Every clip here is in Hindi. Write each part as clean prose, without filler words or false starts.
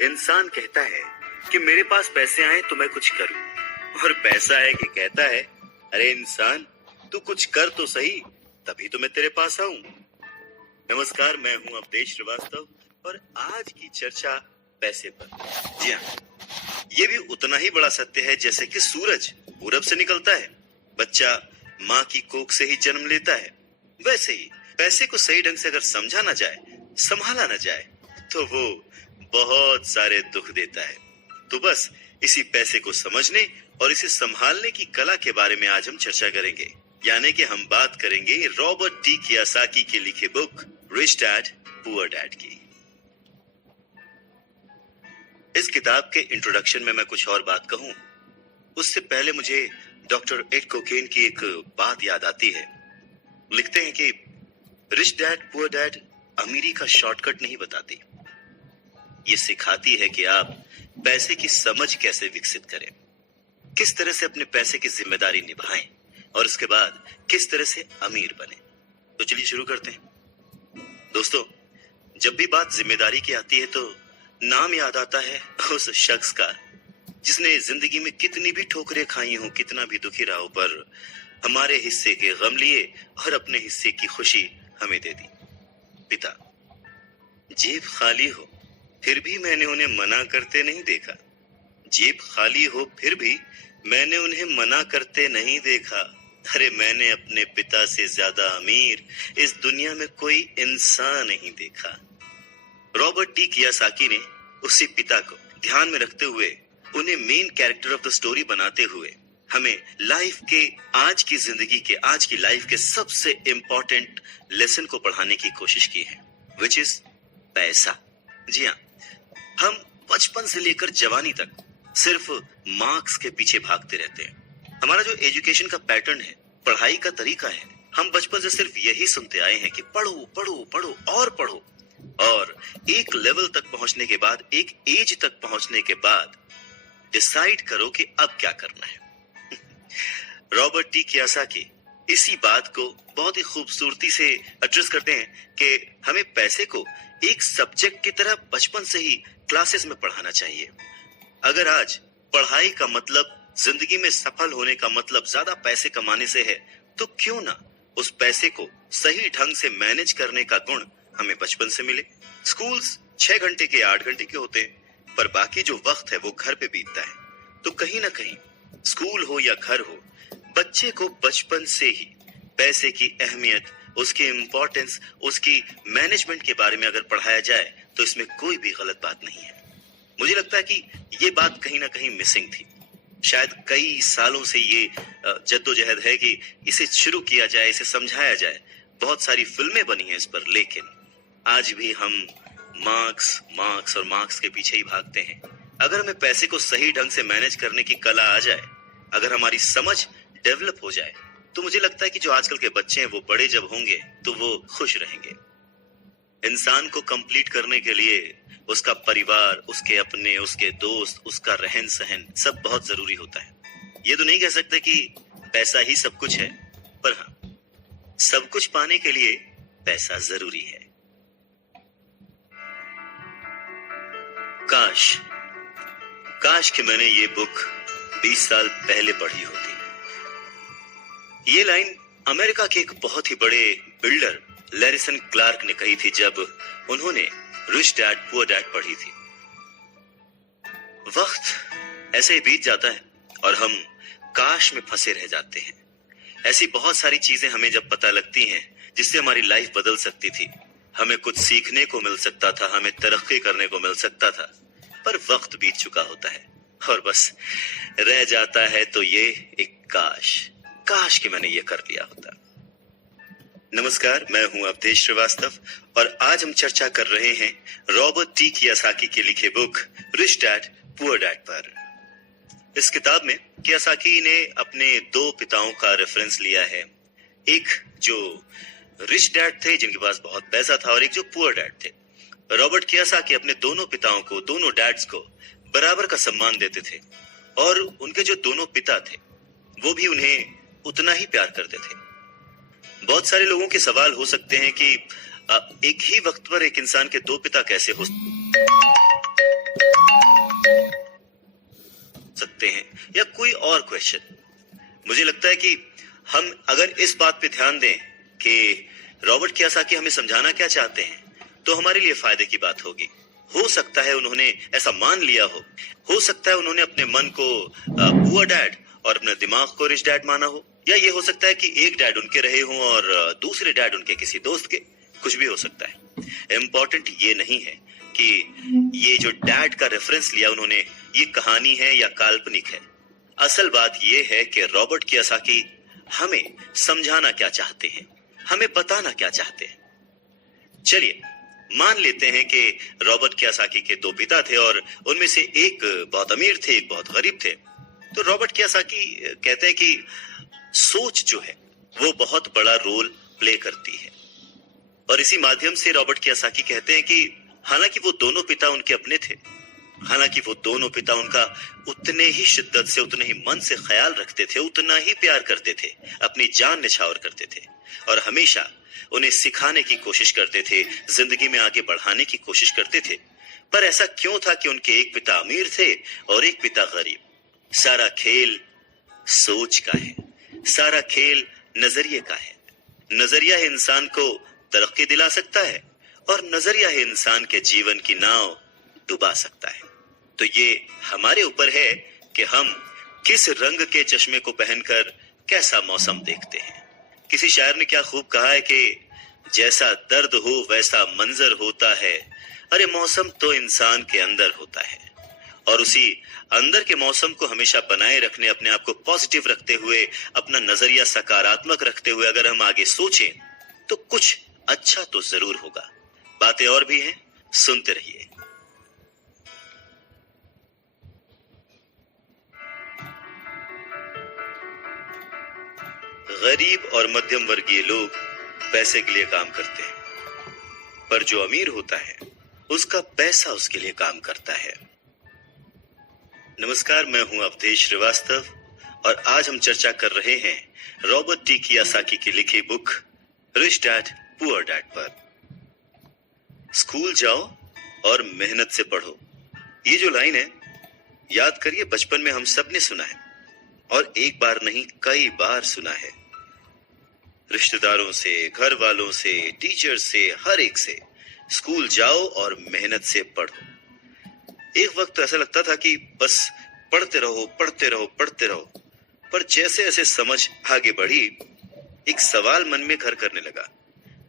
इंसान कहता है कि मेरे पास पैसे आए तो मैं कुछ करूं, और पैसा है कि कहता है अरे इंसान तू कुछ कर तो सही, तभी तो मैं तेरे पास आऊं। नमस्कार, मैं हूं अवधेश श्रीवास्तव और आज की चर्चा पैसे पर। जी हाँ, ये भी उतना ही बड़ा सत्य है जैसे कि सूरज पूरब से निकलता है, बच्चा माँ की कोख से ही जन्म लेता है, वैसे ही पैसे को सही ढंग से अगर समझा ना जाए, संभाला ना जाए, तो वो बहुत सारे दुख देता है। तो बस इसी पैसे को समझने और इसे संभालने की कला के बारे में आज हम चर्चा करेंगे। यानी कि हम बात करेंगे रॉबर्ट टी कियोसाकी के लिखे book rich dad poor dad की। इस किताब के इंट्रोडक्शन में मैं कुछ और बात कहूं, उससे पहले मुझे डॉक्टर एड कोकेन की एक बात याद आती है। लिखते हैं कि रिच डैड पुअर डैड अमीरी का शॉर्टकट नहीं बताती, ये सिखाती है कि आप पैसे की समझ कैसे विकसित करें, किस तरह से अपने पैसे की जिम्मेदारी निभाएं और उसके बाद किस तरह से अमीर बने। तो चलिए शुरू करते हैं। दोस्तों, जब भी बात जिम्मेदारी की आती है तो नाम याद आता है उस शख्स का जिसने जिंदगी में कितनी भी ठोकरें खाई हो, कितना भी दुखी रहा हो, पर हमारे हिस्से के गम लिए और अपने हिस्से की खुशी हमें दे दी। पिता। जेब खाली हो फिर भी मैंने उन्हें मना करते नहीं देखा, जेब खाली हो फिर भी मैंने उन्हें मना करते नहीं देखा। अरे मैंने अपने पिता से ज्यादा अमीर इस दुनिया में कोई इंसान नहीं देखा। रॉबर्ट टी कियोसाकी ने उसी पिता को ध्यान में रखते हुए, उन्हें main character of the story बनाते हुए हमें लाइफ के, आज की जिंदगी के, आज की लाइफ के सबसे इंपॉर्टेंट लेसन को पढ़ाने की कोशिश की है, विच इज पैसा। जी हाँ, हम बचपन से लेकर जवानी तक सिर्फ मार्क्स के पीछे भागते रहते हैं। हमारा जो एजुकेशन का पैटर्न है, पढ़ाई का तरीका है, हम बचपन से सिर्फ यही सुनते आए हैं कि पढ़ो पढ़ो पढ़ो और पढ़ो, और एक लेवल तक पहुंचने के बाद, एक एज तक पहुंचने के बाद डिसाइड करो कि अब क्या करना है। रॉबर्ट टी कियोसाकी इसी बात को बहुत ही खूबसूरती से एड्रेस करते हैं कि हमें पैसे को एक सब्जेक्ट की तरह बचपन से ही क्लासेस में पढ़ाना चाहिए। अगर आज पढ़ाई का मतलब, जिंदगी में सफल होने का मतलब ज्यादा पैसे कमाने से है, तो क्यों ना उस पैसे को सही ढंग से मैनेज करने का गुण हमें बचपन से मिले। स्कूल्स 6 घंटे के 8 घंटे के होते हैं, पर बाकी जो वक्त है वो घर पे बीतता है। तो कहीं ना कहीं स्कूल हो या घर हो, बच्चे को बचपन से ही पैसे की अहमियत, उसकी इंपॉर्टेंस, उसकी मैनेजमेंट के बारे में अगर पढ़ाया जाए तो इसमें कोई भी गलत बात नहीं है। मुझे लगता है कि ये बात कहीं ना कहीं मिसिंग थी। शायद कई सालों से ये जद्दोजहद है कि इसे शुरू किया जाए, इसे समझाया जाए। बहुत सारी फिल्में बनी हैं इस पर, लेकिन आज भी हम मार्क्स मार्क्स और मार्क्स के पीछे ही भागते हैं। अगर हमें पैसे को सही ढंग से मैनेज करने की कला आ जाए, अगर हमारी समझ डेवलप हो जाए, तो मुझे लगता है कि जो आजकल के बच्चे हैं वो बड़े जब होंगे तो वो खुश रहेंगे। इंसान को कंप्लीट करने के लिए उसका परिवार, उसके अपने, उसके दोस्त, उसका रहन सहन सब बहुत जरूरी होता है। ये तो नहीं कह सकते कि पैसा ही सब कुछ है, पर हाँ, सब कुछ पाने के लिए पैसा जरूरी है। काश कि मैंने ये बुक 20 साल पहले पढ़ी होती। ये लाइन अमेरिका के एक बहुत ही बड़े बिल्डर लैरिसन क्लार्क ने कही थी जब उन्होंने रिच डैड पुअर डैड पढ़ी थी। वक्त ऐसे ही बीत जाता है और हम काश में फंसे रह जाते हैं। ऐसी बहुत सारी चीजें हमें जब पता लगती हैं जिससे हमारी लाइफ बदल सकती थी, हमें कुछ सीखने को मिल सकता था, हमें तरक्की करने को मिल सकता था, पर वक्त बीत चुका होता है और बस रह जाता है तो ये एक काश कि मैंने ये कर लिया होता। नमस्कार, मैं हूं अवधेश श्रीवास्तव और आज हम चर्चा कर रहे हैं रॉबर्ट टी कियोसाकी के लिखे book rich dad poor dad पर। इस किताब में कियोसाकी ने अपने 2 पिताओं का रेफरेंस लिया है, एक जो रिच डैड थे जिनके पास बहुत पैसा था और एक जो पुअर डैड थे। रॉबर्ट कियोसाकी अपने दोनों पिताओं को, दोनों डैड्स को बराबर का सम्मान देते थे और उनके जो दोनों पिता थे वो भी उन्हें उतना ही प्यार करते थे। बहुत सारे लोगों के सवाल हो सकते हैं कि एक ही वक्त पर एक इंसान के 2 पिता कैसे हो। और क्वेश्चन। मुझे लगता है कि हम अगर इस बात पे ध्यान दें कि रॉबर्ट कियोसाकी हमें समझाना क्या चाहते हैं, तो हमारे लिए फायदे की बात होगी। हो सकता है उन्होंने ऐसा मान लिया हो सकता है उन्होंने अपने मन को पुअर डैड और अपने दिमाग को रिच डैड माना हो, या ये हो सकता है कि एक डैड उनके रहे हों और दूसरे डैड उनके किसी दोस्त के। कुछ भी हो सकता है। इम्पोर्टेंट ये नहीं है कि ये जो डैड का रेफरेंस लिया उन्होंने, ये कहानी है या काल्पनिक है। असल बात ये है कि रॉबर्ट कियोसाकी हमें समझाना क्या चाहते हैं, हमें बताना क्या चाहते हैं। चलिए मान लेते हैं कि रॉबर्ट कियोसाकी के दो पिता थे और उनमें से एक बहुत अमीर थे, एक बहुत गरीब थे। तो रॉबर्ट कियोसाकी कहते हैं कि सोच जो है वो बहुत बड़ा रोल प्ले करती है, और इसी माध्यम से रॉबर्ट कियोसाकी कहते हैं कि हालांकि वो दोनों पिता उनके अपने थे, हालांकि वो दोनों पिता उनका उतने ही शिद्दत से, उतने ही मन से ख्याल रखते थे, उतना ही प्यार करते थे, अपनी जान निछावर करते थे और हमेशा उन्हें सिखाने की कोशिश करते थे, जिंदगी में आगे बढ़ाने की कोशिश करते थे। पर ऐसा क्यों था कि उनके एक पिता अमीर थे और एक पिता गरीब? सारा खेल सोच का है, सारा खेल नजरिए का है। नजरिया ही इंसान को तरक्की दिला सकता है और नजरिया ही इंसान के जीवन की नाव डुबा सकता है। तो ये हमारे ऊपर है कि हम किस रंग के चश्मे को पहनकर कैसा मौसम देखते हैं। किसी शायर ने क्या खूब कहा है कि जैसा दर्द हो वैसा मंजर होता है, अरे मौसम तो इंसान के अंदर होता है। और उसी अंदर के मौसम को हमेशा बनाए रखने, अपने आप को पॉजिटिव रखते हुए, अपना नजरिया सकारात्मक रखते हुए अगर हम आगे सोचें तो कुछ अच्छा तो जरूर होगा। बातें और भी हैं, सुनते रहिए। गरीब और मध्यम वर्गीय लोग पैसे के लिए काम करते हैं, पर जो अमीर होता है उसका पैसा उसके लिए काम करता है। नमस्कार, मैं हूं अवधेश श्रीवास्तव और आज हम चर्चा कर रहे हैं रॉबर्ट टी कियोसाकी की लिखी book rich dad poor dad पर। स्कूल जाओ और मेहनत से पढ़ो, ये जो लाइन है याद करिए, बचपन में हम सब ने सुना है और एक बार नहीं कई बार सुना है। रिश्तेदारों से, घर वालों से, टीचर से, हर एक से, स्कूल जाओ और मेहनत से पढ़ो। एक वक्त तो ऐसा लगता था कि बस पढ़ते रहो पढ़ते रहो पढ़ते रहो, पर जैसे जैसे समझ आगे बढ़ी एक सवाल मन में घर करने लगा,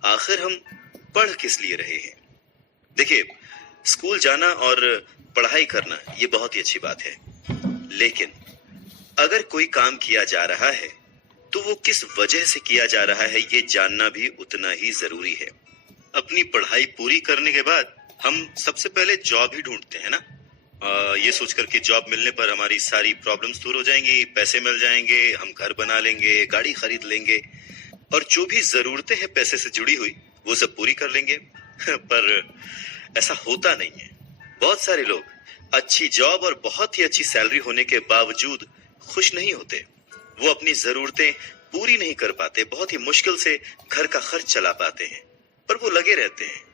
आखिर हम पढ़ किस लिए रहे हैं? देखिए, स्कूल जाना और पढ़ाई करना ये बहुत ही अच्छी बात है, लेकिन अगर कोई काम किया जा रहा है तो वो किस वजह से किया जा रहा है ये जानना भी उतना ही जरूरी है। अपनी पढ़ाई पूरी करने के बाद हम सबसे पहले जॉब ही ढूंढते हैं ना, ये सोचकर कि जॉब मिलने पर हमारी सारी प्रॉब्लम्स दूर हो जाएंगी, पैसे मिल जाएंगे, हम घर बना लेंगे, गाड़ी खरीद लेंगे और जो भी जरूरतें हैं पैसे से जुड़ी हुई वो सब पूरी कर लेंगे। पर ऐसा होता नहीं है। बहुत सारे लोग अच्छी जॉब और बहुत ही अच्छी सैलरी होने के बावजूद खुश नहीं होते। वो अपनी जरूरतें पूरी नहीं कर पाते, बहुत ही मुश्किल से घर का खर्च चला पाते हैं, पर वो लगे रहते हैं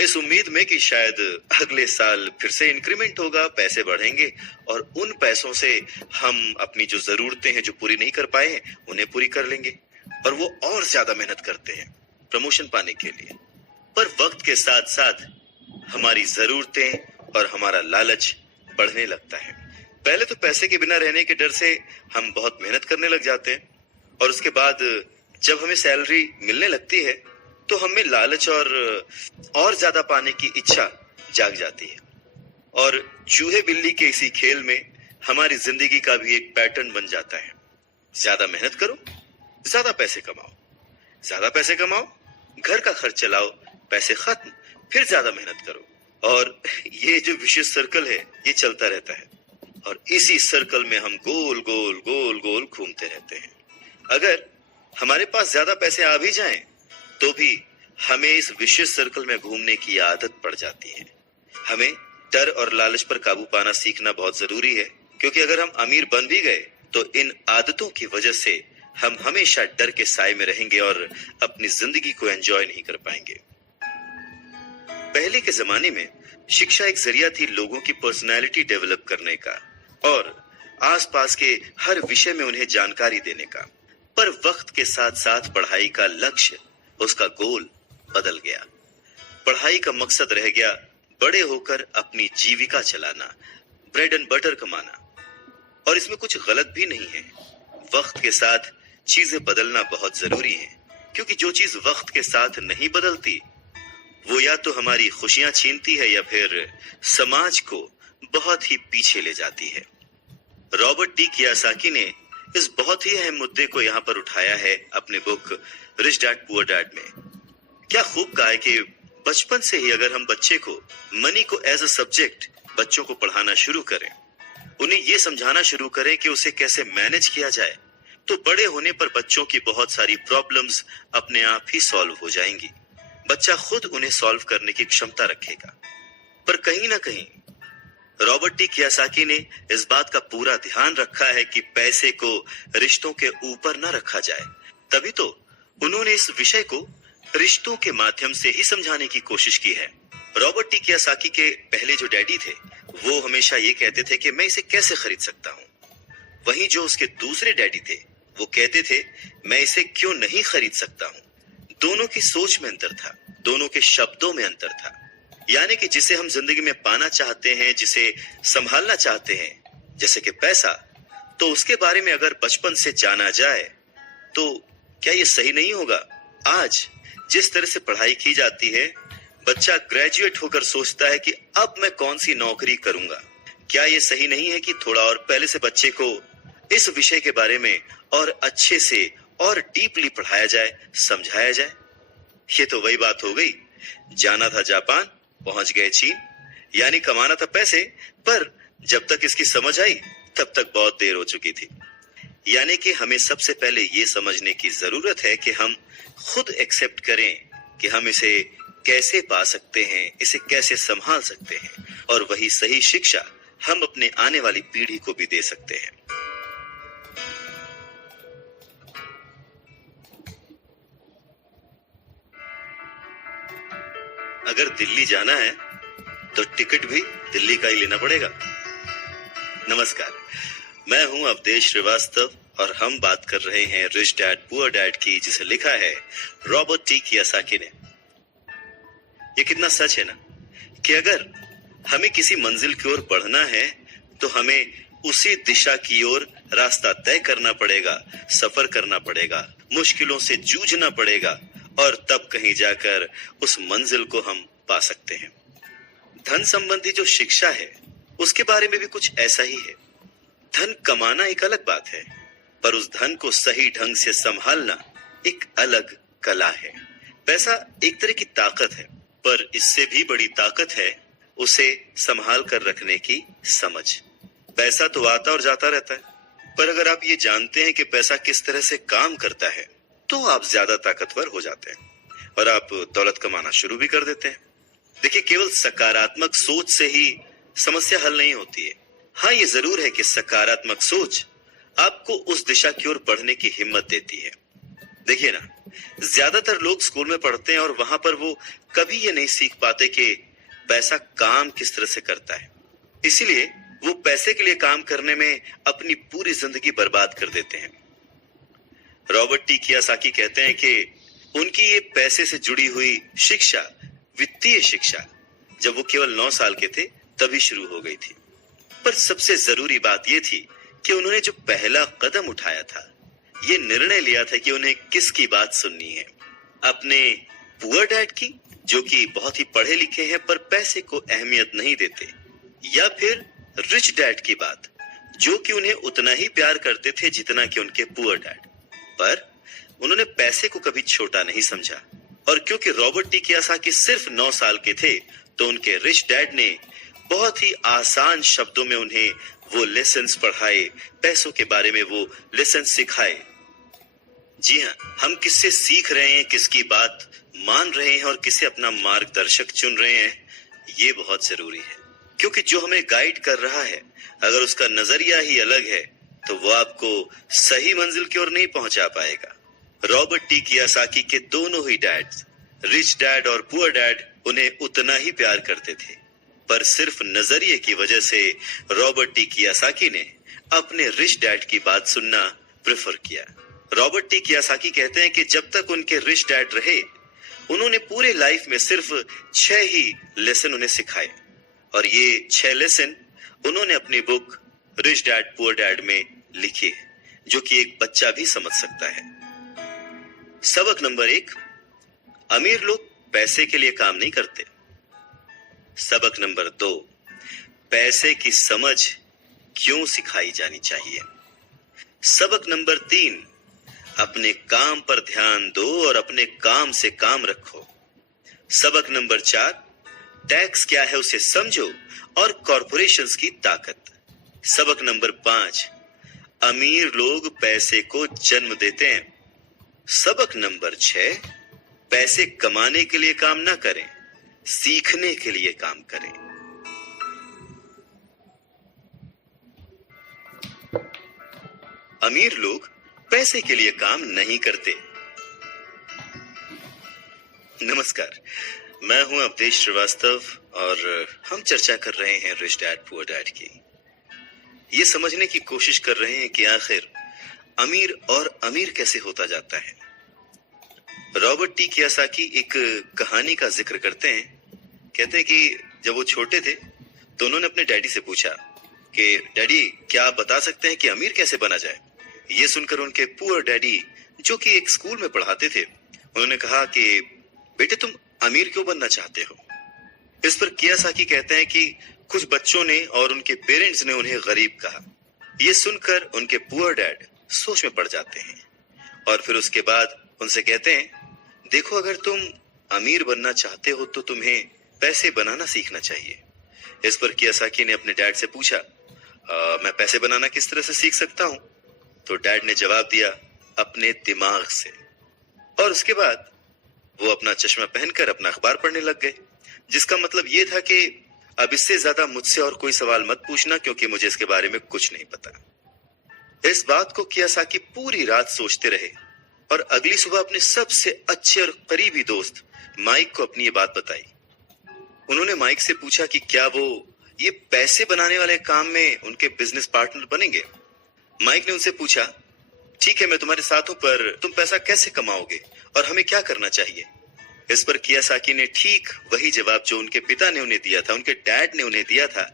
इस उम्मीद में कि शायद अगले साल फिर से इंक्रीमेंट होगा, पैसे बढ़ेंगे और उन पैसों से हम अपनी जो जरूरतें हैं जो पूरी नहीं कर पाए हैं उन्हें पूरी कर लेंगे। और वो और ज्यादा मेहनत करते हैं प्रमोशन पाने के लिए। पर वक्त के साथ साथ हमारी जरूरतें और हमारा लालच बढ़ने लगता है। पहले तो पैसे के बिना रहने के डर से हम बहुत मेहनत करने लग जाते हैं, और उसके बाद जब हमें सैलरी मिलने लगती है तो हमें लालच और ज्यादा पाने की इच्छा जाग जाती है। और चूहे बिल्ली के इसी खेल में हमारी जिंदगी का भी एक पैटर्न बन जाता है। ज्यादा मेहनत करो, ज्यादा पैसे कमाओ, ज्यादा पैसे कमाओ, घर का खर्च चलाओ, पैसे खत्म, फिर ज्यादा मेहनत करो, और ये जो विशिष्ट सर्कल है ये चलता रहता है। और इसी सर्कल में हम गोल गोल गोल गोल घूमते रहते हैं। अगर हमारे पास ज्यादा पैसे आ भी जाएं, तो भी हमें इस विशिष्ट सर्कल में घूमने की आदत पड़ जाती है। हमें डर और लालच पर काबू पाना सीखना बहुत जरूरी है, क्योंकि अगर हम अमीर बन भी गए तो इन आदतों की वजह से हम हमेशा डर के साए में रहेंगे और अपनी जिंदगी को एंजॉय नहीं कर पाएंगे। पहले के जमाने में शिक्षा एक जरिया थी लोगों की पर्सनैलिटी डेवलप करने का, और आसपास के हर विषय में उन्हें जानकारी देने का। पर वक्त के साथ साथ पढ़ाई का लक्ष्य, उसका गोल बदल गया। पढ़ाई का मकसद रह गया बड़े होकर अपनी जीविका चलाना, ब्रेड एंड बटर कमाना। और इसमें कुछ गलत भी नहीं है। वक्त के साथ चीजें बदलना बहुत जरूरी है, क्योंकि जो चीज वक्त के साथ नहीं बदलती वो या तो हमारी खुशियां छीनती है या फिर समाज को बहुत ही पीछे ले जाती है। रॉबर्ट टी कियोसाकी ने इस बहुत ही अहम मुद्दे को यहाँ पर उठाया है अपने book rich dad poor dad में। क्या खूब कहा है कि बचपन से ही अगर हम बच्चे को मनी को एज अ सब्जेक्ट बच्चों को पढ़ाना शुरू करें, उन्हें यह समझाना शुरू करें कि उसे कैसे मैनेज किया जाए, तो बड़े होने पर बच्चों की बहुत सारी प्रॉब्लम्स अपने आप ही सॉल्व हो जाएंगी। बच्चा खुद उन्हें सॉल्व करने की क्षमता रखेगा। पर कहीं ना कहीं रॉबर्ट टी कियोसाकी ने इस बात का पूरा ध्यान रखा है कि पैसे को रिश्तों के ऊपर न रखा जाए। तभी तो उन्होंने इस विषय को रिश्तों के माध्यम से ही समझाने की कोशिश की है। रॉबर्ट टी कियोसाकी के पहले जो डैडी थे वो हमेशा ये कहते थे कि मैं इसे कैसे खरीद सकता हूँ। वहीं जो उसके दूसरे डैडी थे वो कहते थे मैं इसे क्यों नहीं खरीद सकता हूँ। दोनों की सोच में अंतर था, दोनों के शब्दों में अंतर था। यानी कि जिसे हम जिंदगी में पाना चाहते हैं, जिसे संभालना चाहते हैं, जैसे कि पैसा, तो उसके बारे में अगर बचपन से जाना जाए तो क्या ये सही नहीं होगा? आज जिस तरह से पढ़ाई की जाती है, बच्चा ग्रेजुएट होकर सोचता है कि अब मैं कौन सी नौकरी करूंगा। क्या ये सही नहीं है कि थोड़ा और पहले से बच्चे को इस विषय के बारे में और अच्छे से और डीपली पढ़ाया जाए, समझाया जाए? ये तो वही बात हो गई, जाना था जापान, पहुंच गए चीन। यानी कमाना था पैसे, पर जब तक इसकी समझ आई तब तक बहुत देर हो चुकी थी। यानी कि हमें सबसे पहले ये समझने की जरूरत है कि हम खुद एक्सेप्ट करें कि हम इसे कैसे पा सकते हैं, इसे कैसे संभाल सकते हैं, और वही सही शिक्षा हम अपने आने वाली पीढ़ी को भी दे सकते हैं। अगर दिल्ली जाना है तो टिकट भी दिल्ली का ही लेना पड़ेगा। नमस्कार, मैं हूं अवधेश श्रीवास्तव और हम बात कर रहे हैं रिच डैड पुअर डैड की, जिसे लिखा है रॉबर्ट टी कियोसाकी ने। ये कितना सच है ना कि अगर हमें किसी मंजिल की ओर बढ़ना है तो हमें उसी दिशा की ओर रास्ता तय करना पड़ेगा, सफर करना पड़ेगा, मुश्किलों से जूझना पड़ेगा, और तब कहीं जाकर उस मंजिल को हम पा सकते हैं। धन संबंधी जो शिक्षा है उसके बारे में भी कुछ ऐसा ही है। धन कमाना एक अलग बात है, पर उस धन को सही ढंग से संभालना एक अलग कला है। पैसा एक तरह की ताकत है, पर इससे भी बड़ी ताकत है उसे संभाल कर रखने की समझ। पैसा तो आता और जाता रहता है, पर अगर आप ये जानते हैं कि पैसा किस तरह से काम करता है तो आप ज्यादा ताकतवर हो जाते हैं और आप दौलत कमाना शुरू भी कर देते हैं। देखिए, केवल सकारात्मक सोच से ही समस्या हल नहीं होती है। हाँ, ये जरूर है कि सकारात्मक सोच आपको उस दिशा की ओर बढ़ने की हिम्मत देती है। देखिए ना, ज्यादातर लोग स्कूल में पढ़ते हैं और वहां पर वो कभी ये नहीं सीख पाते कि पैसा काम किस तरह से करता है। इसीलिए वो पैसे के लिए काम करने में अपनी पूरी जिंदगी बर्बाद कर देते हैं। रॉबर्ट टी कियोसाकी कहते हैं कि उनकी ये पैसे से जुड़ी हुई शिक्षा, वित्तीय शिक्षा, जब वो केवल 9 साल के थे तभी शुरू हो गई थी। पर सबसे जरूरी बात ये थी कि उन्होंने जो पहला कदम उठाया था, ये निर्णय लिया था कि उन्हें किसकी बात सुननी है, अपने पुअर डैड की, जो कि बहुत ही पढ़े लिखे हैं पर पैसे को अहमियत नहीं देते, या फिर रिच डैड की बात, जो कि उन्हें उतना ही प्यार करते थे जितना कि उनके पुअर डैड। पर उन्होंने पैसे को कभी छोटा नहीं समझा, और क्योंकि रॉबर्ट टी कियोसाकी सिर्फ 9 साल के थे तो उनके रिच डैड ने बहुत ही आसान शब्दों में उन्हें वो लेसन्स पढ़ाए, पैसों के बारे में वो लेसन सिखाए। जी हाँ, हम किससे सीख रहे हैं, किसकी बात मान रहे हैं और किसे अपना मार्गदर्शक चुन रहे हैं, ये बहुत जरूरी है। क्योंकि जो हमें गाइड कर रहा है, अगर उसका नजरिया ही अलग है तो वो आपको सही मंजिल की ओर नहीं पहुंचा पाएगा। रॉबर्ट टी कियोसाकी के दोनों ही डैड्स, रिच डैड और पुअर डैड, उन्हें उतना ही प्यार करते थे, पर सिर्फ नजरिए की वजह से रॉबर्ट टी कियोसाकी ने अपने रिच डैड की बात सुनना प्रेफर किया। रॉबर्ट टी कियासाकी कहते हैं कि जब तक उनके रिच डैड रहे, उन्होंने पूरे लाइफ में सिर्फ 6 ही लेसन उन्हें सिखाए, और ये 6 लेसन उन्होंने अपनी book rich dad poor dad में लिखी है, जो कि एक बच्चा भी समझ सकता है। सबक नंबर 1, अमीर लोग पैसे के लिए काम नहीं करते। सबक नंबर 2, पैसे की समझ क्यों सिखाई जानी चाहिए। सबक नंबर 3, अपने काम पर ध्यान दो और अपने काम से काम रखो। सबक नंबर 4, टैक्स क्या है उसे समझो और कॉरपोरेशंस की ताकत। सबक नंबर 5, अमीर लोग पैसे को जन्म देते हैं। सबक नंबर 6, पैसे कमाने के लिए काम ना करें, सीखने के लिए काम करें। अमीर लोग पैसे के लिए काम नहीं करते। नमस्कार, मैं हूं अवधेश श्रीवास्तव और हम चर्चा कर रहे हैं रिच डैड पुअर डैड की। ये समझने की कोशिश कर रहे हैं कि आखिर अमीर और अमीर कैसे होता जाता है। रॉबर्ट टी कियासाकी एक कहानी का जिक्र करते हैं। कहते हैं कि जब वो छोटे थे तो उन्होंने अपने डैडी से पूछा कि डैडी, क्या आप बता सकते हैं कि अमीर कैसे बना जाए। ये सुनकर उनके पुअर डैडी, जो कि एक स्कूल में पढ़ाते थे, उन्होंने कहा कि बेटे, तुम अमीर क्यों बनना चाहते हो। इस पर कियासाकी कहते हैं कि कुछ बच्चों ने और उनके पेरेंट्स ने उन्हें गरीब कहा। ये सुनकर उनके पुअर डैड सोच में पड़ जाते हैं और फिर उसके बाद उनसे कहते हैं, देखो, अगर तुम अमीर बनना चाहते हो तो तुम्हें पैसे बनाना सीखना चाहिए। इस पर कियासाकी ने अपने डैड से पूछा, मैं पैसे बनाना किस तरह से सीख सकता हूं। तो डैड ने जवाब दिया, अपने दिमाग से। और उसके बाद वो अपना चश्मा पहनकर अपना अखबार पढ़ने लग गए, जिसका मतलब ये था कि अब इससे ज्यादा मुझसे और कोई सवाल मत पूछना, क्योंकि मुझे इसके बारे में कुछ नहीं पता। इस बात को कियासाकी पूरी रात सोचते रहे और अगली सुबह अपने सबसे अच्छे और करीबी दोस्त माइक को अपनी ये बात बताई। उन्होंने माइक से पूछा कि क्या वो ये पैसे बनाने वाले काम में उनके बिजनेस पार्टनर बनेंगे। माइक ने उनसे पूछा, ठीक है, मैं तुम्हारे साथ हूं, पर तुम पैसा कैसे कमाओगे और हमें क्या करना चाहिए। इस पर कियासाकी ने ठीक वही जवाब जो उनके पिता ने उन्हें दिया था, उनके डैड ने उन्हें दिया था,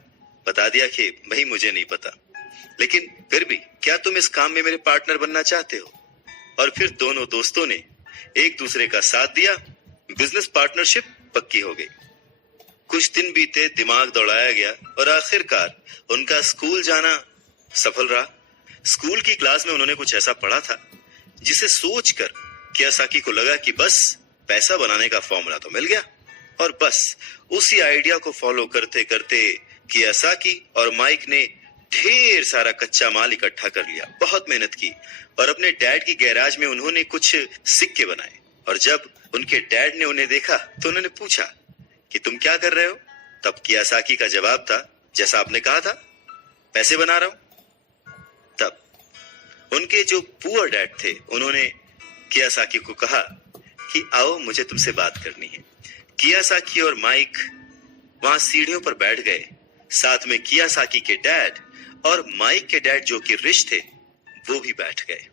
बता दिया कि भाई, मुझे नहीं पता, लेकिन फिर भी क्या तुम इस काम में मेरे पार्टनर बनना चाहते हो। और फिर दोनों दोस्तों ने एक दूसरे का साथ दिया, बिजनेस पार्टनरशिप पक्की हो गई। कुछ दिन बीते, दिमाग दौड़ाया गया और आखिरकार उनका स्कूल जाना सफल रहा। स्कूल की क्लास में उन्होंने कुछ ऐसा पढ़ा था जिसे सोचकर कियासाकी को लगा कि बस पैसा बनाने का फॉर्मूला तो मिल गया, और बस उसी आइडिया को फॉलो करते करते कियासाकी और माइक ने ढेर सारा कच्चा माल इकट्ठा कर लिया, बहुत मेहनत की और अपने डैड की गैराज में उन्होंने कुछ सिक्के बनाए। और जब उनके डैड ने उन्हें देखा तो उन्होंने पूछा कि तुम क्या कर रहे हो। तब कियासाकी का जवाब था, जैसा आपने कहा था, पैसे बना रहा हूं। तब उनके जो पुअर डैड थे, उन्होंने कियासाकी को कहा कि आओ, मुझे तुमसे बात करनी है। कियासाकी और माइक वहां सीढ़ियों पर बैठ गए। साथ में कियासाकी के डैड और माइक के डैड, जो कि रिच थे, वो भी बैठ गए।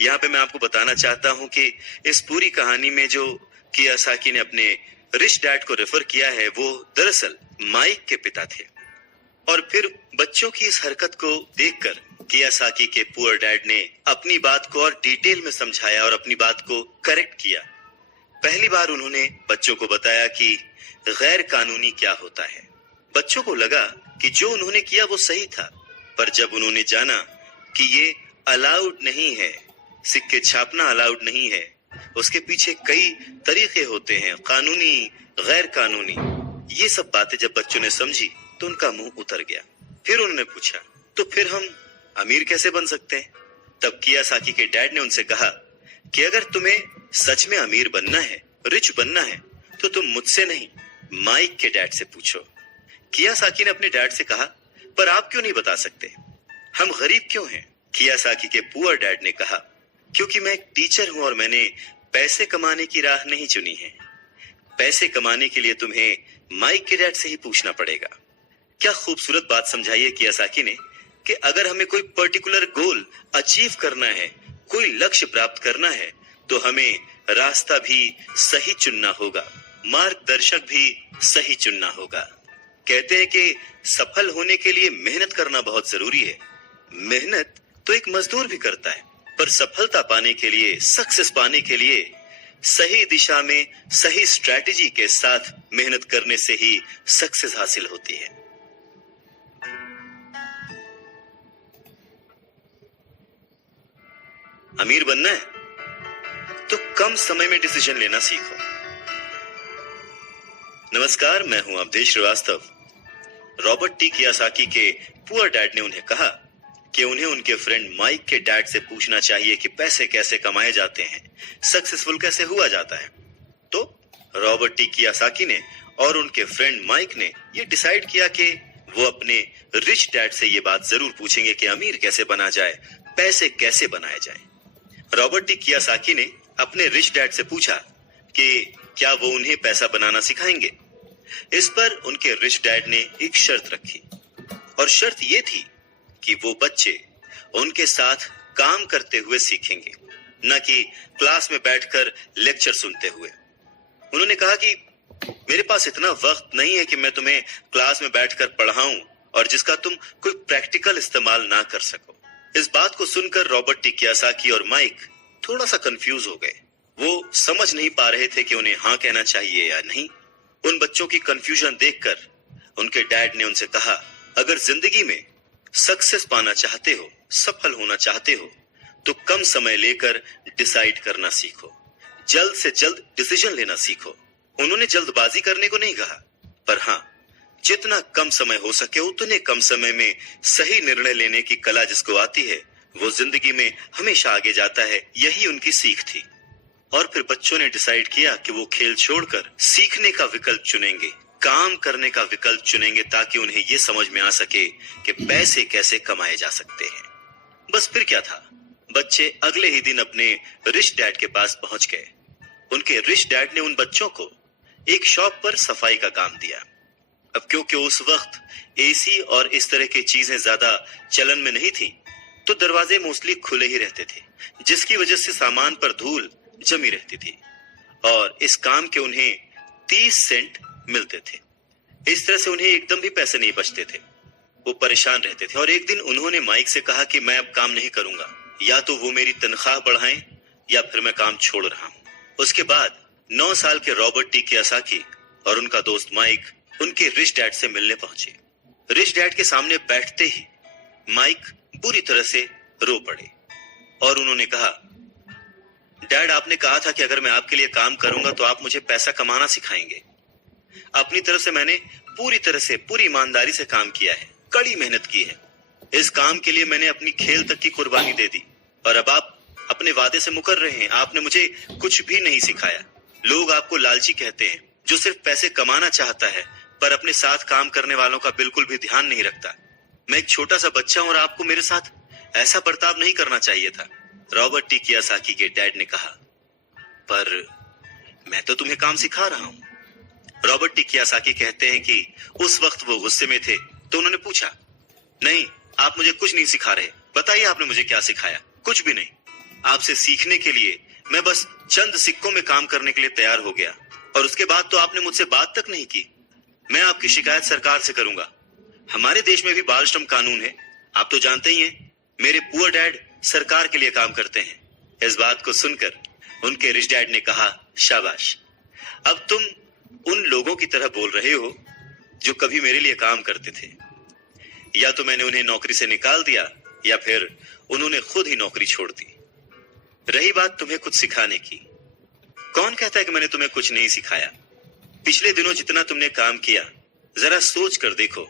यहाँ पे मैं आपको बताना चाहता हूं कि इस पूरी कहानी में जो कियासाकी ने अपने रिच डैड को रेफर किया है, वो दरअसल माइक के पिता थे। और फिर बच्चों की इस हरकत को देखकर कियासाकी के पुअर डैड ने अपनी बात को और डिटेल में समझाया और अपनी बात को करेक्ट किया। पहली बार उन्होंने बच्चों को बताया कि गैर कानूनी क्या होता है। बच्चों को लगा कि जो उन्होंने किया वो सही था, पर जब उन्होंने जाना कि ये अलाउड नहीं है, सिक्के छापना अलाउड नहीं है, उसके पीछे कई तरीके होते हैं, कानूनी, गैर कानूनी, ये सब बातें जब बच्चों ने समझी तो उनका मुंह उतर गया। फिर उन्होंने पूछा, तो फिर हम अमीर कैसे बन सकते हैं। तब कियासाकी के डैड ने उनसे कहा कि अगर तुम्हें सच में अमीर बनना है, रिच बनना है, तो तुम मुझसे नहीं, माइक के डैड से पूछो। कियासाकी ने अपने डैड से कहा, पर आप क्यों नहीं बता सकते, हम गरीब क्यों हैं। कियासाकी के पुअर डैड ने कहा, क्योंकि मैं एक टीचर हूं और मैंने पैसे कमाने की राह नहीं चुनी है। पैसे कमाने के लिए तुम्हें माइक के डैड से ही पूछना पड़ेगा। क्या खूबसूरत बात समझाई है कियासाकी ने। कि अगर हमें कोई पर्टिकुलर गोल अचीव करना है, कोई लक्ष्य प्राप्त करना है, तो हमें रास्ता भी सही चुनना होगा, मार्गदर्शक भी सही चुनना होगा। कहते हैं कि सफल होने के लिए मेहनत करना बहुत जरूरी है। मेहनत तो एक मजदूर भी करता है, पर सफलता पाने के लिए, सक्सेस पाने के लिए सही दिशा में सही स्ट्रैटेजी के साथ मेहनत करने से ही सक्सेस हासिल होती है। अमीर बनना है तो कम समय में डिसीजन लेना सीखो। नमस्कार, मैं हूं Avdhesh Srivastava. Robert T Kiyosaki के पुअर डैड ने उन्हें कहा कि उन्हें उनके फ्रेंड माइक के डैड से पूछना चाहिए कि पैसे कैसे कमाए जाते हैं, सक्सेसफुल कैसे हुआ जाता है। तो रॉबर्ट टी कियोसाकी ने और उनके फ्रेंड माइक ने यह डिसाइड किया कि वो अपने रिच डैड से ये बात जरूर पूछेंगे कि अमीर कैसे बना जाए, पैसे कैसे बनाए जाए। रॉबर्ट टी कियोसाकी ने अपने रिच डैड से पूछा कि क्या वो उन्हें पैसा बनाना सिखाएंगे। इस पर उनके रिच डैड ने एक शर्त रखी, और शर्त ये थी कि वो बच्चे उनके साथ काम करते हुए सीखेंगे, न कि क्लास में बैठकर लेक्चर सुनते हुए। उन्होंने कहा कि मेरे पास इतना वक्त नहीं है कि मैं तुम्हें क्लास में बैठकर पढ़ाऊं और जिसका तुम कोई प्रैक्टिकल इस्तेमाल ना कर सको। इस बात को सुनकर रॉबर्ट टी कियोसाकी और माइक थोड़ा सा कंफ्यूज हो गए। वो समझ नहीं पा रहे थे कि उन्हें हाँ कहना चाहिए या नहीं। उन बच्चों की कंफ्यूजन देखकर उनके डैड ने उनसे कहा, अगर जिंदगी में सक्सेस पाना चाहते हो, सफल होना चाहते हो, तो कम समय लेकर डिसाइड करना सीखो, जल्द से जल्द डिसीजन लेना सीखो। उन्होंने जल्दबाजी करने को नहीं कहा, पर हाँ, जितना कम समय हो सके उतने कम समय में सही निर्णय लेने की कला जिसको आती है, वो जिंदगी में हमेशा आगे जाता है। यही उनकी सीख थी। और फिर बच्चों ने डिसाइड किया कि वो खेल छोड़कर सीखने का विकल्प चुनेंगे, काम करने का विकल्प चुनेंगे, ताकि उन्हें ये समझ में आ सके कि पैसे कैसे कमाए जा सकते हैं। बस फिर क्या था, बच्चे अगले ही दिन अपने रिच डैड के पास पहुंच गए। उनके रिच डैड ने उन बच्चों को एक शॉप पर सफाई का काम दिया। अब क्योंकि उस वक्त एसी और इस तरह की चीजें ज्यादा चलन में नहीं थी, तो दरवाजे मोस्टली खुले ही रहते थे, जिसकी वजह से सामान पर धूल जमी रहती थी और इस काम के उन्हें 30 सेंट मिलते थे। इस तरह से उन्हें एकदम भी पैसे नहीं बचते थे। वो परेशान रहते थे और एक दिन उन्होंने माइक से कहा कि मैं अब काम नहीं करूंगा, या तो वो मेरी तनख्वाह बढ़ाएं या फिर मैं काम छोड़ रहा हूं। उसके बाद 9 साल के रॉबर्ट टी कियोसाकी और उनका दोस्त माइक उनके रिच डैड से मिलने पहुंचे। रिच डैड के सामने बैठते ही माइक बुरी तरह से रो पड़े और उन्होंने कहा, डैड, आपने कहा था कि अगर मैं आपके लिए काम करूंगा तो आप मुझे पैसा कमाना सिखाएंगे। अपनी तरफ से मैंने पूरी तरह से, पूरी ईमानदारी से काम किया है, कड़ी मेहनत की है। इस काम के लिए मैंने अपनी खेल तक की कुर्बानी दे दी और अब आप अपने वादे से मुकर रहे हैं। आपने मुझे कुछ भी नहीं सिखाया। लोग आपको लालची कहते हैं, जो सिर्फ पैसे कमाना चाहता है पर अपने साथ काम करने वालों का बिल्कुल भी ध्यान नहीं रखता। मैं एक छोटा सा बच्चा हूं और आपको मेरे साथ ऐसा बर्ताव नहीं करना चाहिए था। रॉबर्ट टी कियोसाकी के डैड ने कहा, पर मैं तो तुम्हें काम सिखा रहा हूं। रॉबर्ट टी कियोसाकी कहते हैं कि उस वक्त वो गुस्से में थे, तो उन्होंने पूछा, नहीं, आप मुझे कुछ नहीं सिखा रहे, बताइए आपने मुझे क्या सिखाया। कुछ भी नहीं। आपसे सीखने के लिए मैं बस चंद सिक्कों में काम करने के लिए तैयार हो गया और उसके बाद तो आपने मुझसे बात तक नहीं की। मैं आपकी शिकायत सरकार से करूंगा। हमारे देश में भी बाल श्रम कानून है, आप तो जानते ही हैं। मेरे पुअर डैड सरकार के लिए काम करते हैं। इस बात को सुनकर उनके रिच डैड ने कहा, शाबाश, अब तुम उन लोगों की तरह बोल रहे हो जो कभी मेरे लिए काम करते थे। या तो मैंने उन्हें नौकरी से निकाल दिया या फिर उन्होंने खुद ही नौकरी छोड़ दी। रही बात तुम्हें कुछ सिखाने की, कौन कहता है कि मैंने तुम्हें कुछ नहीं सिखाया। पिछले दिनों जितना तुमने काम किया, जरा सोच कर देखो,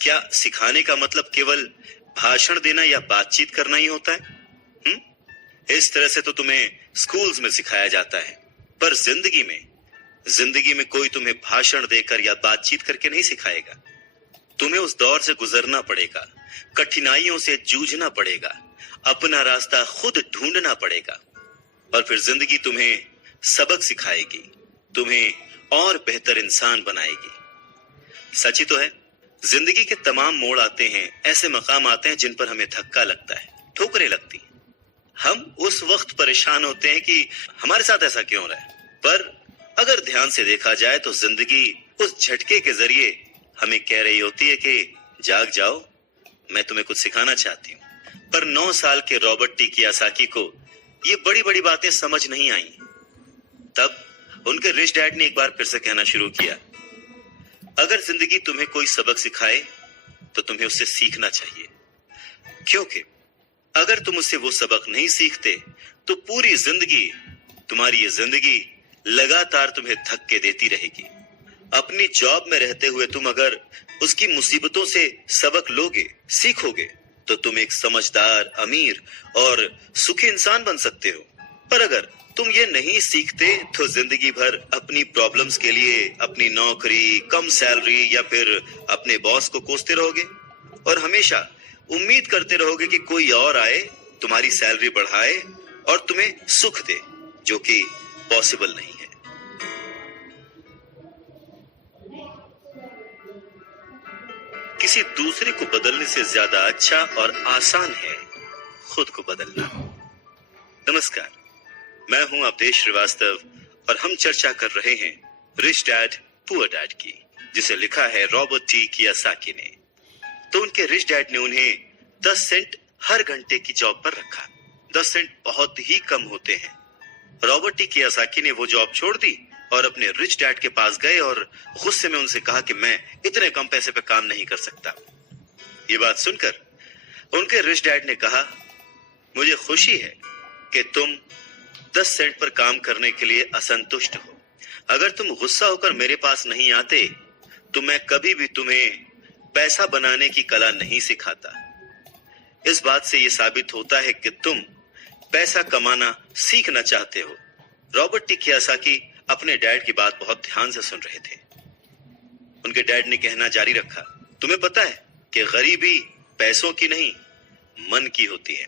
क्या सिखाने का मतलब केवल भाषण देना या बातचीत करना ही होता है? इस तरह से तो तुम्हें स्कूल्स में सिखाया जाता है, पर जिंदगी में कोई तुम्हें भाषण देकर या बातचीत करके नहीं सिखाएगा। तुम्हें उस दौर से गुजरना पड़ेगा, कठिनाइयों से जूझना पड़ेगा, अपना रास्ता खुद ढूंढना पड़ेगा और फिर जिंदगी तुम्हें सबक सिखाएगी, तुम्हें और बेहतर इंसान बनाएगी। सच ही तो है। जिंदगी के तमाम मोड़ आते हैं, ऐसे मकाम आते हैं जिन पर हमें धक्का लगता है, ठोकरें लगती हैं। हम उस वक्त परेशान होते हैं कि हमारे साथ ऐसा क्यों हो रहा है। पर अगर ध्यान से देखा जाए तो जिंदगी उस झटके के जरिए हमें कह रही होती है कि जाग जाओ, मैं तुम्हें कुछ सिखाना चाहती हूँ। पर 9 साल के रॉबर्ट टी कियोसाकी को ये बड़ी बड़ी बातें समझ नहीं आई। तब उनके रिच डैड ने एक बार फिर से कहना शुरू किया, अगर जिंदगी तुम्हें कोई सबक सिखाए तो तुम्हें उससे सीखना चाहिए, क्योंकि अगर तुम उससे वो सबक नहीं सीखते तो पूरी जिंदगी, तुम्हारी ये जिंदगी लगातार तुम्हें धक्के देती रहेगी। अपनी जॉब में रहते हुए तुम अगर उसकी मुसीबतों से सबक लोगे, सीखोगे, तो तुम एक समझदार, अमीर और सुखी इंसान बन सकते हो। पर अगर तुम ये नहीं सीखते तो जिंदगी भर अपनी प्रॉब्लम्स के लिए अपनी नौकरी, कम सैलरी या फिर अपने बॉस को कोसते रहोगे और हमेशा उम्मीद करते रहोगे कि कोई और आए, तुम्हारी सैलरी बढ़ाए और तुम्हें सुख दे, जो कि पॉसिबल नहीं है। किसी दूसरे को बदलने से ज्यादा अच्छा और आसान है खुद को बदलना। नमस्कार, मैं हूं अवधेश श्रीवास्तव और हम चर्चा कर रहे हैं रिच डैड पुअर डैड की, जिसे लिखा है रॉबर्ट टी कियोसाकी ने। तो उनके रिच डैड ने उन्हें 10 सेंट हर घंटे की जॉब पर रखा। 10 सेंट बहुत ही कम होते हैं। रॉबर्ट टी कियोसाकी ने वो जॉब छोड़ दी और अपने रिच डैड के पास गए और गुस्से में उनसे कहा कि मैं इतने कम पैसे पे काम नहीं कर सकता। ये बात सुनकर उनके रिच डैड ने कहा, मुझे खुशी है कि तुम 10 सेंट पर काम करने के लिए असंतुष्ट हो। अगर तुम गुस्सा होकर मेरे पास नहीं आते तो मैं कभी भी तुम्हें पैसा बनाने की कला नहीं सिखाता। इस बात से यह साबित होता है कि तुम पैसा कमाना सीखना चाहते हो। रॉबर्ट टी कियोसाकी अपने डैड की बात बहुत ध्यान से सुन रहे थे। उनके डैड ने कहना जारी रखा, तुम्हें पता है कि गरीबी पैसों की नहीं, मन की होती है।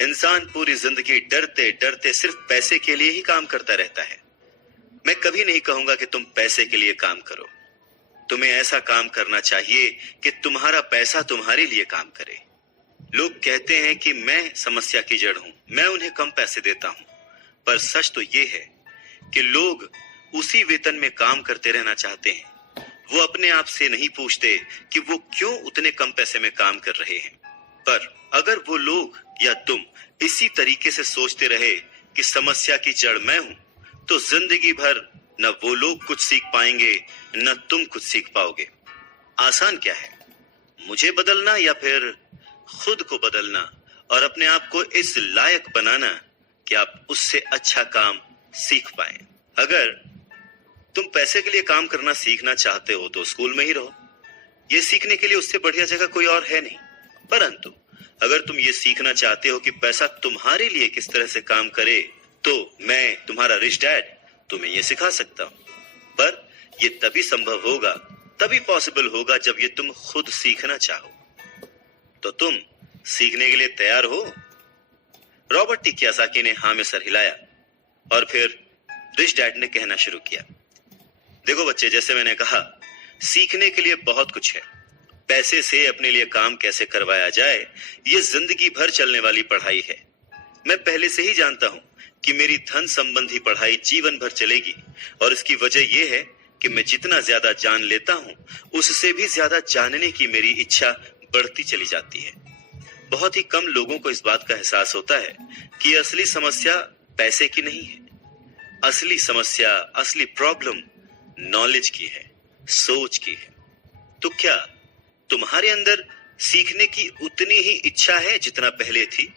इंसान पूरी जिंदगी डरते डरते सिर्फ पैसे के लिए ही काम करता रहता है। मैं कभी नहीं कहूंगा कि तुम पैसे के लिए काम करो। तुम्हें ऐसा काम करना चाहिए कि तुम्हारा पैसा तुम्हारे लिए काम करे। लोग कहते हैं कि मैं समस्या की जड़ हूं, मैं उन्हें कम पैसे देता हूं, पर सच तो ये है कि लोग उसी वेतन में काम करते रहना चाहते हैं। वो अपने आप से नहीं पूछते कि वो क्यों उतने कम पैसे में काम कर रहे हैं। पर अगर वो लोग या तुम इसी तरीके से सोचते रहे कि समस्या की जड़ मैं हूं, तो जिंदगी भर न वो लोग कुछ सीख पाएंगे न तुम कुछ सीख पाओगे। आसान क्या है, मुझे बदलना या फिर खुद को बदलना और अपने आप को इस लायक बनाना कि आप उससे अच्छा काम सीख पाएं। अगर तुम पैसे के लिए काम करना सीखना चाहते हो तो स्कूल में ही रहो। ये सीखने के लिए उससे बढ़िया जगह कोई और है नहीं। परंतु अगर तुम ये सीखना चाहते हो कि पैसा तुम्हारे लिए किस तरह से काम करे, तो मैं तुम्हारा रिच डैड तुम्हें ये सिखा सकता हूं। पर ये तभी संभव होगा, तभी पॉसिबल होगा जब ये तुम खुद सीखना चाहो। तो तुम सीखने के लिए तैयार हो? रॉबर्ट टी कियोसाकी ने हाँ में सर हिलाया और फिर रिच डैड ने कहना शुरू किया, देखो बच्चे, जैसे मैंने कहा, सीखने के लिए बहुत कुछ है। पैसे से अपने लिए काम कैसे करवाया जाए, ये जिंदगी भर चलने वाली पढ़ाई है। मैं पहले से ही जानता हूं कि मेरी धन संबंधी पढ़ाई जीवन भर चलेगी और इसकी वजह यह है कि मैं जितना ज्यादा जान लेता हूं, उससे भी ज्यादा जानने की मेरी इच्छा बढ़ती चली जाती है। बहुत ही कम लोगों को इस बात का एहसास होता है कि असली समस्या पैसे की नहीं है। असली समस्या, असली प्रॉब्लम नॉलेज की है, सोच की है। तो क्या तुम्हारे अंदर सीखने की उतनी ही इच्छा है जितना पहले थी?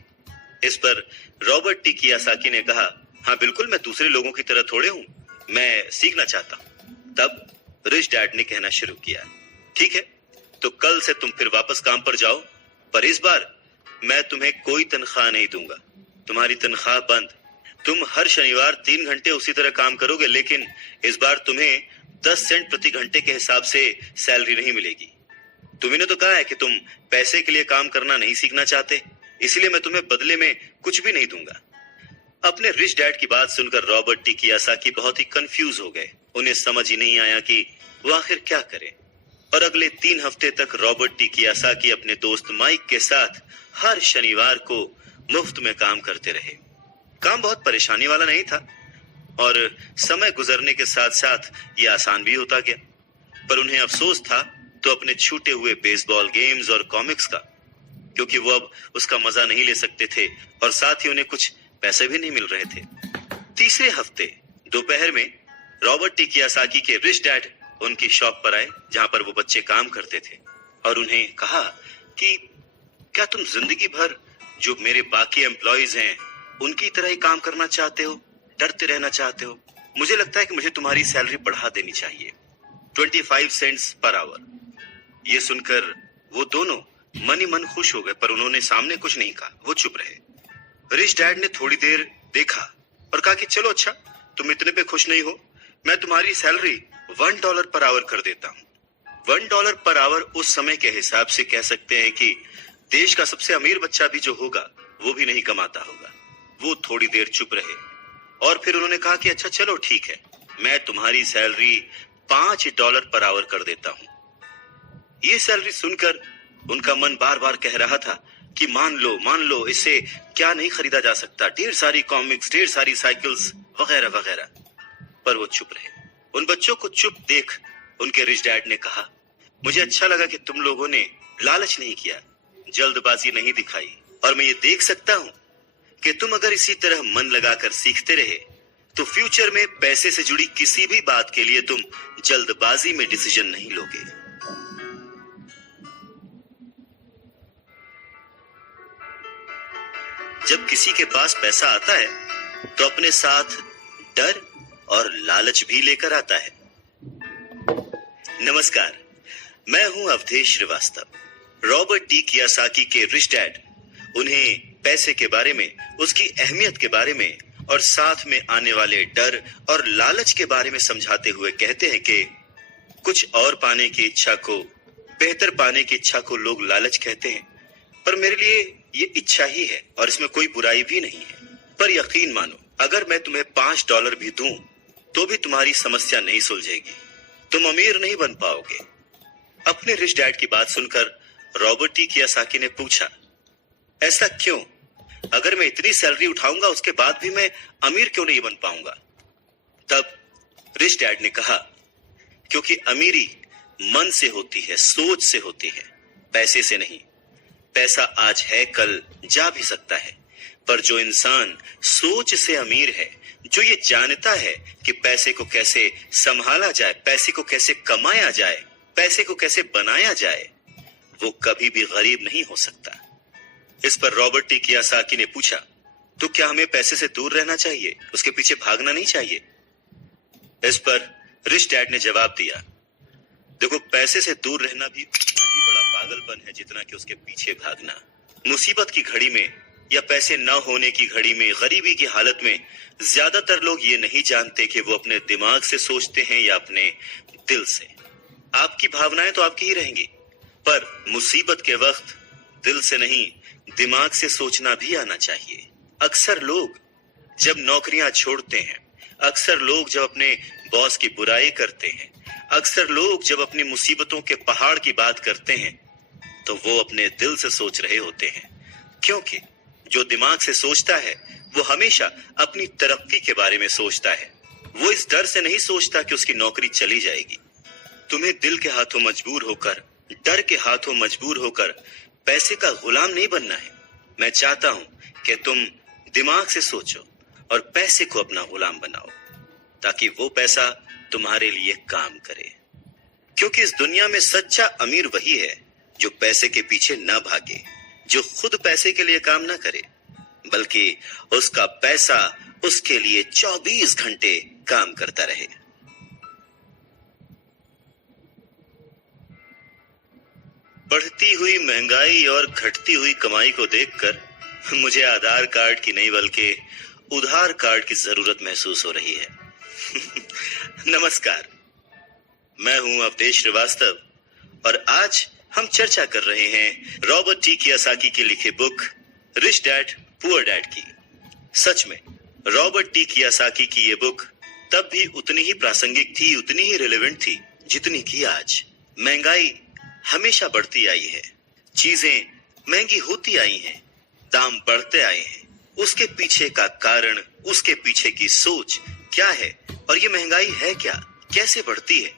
इस पर रॉबर्ट टी कियोसाकी ने कहा, हाँ बिल्कुल, मैं दूसरे लोगों की तरह थोड़े हूं, मैं सीखना चाहता हूं। तब रिच डैड ने कहना शुरू किया, ठीक है, तो कल से तुम फिर वापस काम पर जाओ, पर इस बार मैं तुम्हें कोई तनख्वाह नहीं दूंगा। तुम्हारी तनख्वाह बंद। तुम हर शनिवार 3 घंटे उसी तरह काम करोगे, लेकिन इस बार तुम्हें 10 सेंट प्रति घंटे के हिसाब से सैलरी नहीं मिलेगी। तुमने तो कहा है कि तुम पैसे के लिए काम करना नहीं सीखना चाहते, इसलिए मैं तुम्हें बदले में कुछ भी नहीं दूंगा। अपने रिच डैड की बात सुनकर रॉबर्ट टी कियोसाकी बहुत ही कंफ्यूज हो गए। उन्हें समझ ही नहीं आया कि वो आखिर क्या करें। और अगले 3 हफ्ते तक रॉबर्ट टी कियासाकी अपने दोस्त माइक के साथ हर शनिवार को मुफ्त में काम करते रहे। काम बहुत परेशानी वाला नहीं था और समय गुजरने के साथ साथ ये आसान भी होता गया, पर उन्हें अफसोस था तो अपने छूटे हुए बेसबॉल गेम्स और कॉमिक्स का, क्योंकि वो अब उसका मजा नहीं ले सकते थे और साथ ही उन्हें कुछ पैसे भी नहीं मिल रहे थे। तीसरे हफ्ते दोपहर में रॉबर्ट टी कियासाकी के रिच डैड उनकी शॉप पर आए जहां पर वो बच्चे काम करते थे और उन्हें कहा कि क्या तुम जिंदगी भर जो मेरे बाकी एम्प्लॉइज हैं उनकी तरह ही काम करना चाहते हो, डरते रहना चाहते हो? मुझे लगता है कि मुझे तुम्हारी सैलरी बढ़ा देनी चाहिए, 25 सेंट्स पर आवर। ये सुनकर वो दोनों मन ही मन खुश हो गए, पर उन्होंने सामने कुछ नहीं कहा, वो चुप रहे। रिच डैड ने थोड़ी देर देखा और कहा कि चलो अच्छा, तुम इतने पे खुश नहीं हो, मैं तुम्हारी सैलरी $1 पर आवर कर देता हूं। $1 पर आवर उस समय के हिसाब से कह सकते हैं कि देश का सबसे अमीर बच्चा भी जो होगा वो भी नहीं कमाता होगा। वो थोड़ी देर चुप रहे और फिर उन्होंने कहा कि अच्छा चलो ठीक है, मैं तुम्हारी सैलरी $5 पर आवर कर देता हूं। ये सैलरी सुनकर उनका मन बार बार कह रहा था कि मान लो, इससे क्या नहीं खरीदा जा सकता, ढेर सारी कॉमिक्स, ढेर सारी साइकिल्स वगैरह वगैरह। पर वो चुप रहे। उन बच्चों को चुप देख उनके रिच डैड ने कहा, मुझे अच्छा लगा कि तुम लोगों ने लालच नहीं किया, जल्दबाजी नहीं दिखाई, और मैं ये देख सकता हूं कि तुम अगर इसी तरह मन लगाकर सीखते रहे तो फ्यूचर में पैसे से जुड़ी किसी भी बात के लिए तुम जल्दबाजी में डिसीजन नहीं लोगे। जब किसी के पास पैसा आता है तो अपने साथ डर और लालच भी लेकर आता है। नमस्कार, मैं हूं अवधेश श्रीवास्तव। रॉबर्ट टी कियासाकी के रिच डैड उन्हें पैसे के बारे में, उसकी अहमियत के बारे में और साथ में आने वाले डर और लालच के बारे में समझाते हुए कहते हैं कि कुछ और पाने की इच्छा को, बेहतर पाने की इच्छा को लोग लालच कहते हैं, पर मेरे लिए ये इच्छा ही है और इसमें कोई बुराई भी नहीं है। पर यकीन मानो, अगर मैं तुम्हें $5 भी दूं तो भी तुम्हारी समस्या नहीं सुलझेगी, तुम अमीर नहीं बन पाओगे। अपने रिच डैड की बात सुनकर रॉबर्ट टी कियासाकी ने पूछा, ऐसा क्यों? अगर मैं इतनी सैलरी उठाऊंगा उसके बाद भी मैं अमीर क्यों नहीं बन पाऊंगा? तब रिच डैड ने कहा, क्योंकि अमीरी मन से होती है, सोच से होती है, पैसे से नहीं। पैसा आज है, कल जा भी सकता है, पर जो इंसान सोच से अमीर है, जो ये जानता है कि पैसे को कैसे संभाला जाए, पैसे को कैसे कमाया जाए, पैसे को कैसे बनाया जाए, वो कभी भी गरीब नहीं हो सकता। इस पर रॉबर्ट टी कियासाकी ने पूछा, तो क्या हमें पैसे से दूर रहना चाहिए, उसके पीछे भागना नहीं चाहिए? इस पर रिच डैड ने जवाब दिया, देखो, पैसे से दूर रहना भी बड़ा पागलपन है जितना कि उसके पीछे भागना। मुसीबत की घड़ी में या पैसे न होने की घड़ी में, गरीबी की हालत में ज्यादातर लोग ये नहीं जानते कि वो अपने दिमाग से सोचते हैं या अपने दिल से। आपकी भावनाएं तो आपकी ही रहेंगी, पर मुसीबत के वक्त दिल से नहीं, दिमाग से सोचना भी आना चाहिए। अक्सर लोग जब नौकरियां छोड़ते हैं, अक्सर लोग जब अपने बॉस की बुराई करते हैं, अक्सर लोग जब अपनी मुसीबतों के पहाड़ की बात करते हैं, तो वो अपने दिल से सोच रहे होते हैं, क्योंकि जो दिमाग से सोचता है वो हमेशा अपनी तरक्की के बारे में सोचता है। वो इस डर से नहीं सोचता कि उसकी नौकरी चली जाएगी। तुम्हें दिल के हाथों मजबूर होकर, डर के हाथों मजबूर होकर पैसे का गुलाम नहीं बनना है। मैं चाहता हूं कि तुम दिमाग से सोचो और पैसे को अपना गुलाम बनाओ, ताकि वो पैसा तुम्हारे लिए काम करे। क्योंकि इस दुनिया में सच्चा अमीर वही है जो पैसे के पीछे न भागे, जो खुद पैसे के लिए काम न करे, बल्कि उसका पैसा उसके लिए 24 घंटे काम करता रहे। बढ़ती हुई महंगाई और घटती हुई कमाई को देखकर मुझे आधार कार्ड की नहीं बल्कि उधार कार्ड की जरूरत महसूस हो रही है। नमस्कार, मैं हूं अवधेश श्रीवास्तव और आज हम चर्चा कर रहे हैं रॉबर्ट टी कियासाकी की लिखी book rich dad poor dad की। सच में रॉबर्ट टी कियासाकी की ये बुक तब भी उतनी ही प्रासंगिक थी, उतनी ही रिलेवेंट थी जितनी की आज। महंगाई हमेशा बढ़ती आई है, चीजें महंगी होती आई हैं, दाम बढ़ते आए हैं। उसके पीछे का कारण, उसके पीछे की सोच क्या है और ये महंगाई है क्या, कैसे बढ़ती है,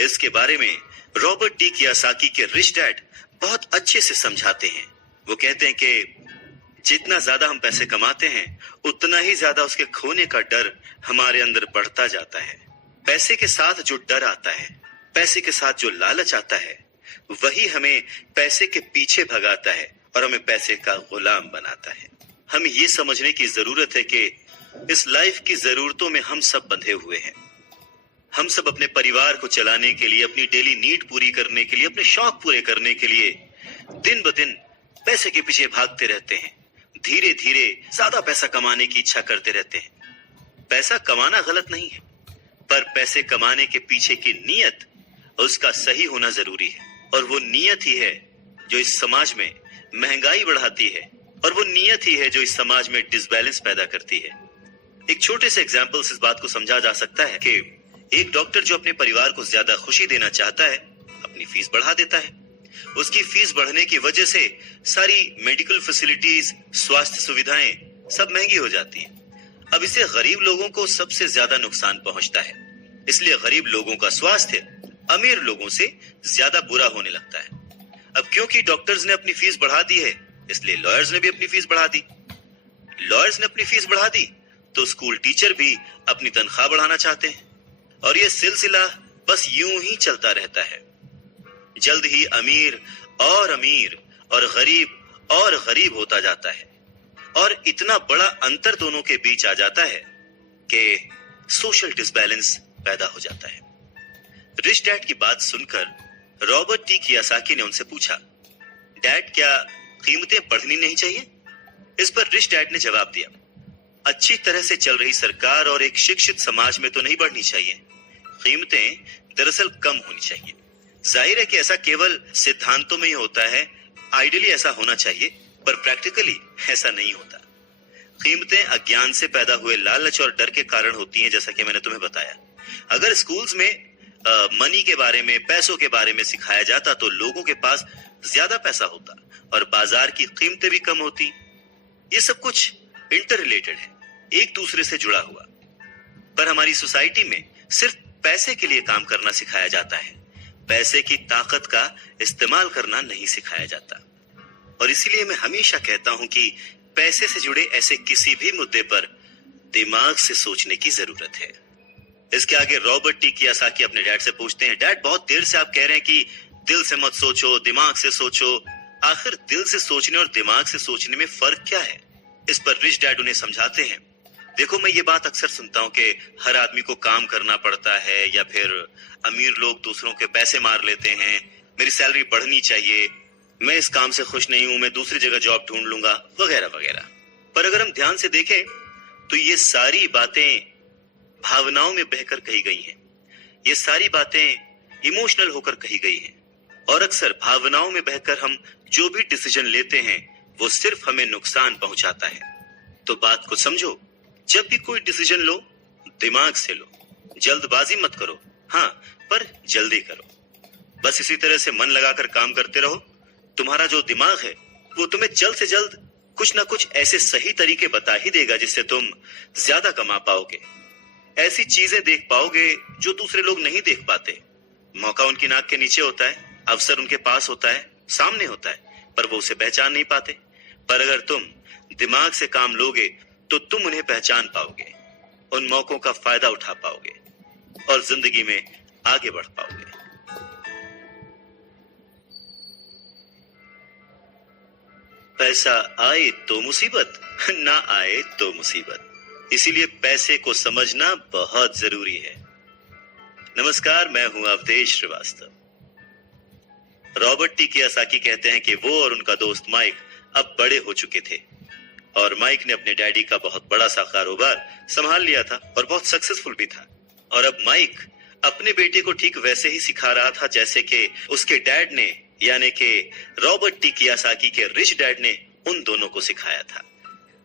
इसके बारे में रॉबर्ट टी कियोसाकी के रिच डैड बहुत अच्छे से समझाते हैं। वो कहते हैं कि जितना ज्यादा हम पैसे कमाते हैं उतना ही ज्यादा उसके खोने का डर हमारे अंदर बढ़ता जाता है। पैसे के साथ जो डर आता है, पैसे के साथ जो लालच आता है, वही हमें पैसे के पीछे भगाता है और हमें पैसे का गुलाम बनाता है। हमें ये समझने की जरूरत है कि इस लाइफ की जरूरतों में हम सब बंधे हुए हैं। हम सब अपने परिवार को चलाने के लिए, अपनी डेली नीड पूरी करने के लिए, अपने शौक पूरे करने के लिए दिन ब दिन पैसे के पीछे भागते रहते हैं। धीरे धीरे ज्यादा पैसा कमाने की इच्छा करते रहते हैं। पैसा कमाना गलत नहीं है, पर पैसे कमाने के पीछे की नीयत, उसका सही होना जरूरी है। और वो नीयत ही है जो इस समाज में महंगाई बढ़ाती है, और वो नीयत ही है जो इस समाज में डिसबैलेंस पैदा करती है। एक छोटे से एग्जाम्पल से इस बात को समझा जा सकता है कि एक डॉक्टर जो अपने परिवार को ज्यादा खुशी देना चाहता है, अपनी फीस बढ़ा देता है। उसकी फीस बढ़ने की वजह से सारी मेडिकल फैसिलिटीज, स्वास्थ्य सुविधाएं सब महंगी हो जाती हैं। अब इससे गरीब लोगों को सबसे ज्यादा नुकसान पहुंचता है। इसलिए गरीब लोगों का स्वास्थ्य अमीर लोगों से ज्यादा बुरा होने लगता है। अब क्योंकि डॉक्टर्स ने अपनी फीस बढ़ा दी है, इसलिए लॉयर्स ने भी अपनी फीस बढ़ा दी। लॉयर्स ने अपनी फीस बढ़ा दी तो स्कूल टीचर भी अपनी तनख्वाह बढ़ाना चाहते हैं, और यह सिलसिला बस यूं ही चलता रहता है। जल्द ही अमीर और गरीब होता जाता है, और इतना बड़ा अंतर दोनों के बीच आ जाता है कि सोशल डिसबैलेंस पैदा हो जाता है। रिच डैड की बात सुनकर रॉबर्ट टी कियोसाकी ने उनसे पूछा, डैड क्या कीमतें बढ़नी नहीं चाहिए? इस पर रिच डैड ने जवाब दिया, अच्छी तरह से चल रही सरकार और एक शिक्षित समाज में तो नहीं बढ़नी चाहिए, कीमतें दरअसल कम होनी चाहिए। जाहिर है कि ऐसा केवल सिद्धांतों में ही होता है, आइडियली ऐसा होना चाहिए, पर प्रैक्टिकली ऐसा नहीं होता। कीमतें अज्ञान से पैदा हुए लालच और डर के कारण होती हैं, जैसा कि मैंने तुम्हें बताया। अगर स्कूल्स में मनी के बारे में, पैसों के बारे में सिखाया जाता तो लोगों के पास ज्यादा पैसा होता और बाजार की कीमतें भी कम होती। ये सब कुछ इंटर रिलेटेड है, एक दूसरे से जुड़ा हुआ। पर हमारी सोसाइटी में सिर्फ पैसे के लिए काम करना सिखाया जाता है, पैसे की ताकत का इस्तेमाल करना नहीं सिखाया जाता। और इसीलिए मैं हमेशा कहता हूं कि पैसे से जुड़े ऐसे किसी भी मुद्दे पर दिमाग से सोचने की जरूरत है। इसके आगे रॉबर्ट टी कियोसाकी अपने डैड से पूछते हैं, डैड बहुत देर से आप कह रहे हैं कि दिल से मत सोचो, दिमाग से सोचो। आखिर दिल से सोचने और दिमाग से सोचने में फर्क क्या है? इस पर रिच डैड उन्हें समझाते हैं, देखो मैं ये बात अक्सर सुनता हूँ कि हर आदमी को काम करना पड़ता है, या फिर अमीर लोग दूसरों के पैसे मार लेते हैं, मेरी सैलरी बढ़नी चाहिए, मैं इस काम से खुश नहीं हूं, मैं दूसरी जगह जॉब ढूंढ लूंगा, वगैरह वगैरह। पर अगर हम ध्यान से देखें तो ये सारी बातें भावनाओं में बहकर कही गई हैं। ये सारी बातें इमोशनल होकर कही गई हैं, और अक्सर भावनाओं में बहकर हम जो भी डिसीजन लेते हैं वो सिर्फ हमें नुकसान पहुंचाता है। तो बात को समझो, जब भी कोई डिसीजन लो दिमाग से लो, जल्दबाजी मत करो, हाँ पर जल्दी करो। बस इसी तरह से मन लगाकर काम करते रहो। तुम्हारा जो दिमाग है वो तुम्हें जल्द से जल्द कुछ ना कुछ ऐसे सही तरीके बता ही देगा जिससे तुम ज्यादा कमा पाओगे, ऐसी चीजें देख पाओगे जो दूसरे लोग नहीं देख पाते। मौका उनकी नाक के नीचे होता है, अवसर उनके पास होता है, सामने होता है, पर वो उसे पहचान नहीं पाते। पर अगर तुम दिमाग से काम लोगे तो तुम उन्हें पहचान पाओगे, उन मौकों का फायदा उठा पाओगे और जिंदगी में आगे बढ़ पाओगे। पैसा आए तो मुसीबत, ना आए तो मुसीबत, इसीलिए पैसे को समझना बहुत जरूरी है। नमस्कार, मैं हूं Avdhesh Srivastava. Robert T Kiyosaki कहते हैं कि वो और उनका दोस्त माइक अब बड़े हो चुके थे, और माइक ने अपने डैडी का बहुत बड़ा सा कारोबार संभाल लिया था और बहुत सक्सेसफुल भी था। और अब माइक अपने बेटे को ठीक वैसे ही सिखा रहा था जैसे कि उसके डैड ने, यानी कि रॉबर्ट टी कियोसाकी के रिच डैड ने उन दोनों को सिखाया था।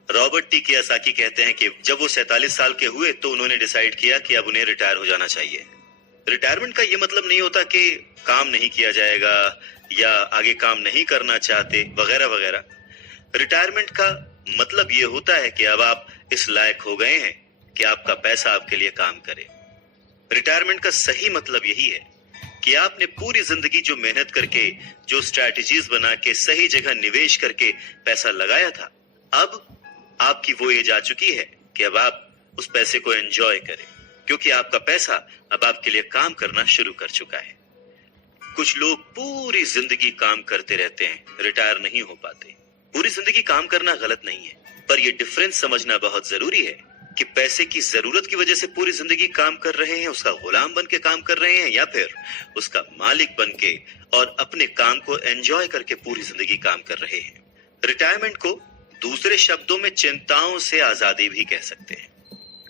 रॉबर्ट टी कियोसाकी कहते हैं कि जब वो 47 साल के हुए तो उन्होंने डिसाइड किया कि अब उन्हें रिटायर हो जाना चाहिए। रिटायरमेंट का ये मतलब नहीं होता कि काम नहीं किया जाएगा या आगे काम नहीं करना चाहते वगैरह वगैरह। रिटायरमेंट का मतलब ये होता है कि अब आप इस लायक हो गए हैं कि आपका पैसा आपके लिए काम करे। रिटायरमेंट का सही मतलब यही है कि आपने पूरी जिंदगी जो मेहनत करके, जो स्ट्रैटेजीज बना के, सही जगह निवेश करके पैसा लगाया था, अब आपकी वो एज आ चुकी है कि अब आप उस पैसे को एंजॉय करें, क्योंकि आपका पैसा अब आपके लिए काम करना शुरू कर चुका है। कुछ लोग पूरी जिंदगी काम करते रहते हैं, रिटायर नहीं हो पाते। पूरी जिंदगी काम करना गलत नहीं है, पर यह डिफरेंस समझना बहुत जरूरी है कि पैसे की जरूरत की वजह से पूरी जिंदगी काम कर रहे हैं, उसका गुलाम बन के काम कर रहे हैं, या फिर उसका मालिक बन के और अपने काम को एंजॉय करके पूरी जिंदगी काम कर रहे हैं। रिटायरमेंट को दूसरे शब्दों में चिंताओं से आजादी भी कह सकते हैं।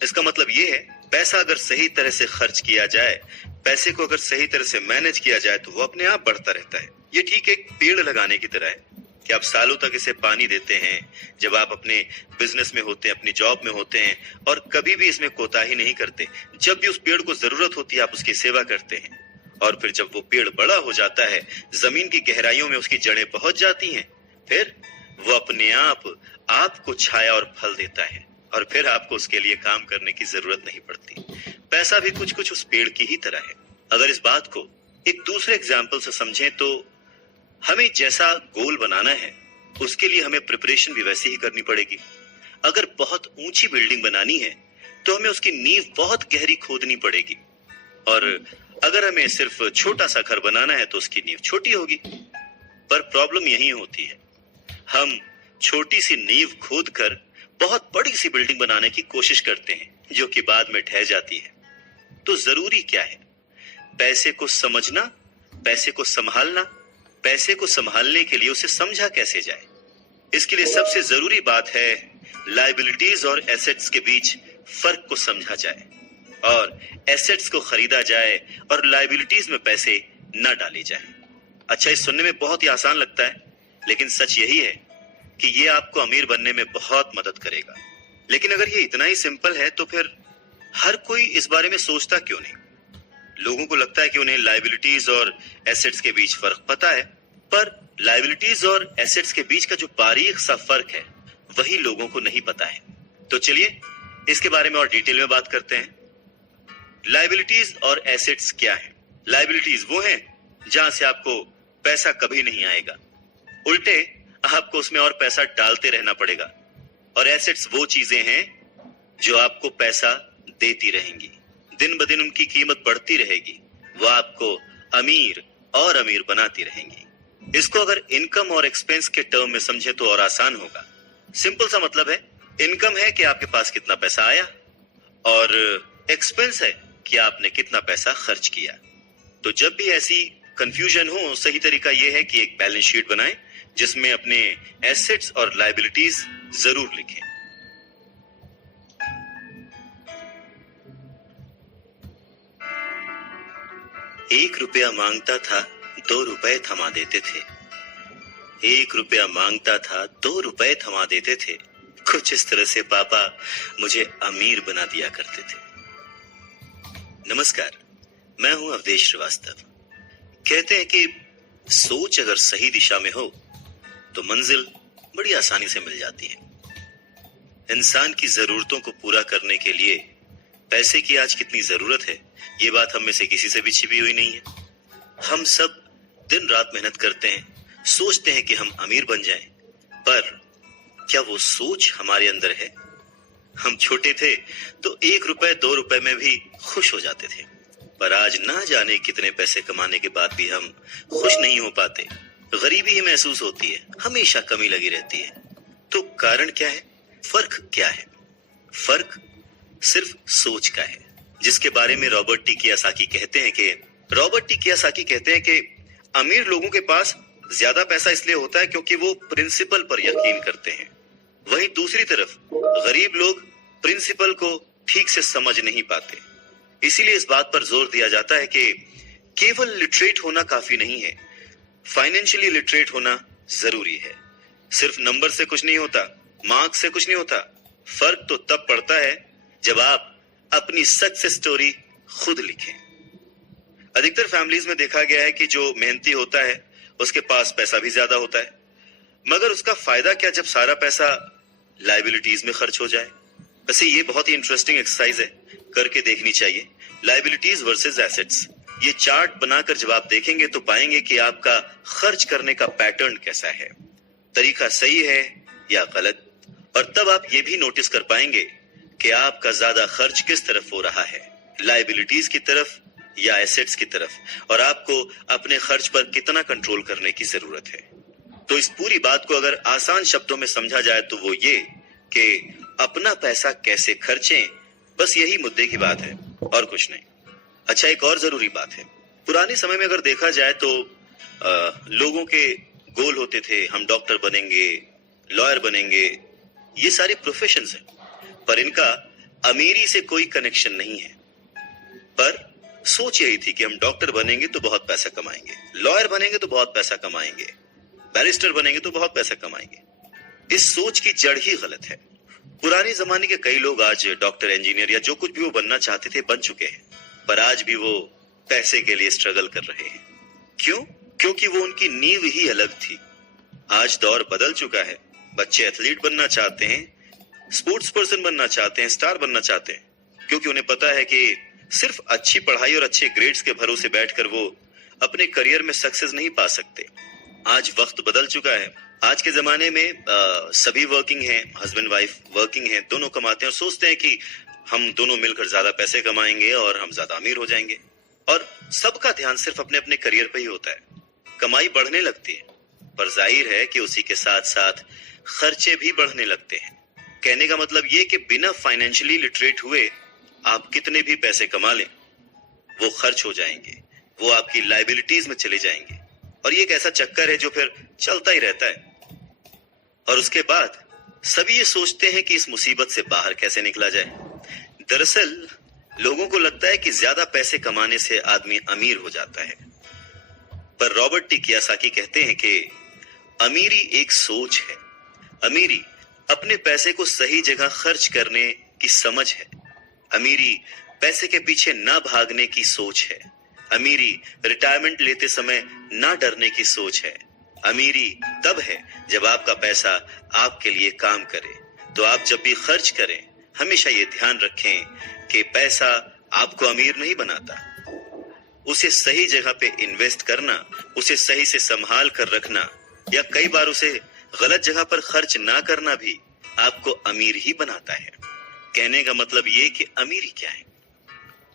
इसका मतलब यह है, पैसा अगर सही तरह से खर्च किया जाए, पैसे को अगर सही तरह से मैनेज किया जाए तो वो अपने आप बढ़ता रहता है। ये ठीक एक पेड़ लगाने की तरह है कि आप सालों तक इसे पानी देते हैं। जब आप अपने बिजनेस में होते हैं, अपनी जॉब में होते हैं, और कभी भी इसमें कोताही नहीं करते। जब भी उस पेड़ को जरूरत होती है आप उसकी सेवा करते हैं, और फिर जब वो पेड़ बड़ा हो जाता है, जमीन की गहराइयों में उसकी जड़ें पहुंच जाती हैं, फिर वो अपने आप आपको छाया और फल देता है, और फिर आपको उसके लिए काम करने की जरूरत नहीं पड़ती। पैसा भी कुछ कुछ उस पेड़ की ही तरह है। अगर इस बात को एक दूसरे एग्जाम्पल से समझें तो हमें जैसा गोल बनाना है उसके लिए हमें प्रिपरेशन भी वैसी ही करनी पड़ेगी। अगर बहुत ऊंची बिल्डिंग बनानी है तो हमें उसकी नींव बहुत गहरी खोदनी पड़ेगी, और अगर हमें सिर्फ छोटा सा घर बनाना है तो उसकी नींव छोटी होगी। पर प्रॉब्लम यही होती है, हम छोटी सी नींव खोद कर बहुत बड़ी सी बिल्डिंग बनाने की कोशिश करते हैं जो कि बाद में ढह जाती है। तो जरूरी क्या है? पैसे को समझना, पैसे को संभालना। पैसे को संभालने के लिए उसे समझा कैसे जाए, इसके लिए सबसे जरूरी बात है लायबिलिटीज और एसेट्स के बीच फर्क को समझा जाए, और एसेट्स को खरीदा जाए और लायबिलिटीज में पैसे न डाले जाए। अच्छा, इस सुनने में बहुत ही आसान लगता है, लेकिन सच यही है कि ये आपको अमीर बनने में बहुत मदद करेगा। लेकिन अगर ये इतना ही सिंपल है तो फिर हर कोई इस बारे में सोचता क्यों नहीं? लोगों को लगता है कि उन्हें लायबिलिटीज और एसेट्स के बीच फर्क पता है, पर लायबिलिटीज और एसेट्स के बीच का जो बारीक सा फर्क है वही लोगों को नहीं पता है। तो चलिए इसके बारे में और डिटेल में बात करते हैं। लायबिलिटीज और एसेट्स क्या है? लायबिलिटीज वो हैं जहां से आपको पैसा कभी नहीं आएगा, उल्टे आपको उसमें और पैसा डालते रहना पड़ेगा। और एसेट्स वो चीजें हैं जो आपको पैसा देती रहेंगी, दिन ब दिन उनकी कीमत बढ़ती रहेगी, वो आपको अमीर और अमीर बनाती रहेंगी। इसको अगर इनकम और एक्सपेंस के टर्म में समझे तो और आसान होगा। सिंपल सा मतलब है, इनकम है कि आपके पास कितना पैसा आया, और एक्सपेंस है कि आपने कितना पैसा खर्च किया। तो जब भी ऐसी कंफ्यूजन हो, सही तरीका यह है कि एक बैलेंस शीट बनाएं जिसमें अपने एसेट्स और लायबिलिटीज जरूर लिखें। ₹1 मांगता था, ₹2 थमा देते थे। ₹1 मांगता था, ₹2 थमा देते थे। कुछ इस तरह से पापा मुझे अमीर बना दिया करते थे। नमस्कार, मैं हूं अवधेश श्रीवास्तव। कहते हैं कि सोच अगर सही दिशा में हो तो मंजिल बड़ी आसानी से मिल जाती है। इंसान की जरूरतों को पूरा करने के लिए पैसे की आज कितनी जरूरत है, ये बात हम में से किसी से भी छिपी हुई नहीं है। हम सब दिन रात मेहनत करते हैं, सोचते हैं कि हम अमीर बन जाएं, पर क्या वो सोच हमारे अंदर है? हम छोटे थे तो ₹1 ₹2 में भी खुश हो जाते थे, पर आज ना जाने कितने पैसे कमाने के बाद भी हम खुश नहीं हो पाते। गरीबी ही महसूस होती है, हमेशा कमी लगी रहती है। तो कारण क्या है? फर्क क्या है? फर्क सिर्फ सोच का है, जिसके बारे में रॉबर्ट टी कियोसाकी कहते हैं कि अमीर लोगों के पास ज्यादा पैसा इसलिए होता है क्योंकि वो प्रिंसिपल पर यकीन करते हैं। वहीं दूसरी तरफ गरीब लोग प्रिंसिपल को ठीक से समझ नहीं पाते। इसीलिए इस बात पर जोर दिया जाता है कि केवल लिटरेट होना काफी नहीं है, फाइनेंशियली लिटरेट होना जरूरी है। सिर्फ नंबर से कुछ नहीं होता, मार्क्स से कुछ नहीं होता। फर्क तो तब पड़ता है जब आप अपनी सक्सेस स्टोरी खुद लिखें। अधिकतर फैमिलीज में देखा गया है कि जो मेहनती होता है उसके पास पैसा भी ज्यादा होता है, मगर उसका फायदा क्या जब सारा पैसा लाइबिलिटीज में खर्च हो जाए। वैसे ये बहुत ही इंटरेस्टिंग एक्सरसाइज है, करके देखनी चाहिए। लाइबिलिटीज वर्सेस एसेट्स, ये चार्ट बनाकर जब आप देखेंगे तो पाएंगे कि आपका खर्च करने का पैटर्न कैसा है, तरीका सही है या गलत। और तब आप ये भी नोटिस कर पाएंगे कि आपका ज्यादा खर्च किस तरफ हो रहा है, लाइबिलिटीज की तरफ या एसेट्स की तरफ, और आपको अपने खर्च पर कितना कंट्रोल करने की जरूरत है। तो इस पूरी बात को अगर आसान शब्दों में समझा जाए तो वो ये कि अपना पैसा कैसे खर्चें, बस यही मुद्दे की बात है और कुछ नहीं। अच्छा, एक और जरूरी बात है, पुराने समय में अगर देखा जाए तो लोगों के गोल होते थे, हम डॉक्टर बनेंगे, लॉयर बनेंगे, ये सारे प्रोफेशंस हैं, पर इनका अमीरी से कोई कनेक्शन नहीं है। पर सोच यही थी कि हम डॉक्टर बनेंगे तो बहुत पैसा कमाएंगे, लॉयर बनेंगे तो बहुत पैसा कमाएंगे, बैरिस्टर बनेंगे तो बहुत पैसा कमाएंगे। इस सोच की जड़ ही गलत है। पुराने जमाने के कई लोग आज डॉक्टर, इंजीनियर या जो कुछ भी वो बनना चाहते थे बन चुके हैं, पर आज भी वो पैसे के लिए स्ट्रगल कर रहे हैं। क्यों? क्योंकि वो उनकी नींव ही अलग थी। आज दौर बदल चुका है, बच्चे एथलीट बनना चाहते हैं, स्पोर्ट्स पर्सन बनना चाहते हैं, स्टार बनना चाहते हैं, क्योंकि उन्हें पता है कि सिर्फ अच्छी पढ़ाई और अच्छे ग्रेड्स के भरोसे बैठकर वो अपने करियर में सक्सेस नहीं पा सकते। आज वक्त बदल चुका है। आज के जमाने में सभी वर्किंग हैं, हस्बैंड वाइफ वर्किंग हैं, दोनों कमाते हैं और सोचते हैं कि हम दोनों मिलकर ज्यादा पैसे कमाएंगे और हम ज्यादा अमीर हो जाएंगे। और सबका ध्यान सिर्फ अपने अपने करियर पे ही होता है। कमाई बढ़ने लगती है, पर जाहिर है कि उसी के साथ साथ खर्चे भी बढ़ने लगते हैं। कहने का मतलब ये कि बिना फाइनेंशियली लिटरेट हुए आप कितने भी पैसे कमा लें, वो खर्च हो जाएंगे, वो आपकी लाइबिलिटीज में चले जाएंगे, और ये एक ऐसा चक्कर है जो फिर चलता ही रहता है। और उसके बाद सभी ये सोचते हैं कि इस मुसीबत से बाहर कैसे निकला जाए। दरअसल लोगों को लगता है कि ज्यादा पैसे कमाने से आदमी अमीर हो जाता है, पर रॉबर्ट टी कियोसाकी कहते हैं कि अमीरी एक सोच है। अमीरी अपने पैसे को सही जगह खर्च करने की समझ है। अमीरी पैसे के पीछे ना भागने की सोच है। अमीरी रिटायरमेंट लेते समय ना डरने की सोच है। अमीरी तब है जब आपका पैसा आपके लिए काम करे। तो आप जब भी खर्च करें हमेशा ये ध्यान रखें कि पैसा आपको अमीर नहीं बनाता। उसे सही जगह पे इन्वेस्ट करना, उसे सही से संभाल कर रखना, या कई बार उसे गलत जगह पर खर्च ना करना भी आपको अमीर ही बनाता है। कहने का मतलब ये कि अमीरी क्या है?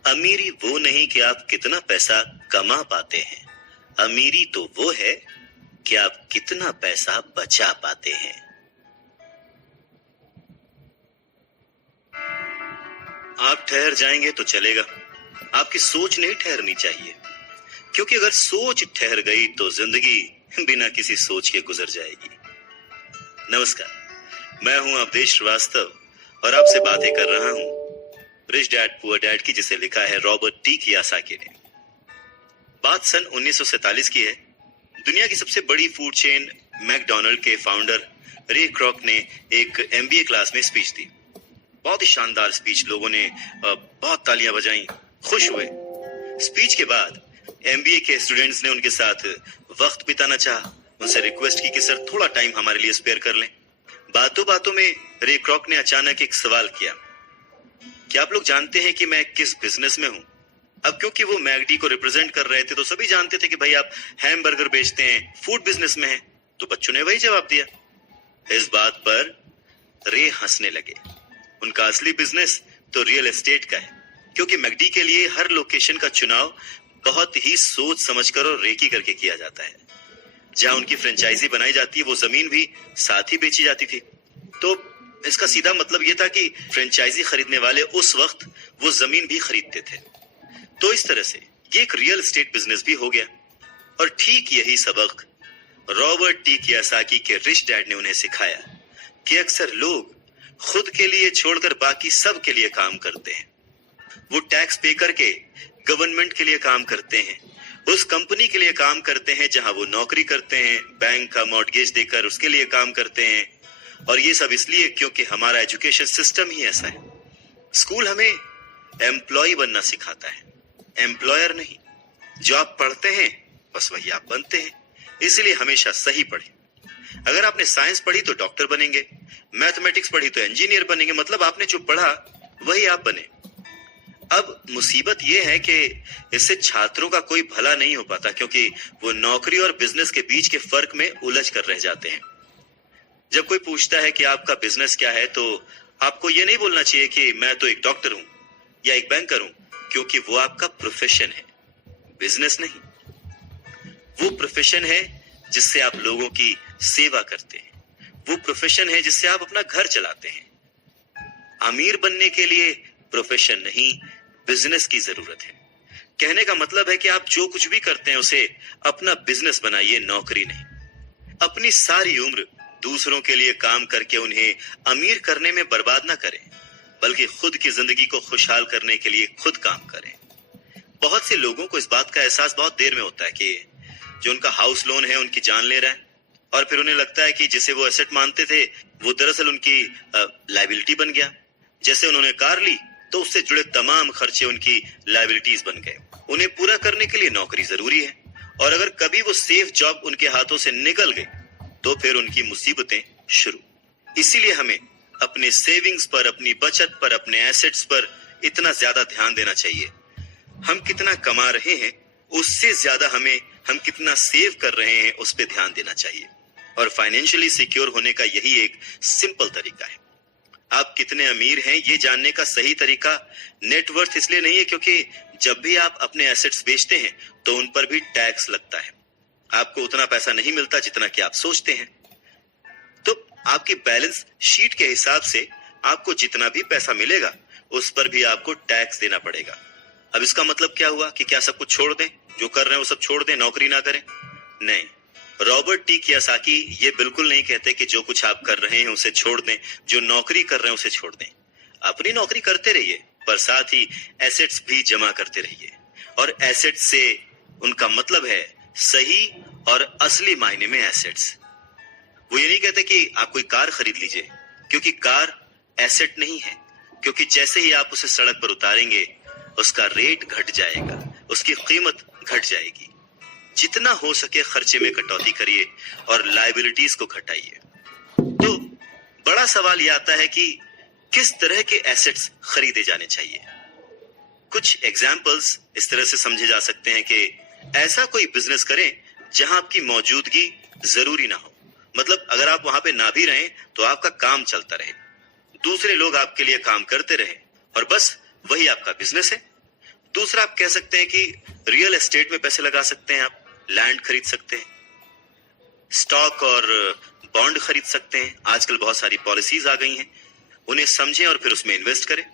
अमीरी वो नहीं कि आप कितना पैसा कमा पाते हैं, अमीरी तो वो है कि आप कितना पैसा बचा पाते हैं। आप ठहर जाएंगे तो चलेगा, आपकी सोच नहीं ठहरनी चाहिए, क्योंकि अगर सोच ठहर गई तो जिंदगी बिना किसी सोच के गुजर जाएगी। नमस्कार, मैं हूं अवधेश श्रीवास्तव और आपसे बातें कर रहा हूं रिच डैड पुअर डैड की, जिसे लिखा है रॉबर्ट टी कियोसाकी ने। बात सन 1947 की है। दुनिया की सबसे बड़ी फूड चेन मैकडॉनल्ड के फाउंडर रे क्रॉक ने एक एमबीए क्लास में स्पीच दी। बहुत ही शानदार स्पीच, लोगों ने बहुत तालियां बजाई, खुश हुए। स्पीच के बाद एमबीए के स्टूडेंट्स ने उनके साथ वक्त बिताना चाहा, उनसे रिक्वेस्ट की कि सर थोड़ा टाइम हमारे लिए स्पेयर कर लें। बातों बातों में रे क्रॉक ने अचानक एक सवाल किया, क्या आप लोग जानते हैं कि मैं किस बिजनेस में हूं? अब क्योंकि वो मैगडी को रिप्रेजेंट कर रहे थे तो सभी जानते थे कि भाई आप हैमबर्गर बेचते हैं, फूड बिजनेस में हैं, तो बच्चों ने वही जवाब दिया। इस बात पर रे हंसने लगे। उनका असली बिजनेस तो रियल एस्टेट का है, क्योंकि मैगडी के लिए हर लोकेशन का चुनाव बहुत ही सोच समझकर और रेकी करके किया जाता है। जहां उनकी फ्रेंचाइजी बनाई जाती है वो जमीन भी साथ ही बेची जाती थी। तो इसका सीधा मतलब यह था कि फ्रेंचाइजी खरीदने वाले उस वक्त वो जमीन भी खरीदते थे। तो इस तरह से ये एक रियल एस्टेट बिजनेस भी हो गया। और ठीक यही सबक रॉबर्ट टी कियोसाकी के रिच डैड ने उन्हें सिखाया कि अक्सर लोग खुद के लिए छोड़कर बाकी सब के लिए काम करते हैं। वो टैक्स पे करके गवर्नमेंट के लिए काम करते हैं, उस कंपनी के लिए काम करते हैं जहां वो नौकरी करते हैं, बैंक का मॉर्गेज देकर उसके लिए काम करते हैं। और ये सब इसलिए क्योंकि हमारा एजुकेशन सिस्टम ही ऐसा है। स्कूल हमें एम्प्लॉय बनना सिखाता है, एम्प्लॉयर नहीं। जो आप पढ़ते हैं बस वही आप बनते हैं, इसलिए हमेशा सही पढ़ें। अगर आपने साइंस पढ़ी तो डॉक्टर बनेंगे, मैथमेटिक्स पढ़ी तो इंजीनियर बनेंगे, मतलब आपने जो पढ़ा वही आप बने। अब मुसीबत यह है कि इससे छात्रों का कोई भला नहीं हो पाता, क्योंकि वो नौकरी और बिजनेस के बीच के फर्क में उलझ कर रह जाते हैं। जब कोई पूछता है कि आपका बिजनेस क्या है, तो आपको ये नहीं बोलना चाहिए कि मैं तो एक डॉक्टर हूं या एक बैंकर हूं, क्योंकि वो आपका प्रोफेशन है, बिजनेस नहीं। वो प्रोफेशन है जिससे आप लोगों की सेवा करते हैं, वो प्रोफेशन है जिससे आप अपना घर चलाते हैं। अमीर बनने के लिए प्रोफेशन नहीं, बिजनेस की जरूरत है। कहने का मतलब है कि आप जो कुछ भी करते हैं उसे अपना बिजनेस बनाइए, नौकरी नहीं। अपनी सारी उम्र दूसरों के लिए काम करके उन्हें अमीर करने में बर्बाद ना करें, बल्कि खुद की जिंदगी को खुशहाल करने के लिए खुद काम करें। बहुत से लोगों को इस बात का एहसास बहुत देर में होता है कि जो उनका हाउस लोन है उनकी जान ले रहा है, और फिर उन्हें लगता है कि जिसे वो एसेट मानते थे वो दरअसल उनकी लायबिलिटी बन गया। जैसे उन्होंने कार ली तो उससे जुड़े तमाम खर्चे उनकी लायबिलिटीज बन गए। उन्हें पूरा करने के लिए नौकरी जरूरी है, और अगर कभी वो सेफ जॉब उनके हाथों से निकल गई तो फिर उनकी मुसीबतें शुरू। इसीलिए हमें अपने सेविंग्स पर, अपनी बचत पर, अपने एसेट्स पर इतना ज्यादा ध्यान देना चाहिए। हम कितना कमा रहे हैं उससे ज्यादा हमें हम कितना सेव कर रहे हैं उस पर ध्यान देना चाहिए। और फाइनेंशियली सिक्योर होने का यही एक सिंपल तरीका है। आप कितने अमीर हैं ये जानने का सही तरीका नेटवर्थ इसलिए नहीं है क्योंकि जब भी आप अपने एसेट्स बेचते हैं तो उन पर भी टैक्स लगता है। आपको उतना पैसा नहीं मिलता जितना कि आप सोचते हैं। तो आपकी बैलेंस शीट के हिसाब से आपको जितना भी पैसा मिलेगा उस पर भी आपको टैक्स देना पड़ेगा। अब इसका मतलब क्या हुआ कि क्या सब कुछ छोड़ दें, जो कर रहे हैं वो सब छोड़ दें, नौकरी ना करें? नहीं, रॉबर्ट टी कियोसाकी ये बिल्कुल नहीं कहते कि जो कुछ आप कर रहे हैं उसे छोड़ दें, जो नौकरी कर रहे हैं उसे छोड़ दें। अपनी नौकरी करते रहिए, पर साथ ही एसेट्स भी जमा करते रहिए। और एसेट्स से उनका मतलब है सही और असली मायने में एसेट्स। वो ये नहीं कहते कि आप कोई कार खरीद लीजिए, क्योंकि कार एसेट नहीं है, क्योंकि जैसे ही आप उसे सड़क पर उतारेंगे उसका रेट घट जाएगा, उसकी कीमत घट जाएगी। जितना हो सके खर्चे में कटौती करिए और लायबिलिटीज को घटाइए। तो बड़ा सवाल यह आता है कि किस तरह के एसेट्स खरीदे जाने चाहिए। कुछ एग्जाम्पल्स इस तरह से समझे जा सकते हैं कि ऐसा कोई बिजनेस करें जहां आपकी मौजूदगी जरूरी ना हो। मतलब अगर आप वहां पे ना भी रहें तो आपका काम चलता रहे, दूसरे लोग आपके लिए काम करते रहे, और बस वही आपका बिजनेस है। दूसरा आप कह सकते हैं कि रियल एस्टेट में पैसे लगा सकते हैं, आप लैंड खरीद सकते हैं, स्टॉक और बॉन्ड खरीद सकते हैं। आजकल बहुत सारी पॉलिसीज आ गई हैं, उन्हें समझें और फिर उसमें इन्वेस्ट करें।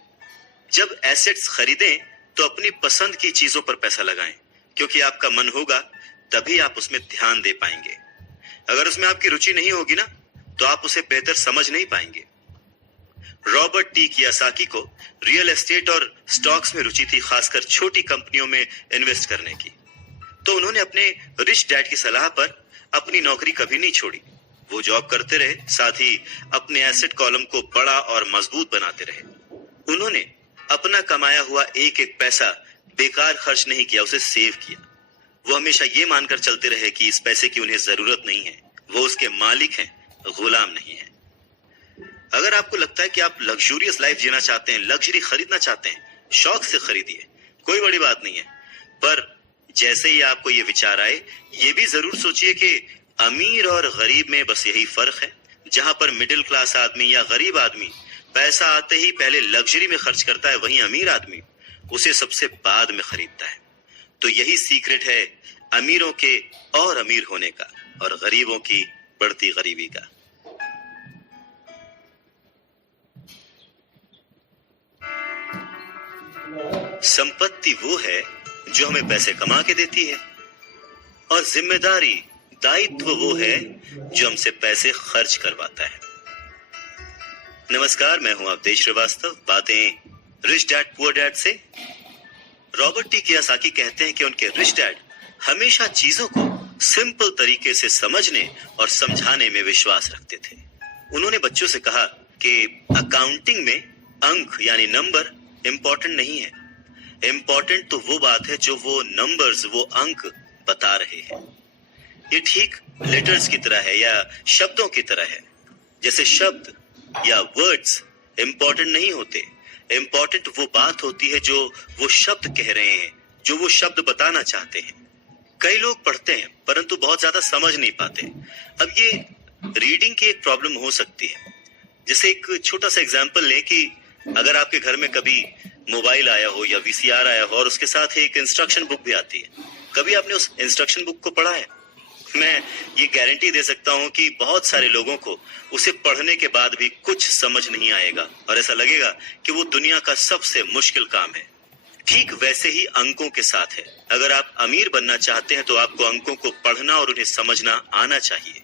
जब एसेट्स खरीदें तो अपनी पसंद की चीजों पर पैसा लगाएं, क्योंकि आपका मन होगा तभी आप उसमें ध्यान दे पाएंगे। अगर उसमें आपकी रुचि नहीं होगी ना तो आप उसे बेहतर समझ नहीं पाएंगे। रॉबर्ट टी कियोसाकी को रियल एस्टेट और स्टॉक्स में रुचि थी, खासकर छोटी कंपनियों में इन्वेस्ट करने की। तो उन्होंने अपने रिच डैड की सलाह पर अपनी नौकरी कभी नहीं छोड़ी। वो जॉब करते रहे, साथ ही अपने एसेट कॉलम को बड़ा और मजबूत बनाते रहे। उन्होंने अपना कमाया हुआ एक एक पैसा बेकार खर्च नहीं किया, उसे सेव किया। वो हमेशा ये मानकर चलते रहे कि इस पैसे की उन्हें जरूरत नहीं है, वो उसके मालिक हैं, गुलाम नहीं है। अगर आपको लगता है कि आप लग्जूरियस लाइफ जीना चाहते हैं, लग्जरी खरीदना चाहते हैं, शौक से खरीदिए, कोई बड़ी बात नहीं है। पर जैसे ही आपको ये विचार आए, ये भी जरूर सोचिए कि अमीर और गरीब में बस यही फर्क है। जहां पर मिडिल क्लास आदमी या गरीब आदमी पैसा आते ही पहले लग्जरी में खर्च करता है, वहीं अमीर आदमी उसे सबसे बाद में खरीदता है। तो यही सीक्रेट है अमीरों के और अमीर होने का और गरीबों की बढ़ती गरीबी का। संपत्ति वो है जो हमें पैसे कमा के देती है, और जिम्मेदारी, दायित्व वो है जो हमसे पैसे खर्च करवाता है। नमस्कार, मैं हूं अवधेश श्रीवास्तव, बातें रिच डैड पुअर डैड से। रॉबर्ट टी कियोसाकी कहते हैं कि उनके रिच डैड हमेशा चीजों को सिंपल तरीके से समझने और समझाने में विश्वास रखते थे। उन्होंने बच्चों से कहा कि अकाउंटिंग में अंक यानी नंबर इंपॉर्टेंट नहीं है, इम्पोर्टेंट तो वो बात है जो वो नंबर्स, वो अंक बता रहे हैं। ये ठीक लेटर्स की तरह है या शब्दों की तरह है। जैसे शब्द या वर्ड्स इम्पोर्टेंट नहीं होते, इम्पोर्टेंट वो बात होती है जो वो शब्द कह रहे हैं, जो वो शब्द बताना चाहते हैं। कई लोग पढ़ते हैं परंतु बहुत ज्यादा समझ नहीं पाते। अब ये रीडिंग की एक प्रॉब्लम हो सकती है। जैसे एक छोटा सा एग्जांपल लें कि अगर आपके घर में कभी मोबाइल आया हो या वीसीआर आया हो और उसके साथ एक इंस्ट्रक्शन बुक भी आती है, कभी आपने उस इंस्ट्रक्शन बुक को पढ़ा है? मैं ये गारंटी दे सकता हूं कि बहुत सारे लोगों को उसे पढ़ने के बाद भी कुछ समझ नहीं आएगा और ऐसा लगेगा कि वो दुनिया का सबसे मुश्किल काम है। ठीक वैसे ही अंकों के साथ है। अगर आप अमीर बनना चाहते हैं तो आपको अंकों को पढ़ना और उन्हें समझना आना चाहिए।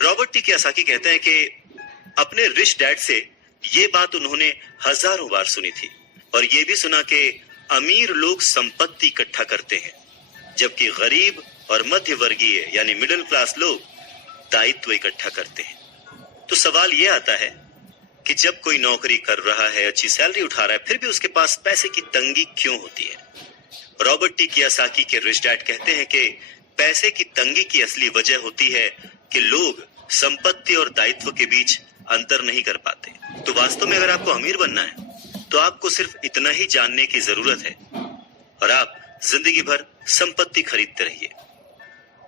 रॉबर्ट टी कियोसाकी कहते हैं कि अपने रिच डैड से ये बात उन्होंने हजारों बार सुनी थी और ये भी सुना कि अमीर लोग संपत्ति इकट्ठा करते हैं जबकि गरीब और मध्य वर्गीय यानी मिडिल क्लास लोग दायित्व इकट्ठा करते हैं। तो सवाल ये आता है कि जब कोई नौकरी कर रहा है, अच्छी सैलरी उठा रहा है, फिर भी उसके पास पैसे की तंगी क्यों होती है? रॉबर्ट टी कियोसाकी के रिच डैड कहते हैं कि पैसे की तंगी की असली वजह होती है कि लोग संपत्ति और दायित्व के बीच अंतर नहीं कर पाते। तो वास्तव में अगर आपको अमीर बनना है तो आपको सिर्फ इतना ही जानने की जरूरत है और आप जिंदगी भर संपत्ति खरीदते रहिए।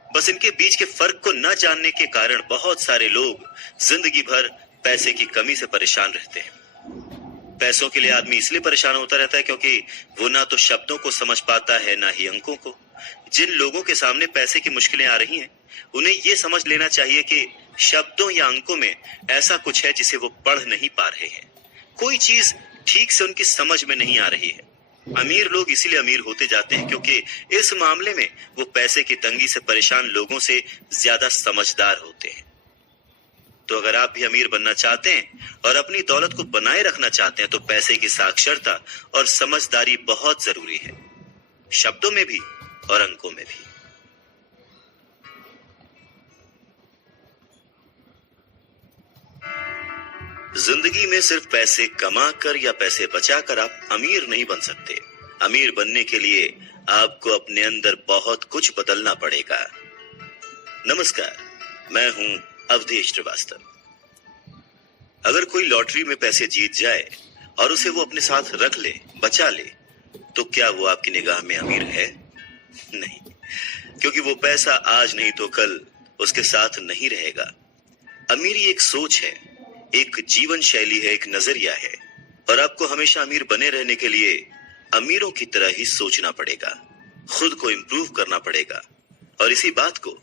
बस इनके बीच के फर्क को न जानने के कारण बहुत सारे लोग जिंदगी भर पैसे की कमी से परेशान रहते हैं। पैसों के लिए आदमी इसलिए परेशान होता रहता है क्योंकि वो ना तो शब्दों को समझ पाता है ना ही अंकों को। जिन लोगों के सामने पैसे की मुश्किलें आ रही हैं, उन्हें ये समझ लेना चाहिए कि शब्दों या अंकों में ऐसा कुछ है जिसे वो पढ़ नहीं पा रहे हैं। कोई चीज ठीक से उनकी समझ में नहीं आ रही है। अमीर लोग इसीलिए अमीर होते जाते हैं क्योंकि इस मामले में वो पैसे की तंगी से परेशान लोगों से ज्यादा समझदार होते हैं। तो अगर आप भी अमीर बनना चाहते हैं और अपनी दौलत को बनाए रखना चाहते हैं तो पैसे की साक्षरता और समझदारी बहुत जरूरी है, शब्दों में भी और अंकों में भी। जिंदगी में सिर्फ पैसे कमाकर या पैसे बचाकर आप अमीर नहीं बन सकते। अमीर बनने के लिए आपको अपने अंदर बहुत कुछ बदलना पड़ेगा। नमस्कार, मैं हूं अवधेश श्रीवास्तव। अगर कोई लॉटरी में पैसे जीत जाए और उसे वो अपने साथ रख ले, बचा ले, तो क्या वो आपकी निगाह में अमीर है? नहीं, क्योंकि वो पैसा आज नहीं तो कल उसके साथ नहीं रहेगा। अमीरी एक सोच है, एक जीवन शैली है, एक नजरिया है और आपको हमेशा अमीर बने रहने के लिए अमीरों की तरह ही सोचना पड़ेगा, खुद को इंप्रूव करना पड़ेगा। और इसी बात को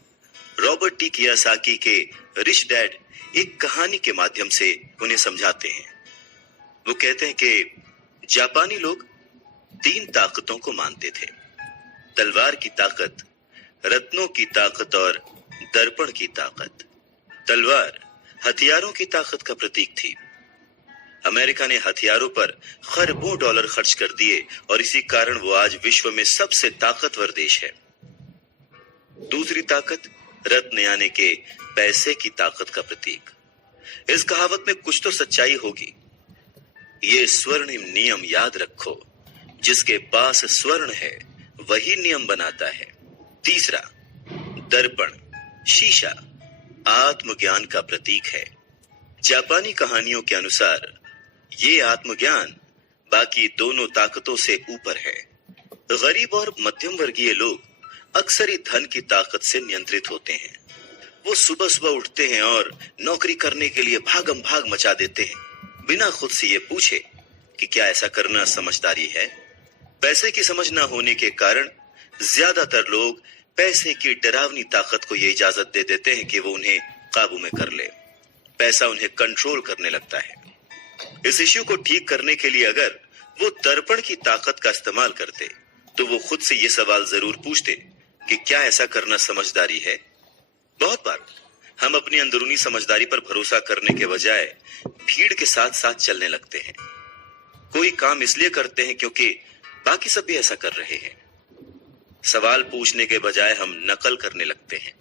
रॉबर्ट टी कियोसाकी के रिच डैड एक कहानी के माध्यम से उन्हें समझाते हैं। वो कहते हैं कि जापानी लोग 3 ताकतों को मानते थे: तलवार की ताकत, रत्नों की ताकत और दर्पण की ताकत। तलवार हथियारों की ताकत का प्रतीक थी। अमेरिका ने हथियारों पर खरबों डॉलर खर्च कर दिए और इसी कारण वो आज विश्व में सबसे ताकतवर देश है। दूसरी ताकत रत्न यानी के पैसे की ताकत का प्रतीक। इस कहावत में कुछ तो सच्चाई होगी। ये स्वर्णिम नियम याद रखो, जिसके पास स्वर्ण है वही नियम बनाता है। तीसरा, दर्पण, शीशा, आत्मज्ञान का प्रतीक है। जापानी कहानियों के अनुसार ये आत्मज्ञान बाकी दोनों ताकतों से ऊपर है। गरीब और मध्यम वर्गीय लोग अक्सर ही धन की ताकत से नियंत्रित होते हैं। वो सुबह सुबह उठते हैं और नौकरी करने के लिए भागम भाग मचा देते हैं, बिना खुद से ये पूछे कि क्या ऐसा करना समझदारी है। पैसे की समझ न होने के कारण ज्यादातर लोग पैसे की डरावनी ताकत को ये इजाजत दे देते हैं कि वो उन्हें काबू में कर ले। पैसा उन्हें कंट्रोल करने लगता है। इस इश्यू को ठीक करने के लिए अगर वो दर्पण की ताकत का इस्तेमाल करते तो वो खुद से ये सवाल जरूर पूछते कि क्या ऐसा करना समझदारी है। बहुत बार हम अपनी अंदरूनी समझदारी पर भरोसा करने के बजाय भीड़ के साथ साथ चलने लगते हैं। कोई काम इसलिए करते हैं क्योंकि बाकी सब भी ऐसा कर रहे हैं। सवाल पूछने के बजाय हम नकल करने लगते हैं।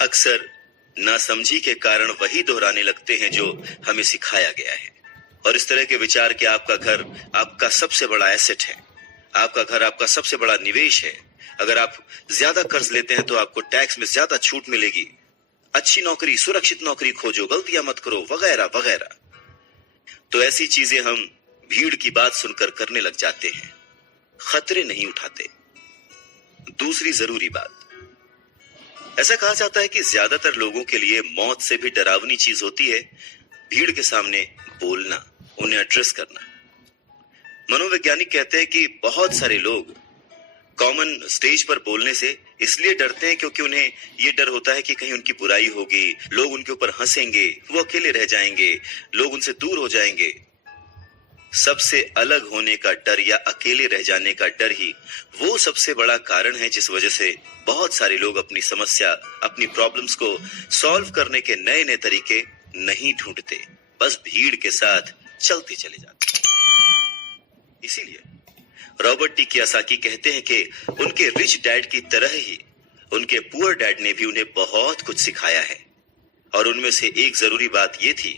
अक्सर नासमझी के कारण वही दोहराने लगते हैं जो हमें सिखाया गया है। और इस तरह के विचार कि आपका घर आपका सबसे बड़ा एसेट है आपका घर आपका सबसे बड़ा निवेश है। अगर आप ज्यादा कर्ज लेते हैं तो आपको टैक्स में ज्यादा छूट मिलेगी। अच्छी नौकरी, सुरक्षित नौकरी खोजो, गलतियां मत करो, वगैरह वगैरह। तो ऐसी चीजें हम भीड़ की बात सुनकर करने लग जाते हैं, खतरे नहीं उठाते। दूसरी जरूरी बात, ऐसा कहा जाता है कि ज्यादातर लोगों के लिए मौत से भी डरावनी चीज होती है भीड़ के सामने बोलना, उन्हें एड्रेस करना। मनोवैज्ञानिक कहते हैं कि बहुत सारे लोग कॉमन स्टेज पर बोलने से इसलिए डरते हैं क्योंकि उन्हें यह डर होता है कि कहीं उनकी बुराई होगी, लोग उनके ऊपर हंसेंगे, वो अकेले रह जाएंगे, लोग उनसे दूर हो जाएंगे। सबसे अलग होने का डर या अकेले रह जाने का डर ही वो सबसे बड़ा कारण है जिस वजह से बहुत सारे लोग अपनी समस्या, अपनी प्रॉब्लम्स को सॉल्व करने के नए नए तरीके नहीं ढूंढते, बस भीड़ के साथ चलते चले जाते। इसीलिए रॉबर्ट टी कियोसाकी कहते हैं कि उनके रिच डैड की तरह ही उनके पुअर डैड ने भी उन्हें बहुत कुछ सिखाया है। और उनमें से एक जरूरी बात यह थी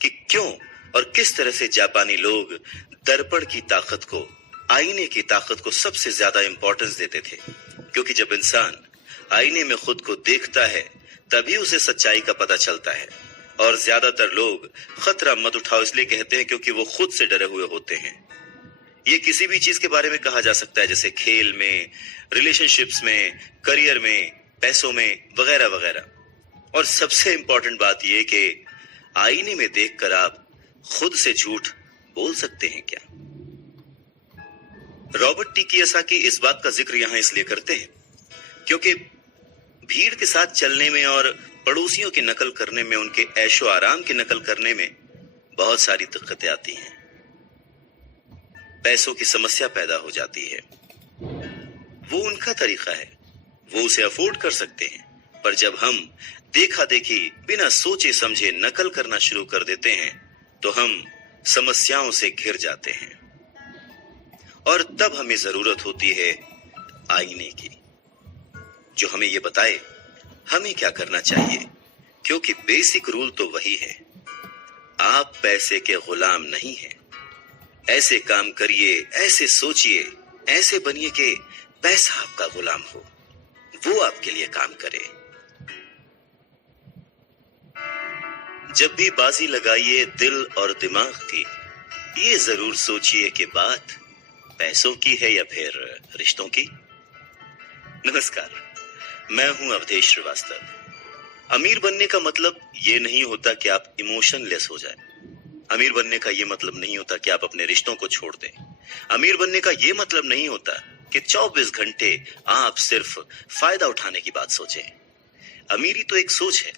कि क्यों और किस तरह से जापानी लोग दर्पण की ताकत को, आईने की ताकत को सबसे ज्यादा इंपॉर्टेंस देते थे। क्योंकि जब इंसान आईने में खुद को देखता है तभी उसे सच्चाई का पता चलता है। और ज्यादातर लोग खतरा मत उठाओ इसलिए कहते हैं क्योंकि वो खुद से डरे हुए होते हैं। ये किसी भी चीज के बारे में कहा जा सकता है, जैसे खेल में, रिलेशनशिप्स में, करियर में, पैसों में, वगैरह वगैरह। और सबसे इंपॉर्टेंट बात यह कि आईने में देखकर आप खुद से झूठ बोल सकते हैं क्या? रॉबर्ट टी कियोसाकी इस बात का जिक्र यहां इसलिए करते हैं क्योंकि भीड़ के साथ चलने में और पड़ोसियों की नकल करने में, उनके ऐशो आराम की नकल करने में बहुत सारी दिक्कतें आती हैं। पैसों की समस्या पैदा हो जाती है। वो उनका तरीका है, वो उसे अफोर्ड कर सकते हैं। पर जब हम देखा देखी, बिना सोचे समझे नकल करना शुरू कर देते हैं तो हम समस्याओं से घिर जाते हैं। और तब हमें जरूरत होती है आईने की, जो हमें यह बताए हमें क्या करना चाहिए। क्योंकि बेसिक रूल तो वही है, आप पैसे के गुलाम नहीं हैं। ऐसे काम करिए, ऐसे सोचिए, ऐसे बनिए कि पैसा आपका गुलाम हो, वो आपके लिए काम करे। जब भी बाजी लगाइए दिल और दिमाग की, ये जरूर सोचिए कि बात पैसों की है या फिर रिश्तों की। नमस्कार, मैं हूं अवधेश श्रीवास्तव। अमीर बनने का मतलब ये नहीं होता कि आप इमोशनलेस हो जाए। अमीर बनने का ये मतलब नहीं होता कि आप अपने रिश्तों को छोड़ दें। अमीर बनने का ये मतलब नहीं होता कि 24 घंटे आप सिर्फ फायदा उठाने की बात सोचें। अमीरी तो एक सोच है।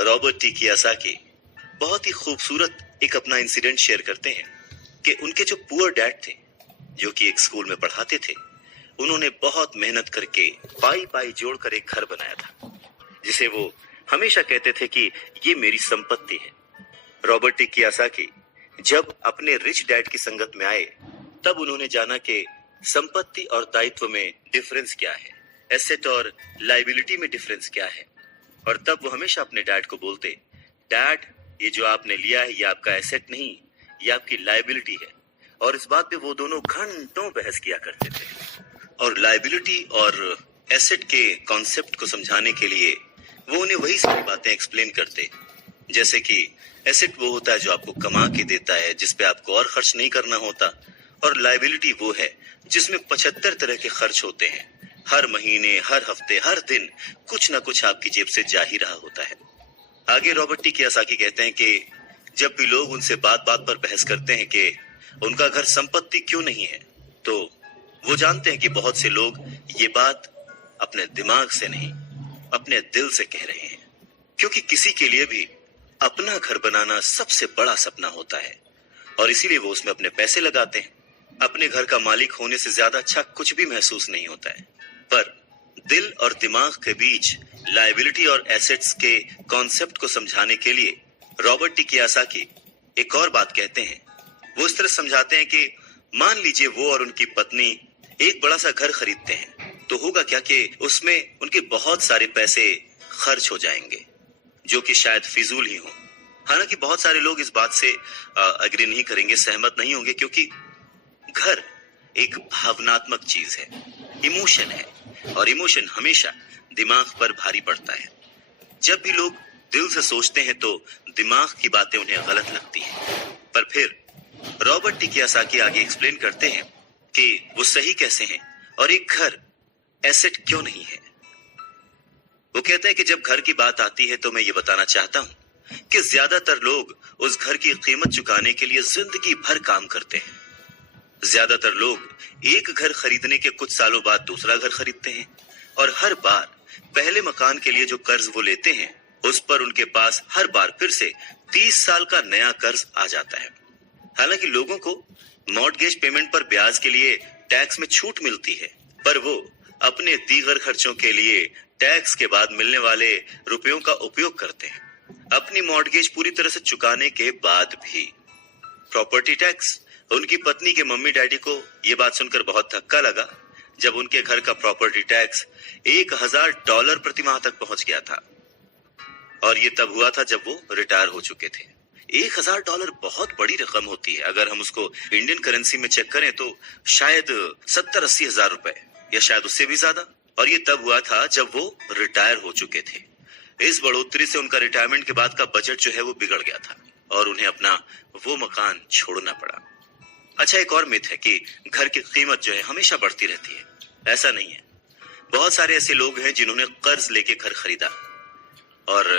रॉबर्ट टी कियोसाकी बहुत ही खूबसूरत एक अपना इंसिडेंट शेयर करते हैं कि उनके जो पुअर डैड थे, जो कि एक स्कूल में पढ़ाते थे, उन्होंने बहुत मेहनत करके पाई पाई जोड़कर एक घर बनाया था, जिसे वो हमेशा कहते थे कि ये मेरी संपत्ति है। रॉबर्ट टी कियोसाकी जब अपने रिच डैड की संगत में आए तब उन्होंने जाना कि संपत्ति और दायित्व में डिफरेंस क्या है, एसेट और लायबिलिटी में डिफरेंस क्या है। और तब वो हमेशा अपने डैड को बोलते, डैड ये जो आपने लिया है ये आपका एसेट नहीं, ये आपकी लायबिलिटी है। और इस बात पे वो दोनों घंटों बहस किया करते थे। और लायबिलिटी और एसेट के कॉन्सेप्ट को समझाने के लिए वो उन्हें वही सारी बातें एक्सप्लेन करते, जैसे कि एसेट वो होता है जो आपको कमा के देता है, जिसपे आपको और खर्च नहीं करना होता। और लायबिलिटी वो है जिसमें 75 तरह के खर्च होते हैं। हर महीने, हर हफ्ते, हर दिन कुछ ना कुछ आपकी जेब से जा ही रहा होता है। आगे रॉबर्ट टी कियोसाकी कहते हैं कि जब भी लोग उनसे बात बात पर बहस करते हैं कि उनका घर संपत्ति क्यों नहीं है, तो वो जानते हैं कि बहुत से लोग ये बात अपने दिमाग से नहीं, अपने दिल से कह रहे हैं। क्योंकि किसी के लिए भी अपना घर बनाना सबसे बड़ा सपना होता है और इसीलिए वो उसमें अपने पैसे लगाते हैं। अपने घर का मालिक होने से ज्यादा अच्छा कुछ भी महसूस नहीं होता है। पर दिल और दिमाग के बीच लायबिलिटी और एसेट्स के कॉन्सेप्ट को समझाने के लिए रॉबर्ट टी कियोसाकी एक और बात कहते हैं। वो इस तरह समझाते हैं कि मान लीजिए वो और उनकी पत्नी एक बड़ा सा घर खरीदते हैं, तो होगा क्या कि उसमें उनके बहुत सारे पैसे खर्च हो जाएंगे, जो कि शायद फिजूल ही हो। हालांकि बहुत सारे लोग इस बात से अग्री नहीं करेंगे, सहमत नहीं होंगे, क्योंकि घर एक भावनात्मक चीज है, इमोशन है, और इमोशन हमेशा दिमाग पर भारी पड़ता है। जब भी लोग दिल से सोचते हैं तो दिमाग की बातें उन्हें गलत लगती हैं। पर फिर रॉबर्ट टी कियोसाकी आगे एक्सप्लेन करते हैं कि वो सही कैसे हैं और एक घर एसेट क्यों नहीं है। वो कहते हैं कि जब घर की बात आती है तो मैं ये बताना चाहता हूं कि ज्यादातर लोग उस घर की कीमत चुकाने के लिए जिंदगी भर काम करते हैं। ज्यादातर लोग एक घर खरीदने के कुछ सालों बाद दूसरा घर खरीदते हैं और हर बार पहले मकान के लिए जो कर्ज वो लेते हैं उस पर उनके पास हर बार फिर से 30 साल का नया कर्ज आ जाता है। हालांकि लोगों को मॉर्टगेज पेमेंट पर ब्याज के लिए टैक्स में छूट मिलती है, पर वो अपने दीगर खर्चों के लिए टैक्स के बाद मिलने वाले रुपयों का उपयोग करते हैं, अपनी मॉर्टगेज पूरी तरह से चुकाने के बाद भी। Property tax. उनकी पत्नी के मम्मी डैडी को यह बात सुनकर बहुत धक्का लगा जब उनके घर का प्रॉपर्टी टैक्स $1000 प्रति माह तक पहुंच गया था, और ये तब हुआ था जब वो रिटायर हो चुके थे। $1000 बहुत बड़ी रकम होती है। अगर हम उसको इंडियन करेंसी में चेक करें तो शायद 70-80 हजार रुपए, या शायद उससे भी ज्यादा। और ये तब हुआ था जब वो रिटायर हो चुके थे। इस बढ़ोतरी से उनका रिटायरमेंट के बाद का बजट जो है वो बिगड़ गया था और उन्हें अपना वो मकान छोड़ना पड़ा। अच्छा, एक और मिथ है कि घर की कीमत जो है हमेशा बढ़ती रहती है। ऐसा नहीं है। बहुत सारे ऐसे लोग हैं जिन्होंने कर्ज लेके घर खरीदा और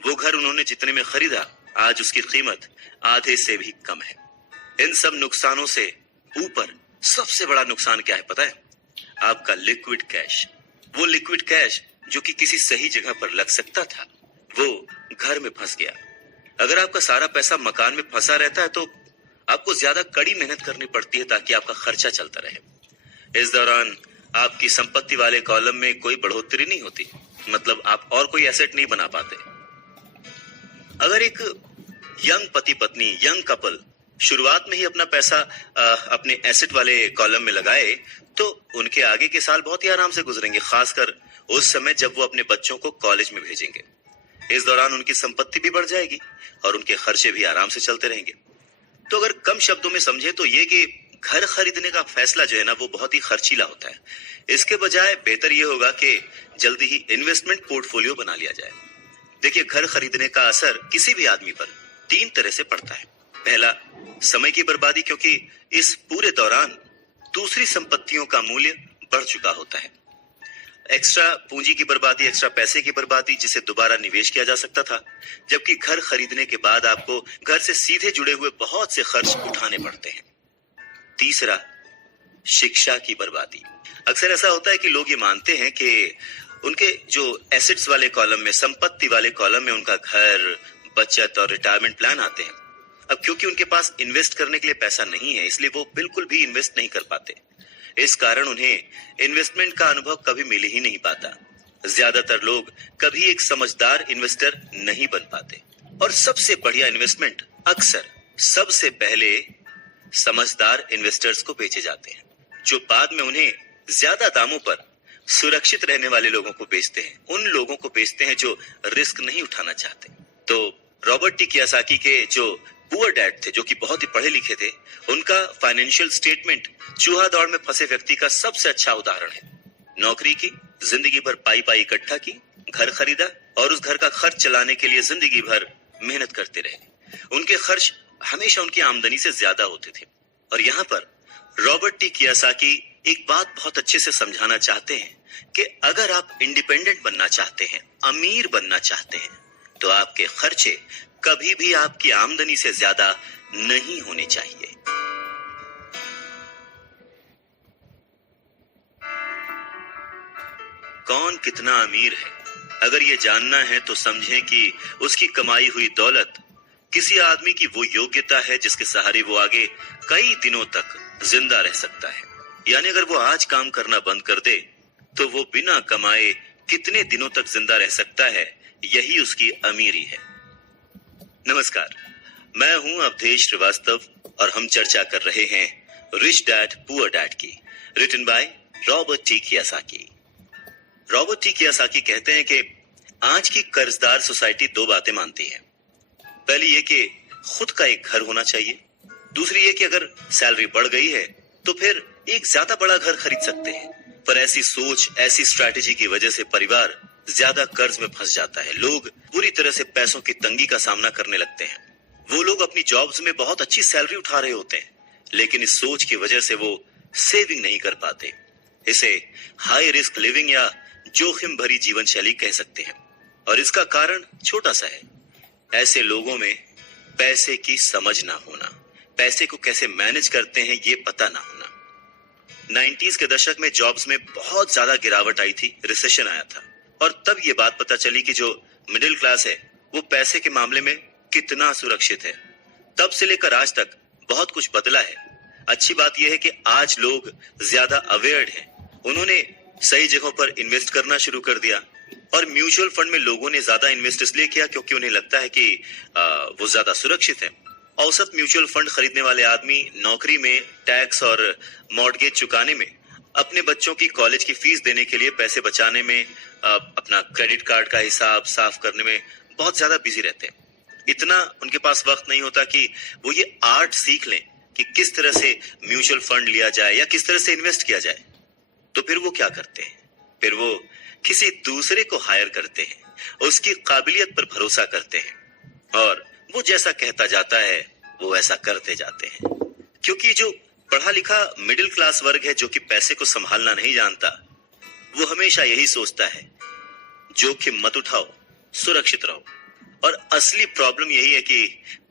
वो घर उन्होंने जितने में खरीदा आज उसकी कीमत आधे से भी कम है। इन सब नुकसानों से ऊपर सबसे बड़ा नुकसान क्या है पता है? आपका लिक्विड कैश। वो लिक्विड कैश जो कि किसी सही जगह पर लग सकता था वो घर में फंस गया। अगर आपका सारा पैसा मकान में फंसा रहता है तो आपको ज्यादा कड़ी मेहनत करनी पड़ती है ताकि आपका खर्चा चलता रहे। इस दौरान आपकी संपत्ति वाले कॉलम में कोई बढ़ोतरी नहीं होती, मतलब आप और कोई एसेट नहीं बना पाते। अगर एक यंग पति पत्नी, यंग कपल शुरुआत में ही अपना पैसा अपने एसेट वाले कॉलम में लगाए तो उनके आगे के साल बहुत ही आराम से गुजरेंगे, खासकर उस समय जब वो अपने बच्चों को कॉलेज में भेजेंगे। इस दौरान उनकी संपत्ति भी बढ़ जाएगी और उनके खर्चे भी आराम से चलते रहेंगे। तो अगर कम शब्दों में समझे तो ये कि घर खरीदने का फैसला जो है ना वो बहुत ही खर्चीला होता है। इसके बजाय बेहतर ये होगा कि जल्दी ही इन्वेस्टमेंट पोर्टफोलियो बना लिया जाए। देखिए, घर खरीदने का असर किसी भी आदमी पर 3 तरह से पड़ता है। पहला, समय की बर्बादी, क्योंकि इस पूरे दौरान दूसरी संपत्तियों का मूल्य बढ़ चुका होता है। एक्स्ट्रा पूंजी की बर्बादी, एक्स्ट्रा पैसे की बर्बादी जिसे दोबारा निवेश किया जा सकता था, जबकि घर खरीदने के बाद आपको घर से सीधे जुड़े हुए बहुत से खर्च उठाने पड़ते हैं। तीसरा, शिक्षा की बर्बादी। अक्सर ऐसा होता है कि लोग ये मानते हैं कि उनके जो एसेट्स वाले कॉलम में, संपत्ति वाले कॉलम में उनका घर, बचत और रिटायरमेंट प्लान आते हैं। अब क्योंकि उनके पास इन्वेस्ट करने के लिए पैसा नहीं है इसलिए वो बिल्कुल भी इन्वेस्ट नहीं कर पाते। इस कारण उन्हें इन्वेस्टमेंट का अनुभव कभी मिल ही नहीं पाता। ज्यादातर लोग कभी एक समझदार इन्वेस्टर नहीं बन पाते और सबसे बढ़िया इन्वेस्टमेंट अक्सर सबसे पहले समझदार इन्वेस्टर्स को बेचे जाते हैं, जो बाद में उन्हें ज्यादा दामों पर सुरक्षित रहने वाले लोगों को बेचते हैं, उन लोगों को बेचते हैं जो रिस्क नहीं उठाना चाहते। तो रॉबर्ट टी कियोसाकी के जो पुअर डैड थे, जो कि बहुत ही पढ़े लिखे थे, उनका फाइनेंशियल स्टेटमेंट चूहा दौड़ में फंसे व्यक्ति का सबसे अच्छा उदाहरण है। नौकरी की, जिंदगी भर पाई पाई इकट्ठा की, घर खरीदा और उस घर का खर्च चलाने के लिए जिंदगी भर मेहनत करते रहे। उनके खर्च हमेशा उनकी आमदनी से ज्यादा होते थे। और यहाँ पर रॉबर्ट टी कियोसाकी एक बात बहुत अच्छे से समझाना चाहते हैं कि अगर आप इंडिपेंडेंट बनना चाहते हैं, अमीर बनना चाहते हैं, तो आपके खर्चे कभी भी आपकी आमदनी से ज्यादा नहीं होने चाहिए। कौन कितना अमीर है, अगर ये जानना है तो समझें कि उसकी कमाई हुई दौलत किसी आदमी की वो योग्यता है जिसके सहारे वो आगे कई दिनों तक जिंदा रह सकता है। यानी अगर वो आज काम करना बंद कर दे तो वो बिना कमाए कितने दिनों तक जिंदा रह सकता है, यही उसकी अमीरी है। नमस्कार, मैं हूं अवधेश श्रीवास्तव और हम चर्चा कर रहे हैं रिच डैड पुअर डैड की, written by Robert T Kiyosaki. Robert T Kiyosaki कहते हैं कि आज की कर्जदार सोसाइटी 2 बातें मानती है। पहली ये कि खुद का एक घर होना चाहिए, दूसरी ये कि अगर सैलरी बढ़ गई है तो फिर एक ज्यादा बड़ा घर खरीद सकते हैं। पर ऐसी सोच, ऐसी स्ट्रैटेजी की वजह से परिवार ज्यादा कर्ज में फंस जाता है। लोग पूरी तरह से पैसों की तंगी का सामना करने लगते हैं। वो लोग अपनी जॉब्स में बहुत अच्छी सैलरी उठा रहे होते हैं, लेकिन इस सोच की वजह से वो सेविंग नहीं कर पाते। इसे हाई रिस्क लिविंग या जोखिम भरी जीवन शैली कह सकते हैं। और इसका कारण छोटा सा है, ऐसे लोगों में पैसे की समझ ना होना, पैसे को कैसे मैनेज करते हैं ये पता ना होना। 90s के दशक में जॉब्स में बहुत ज्यादा गिरावट आई थी, रिसेशन आया था, और तब ये बात पता चली कि जो मिडिल क्लास है वो पैसे के मामले में कितना सुरक्षित है। तब से लेकर आज तक बहुत कुछ बदला है। अच्छी बात यह है कि आज लोग ज्यादा अवेयर्ड हैं। उन्होंने सही जगहों पर इन्वेस्ट करना शुरू कर दिया, और म्यूचुअल फंड में लोगों ने ज्यादा इन्वेस्ट इसलिए किया क्योंकि उन्हें लगता है कि वो ज्यादा सुरक्षित है। औसत म्यूचुअल फंड खरीदने वाले आदमी नौकरी में, टैक्स और मॉर्टगेज चुकाने में, अपने बच्चों की कॉलेज की फीस देने के लिए पैसे बचाने में, अपना क्रेडिट कार्ड का हिसाब साफ करने में बहुत ज्यादा बिजी रहते हैं। इतना उनके पास वक्त नहीं होता कि वो ये आर्ट सीख लें कि किस तरह से म्यूचुअल फंड लिया जाए या किस तरह से इन्वेस्ट किया जाए। तो फिर वो क्या करते हैं? फिर वो किसी दूसरे को हायर करते हैं, उसकी काबिलियत पर भरोसा करते हैं, और वो जैसा कहता जाता है वो ऐसा करते जाते हैं। क्योंकि जो पढ़ा लिखा मिडिल क्लास वर्ग है, जो कि पैसे को संभालना नहीं जानता, वो हमेशा यही सोचता है, जोखिम मत उठाओ, सुरक्षित रहो। और असली प्रॉब्लम यही है कि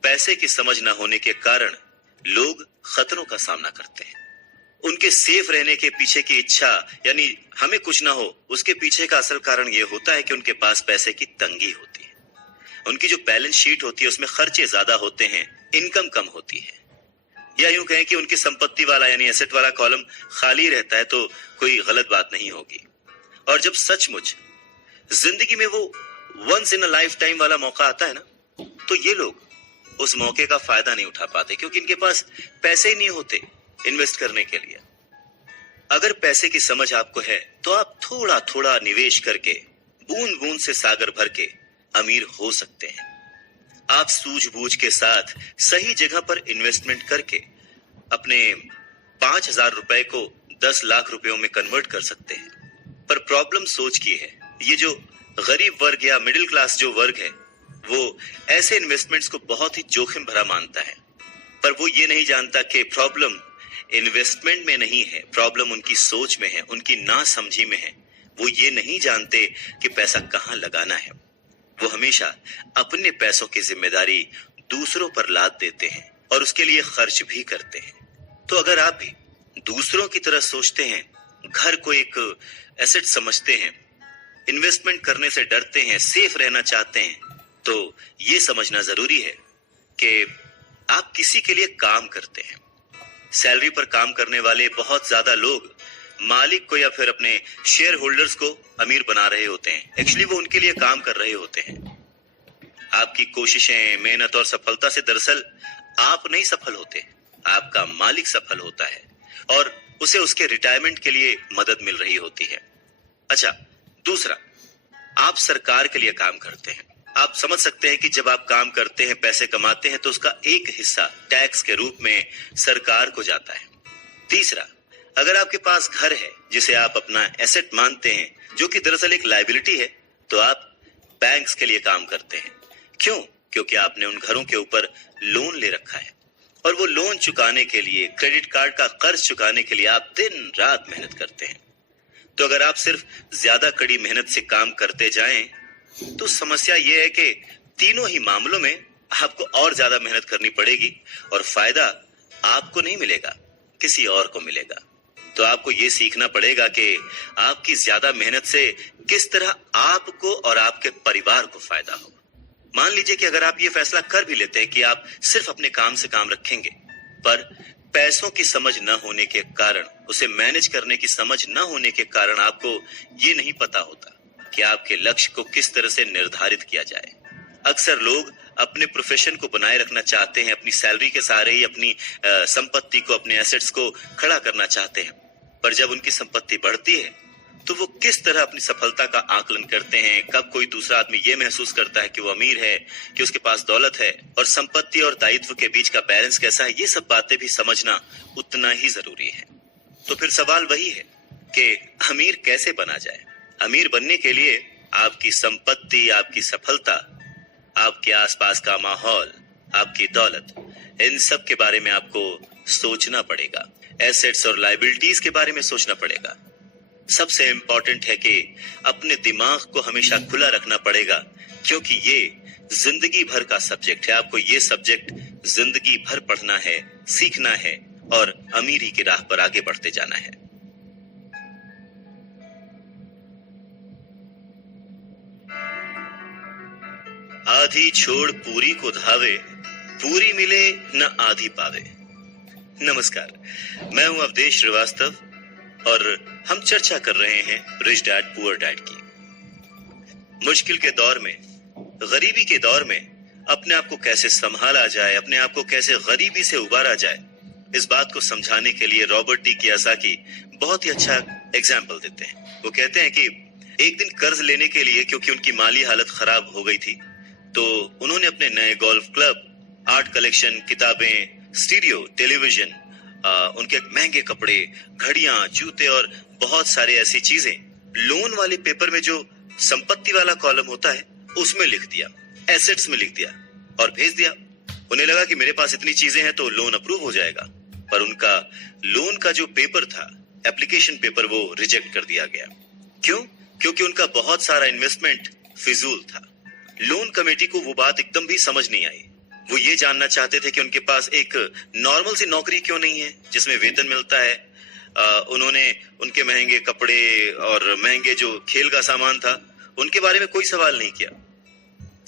पैसे की समझ न होने के कारण लोग खतरों का सामना करते हैं। उनके सेफ रहने के पीछे की इच्छा, यानी हमें कुछ ना हो, उसके पीछे का असल कारण यह होता है कि उनके पास पैसे की तंगी होती है। उनकी जो बैलेंस शीट होती है उसमें खर्चे ज्यादा होते हैं, इनकम कम होती है। या यूं कहें कि उनकी संपत्ति वाला यानी एसेट वाला कॉलम खाली रहता है, तो कोई गलत बात नहीं होगी। और जब सचमुच जिंदगी में वो once in a life time वाला मौका आता है ना, तो ये लोग उस मौके का फायदा नहीं उठा पाते, क्योंकि इनके पास पैसे ही नहीं होते इन्वेस्ट करने के लिए। अगर पैसे की समझ आपको है तो आप थोड़ा थोड़ा निवेश करके, बूंद बूंद से सागर भर के अमीर हो सकते हैं। आप सूझबूझ के साथ सही जगह पर इन्वेस्टमेंट करके अपने 5,000 रुपए को 10 लाख रुपयों में कन्वर्ट कर सकते हैं। पर प्रॉब्लम सोच की है। ये जो गरीब वर्ग या मिडिल क्लास जो वर्ग है, वो ऐसे इन्वेस्टमेंट्स को बहुत ही जोखिम भरा मानता है। पर वो ये नहीं जानता कि प्रॉब्लम इन्वेस्टमेंट में नहीं है, प्रॉब्लम उनकी सोच में है, उनकी नासमझी में है। वो ये नहीं जानते कि पैसा कहाँ लगाना है। वो हमेशा अपने पैसों की जिम्मेदारी दूसरों पर लाद देते हैं और उसके लिए खर्च भी करते हैं। तो अगर आप भी दूसरों की तरह सोचते हैं, घर को एक एसेट समझते हैं, इन्वेस्टमेंट करने से डरते हैं, सेफ रहना चाहते हैं, तो ये समझना जरूरी है कि आप किसी के लिए काम करते हैं। सैलरी पर काम करने वाले बहुत ज्यादा लोग मालिक को या फिर अपने शेयर होल्डर्स को अमीर बना रहे होते हैं। एक्चुअली वो उनके लिए काम कर रहे होते हैं। आपकी कोशिशें, मेहनत और सफलता से दरअसल आप नहीं सफल होते, आपका मालिक सफल होता है और उसे उसके रिटायरमेंट के लिए मदद मिल रही होती है। अच्छा, दूसरा, आप सरकार के लिए काम करते हैं। आप समझ सकते हैं कि जब आप काम करते हैं, पैसे कमाते हैं, तो उसका एक हिस्सा टैक्स के रूप में सरकार को जाता है। तीसरा, अगर आपके पास घर है जिसे आप अपना एसेट मानते हैं, जो कि दरअसल एक लायबिलिटी है, तो आप बैंक्स के लिए काम करते हैं। क्यों? क्योंकि आपने उन घरों के ऊपर लोन ले रखा है और वो लोन चुकाने के लिए, क्रेडिट कार्ड का कर्ज चुकाने के लिए आप दिन रात मेहनत करते हैं। तो अगर आप सिर्फ ज्यादा कड़ी मेहनत से काम करते जाएं, तो समस्या यह है कि तीनों ही मामलों में आपको और ज्यादा मेहनत करनी पड़ेगी और फायदा आपको नहीं मिलेगा, किसी और को मिलेगा। तो आपको यह सीखना पड़ेगा कि आपकी ज्यादा मेहनत से किस तरह आपको और आपके परिवार को फायदा हो। मान लीजिए कि अगर आप ये फैसला कर भी लेते हैं कि आप सिर्फ अपने काम से काम रखेंगे, पर पैसों की समझ न होने के कारण, उसे मैनेज करने की समझ न होने के कारण आपको ये नहीं पता होता कि आपके लक्ष्य को किस तरह से निर्धारित किया जाए। अक्सर लोग अपने प्रोफेशन को बनाए रखना चाहते हैं, अपनी सैलरी के सहारे ही अपनी संपत्ति को, अपने एसेट्स को खड़ा करना चाहते हैं। पर जब उनकी संपत्ति बढ़ती है तो वो किस तरह अपनी सफलता का आकलन करते हैं, कब कोई दूसरा आदमी ये महसूस करता है कि वो अमीर है, कि उसके पास दौलत है, और संपत्ति और दायित्व के बीच का बैलेंस कैसा है, ये सब बातें भी समझना उतना ही जरूरी है। तो फिर सवाल वही है कि अमीर कैसे बना जाए। अमीर बनने के लिए आपकी संपत्ति, आपकी सफलता, आपके आसपास का माहौल, आपकी दौलत, इन सब के बारे में आपको सोचना पड़ेगा। एसेट्स और लायबिलिटीज के बारे में सोचना पड़ेगा। सबसे इंपॉर्टेंट है कि अपने दिमाग को हमेशा खुला रखना पड़ेगा, क्योंकि ये जिंदगी भर का सब्जेक्ट है। आपको ये सब्जेक्ट जिंदगी भर पढ़ना है, सीखना है और अमीरी की राह पर आगे बढ़ते जाना है। आधी छोड़ पूरी को धावे, पूरी मिले न आधी पावे। नमस्कार, मैं हूं अवधेश श्रीवास्तव और हम चर्चा कर रहे हैं रिच डैड पुअर डैड की। मुश्किल के दौर में, गरीबी के दौर में अपने आप को कैसे संभाला जाए, अपने आप को कैसे गरीबी से उबारा जाए, इस बात को समझाने के लिए रॉबर्ट टी कियोसाकी बहुत ही अच्छा एग्जाम्पल देते हैं। वो कहते हैं कि एक दिन कर्ज लेने के लिए, क्योंकि उनकी माली हालत खराब हो गई थी, तो उन्होंने अपने नए गोल्फ क्लब, आर्ट कलेक्शन, किताबें, स्टीरियो, टेलीविजन, उनके महंगे कपड़े, घड़ियां, जूते और बहुत सारे ऐसी चीजें लोन वाले पेपर में जो संपत्ति वाला कॉलम होता है उसमें लिख दिया, एसेट्स में लिख दिया और भेज दिया। उन्हें लगा कि मेरे पास इतनी चीजें हैं तो लोन अप्रूव हो जाएगा, पर उनका लोन का जो पेपर था, एप्लीकेशन पेपर, वो रिजेक्ट कर दिया गया। क्यों? क्योंकि उनका बहुत सारा इन्वेस्टमेंट फिजूल था। लोन कमेटी को वो बात एकदम भी समझ नहीं आई। वो ये जानना चाहते थे कि उनके पास एक नॉर्मल सी नौकरी क्यों नहीं है जिसमें वेतन मिलता है। उन्होंने उनके महंगे कपड़े और महंगे जो खेल का सामान था उनके बारे में कोई सवाल नहीं किया।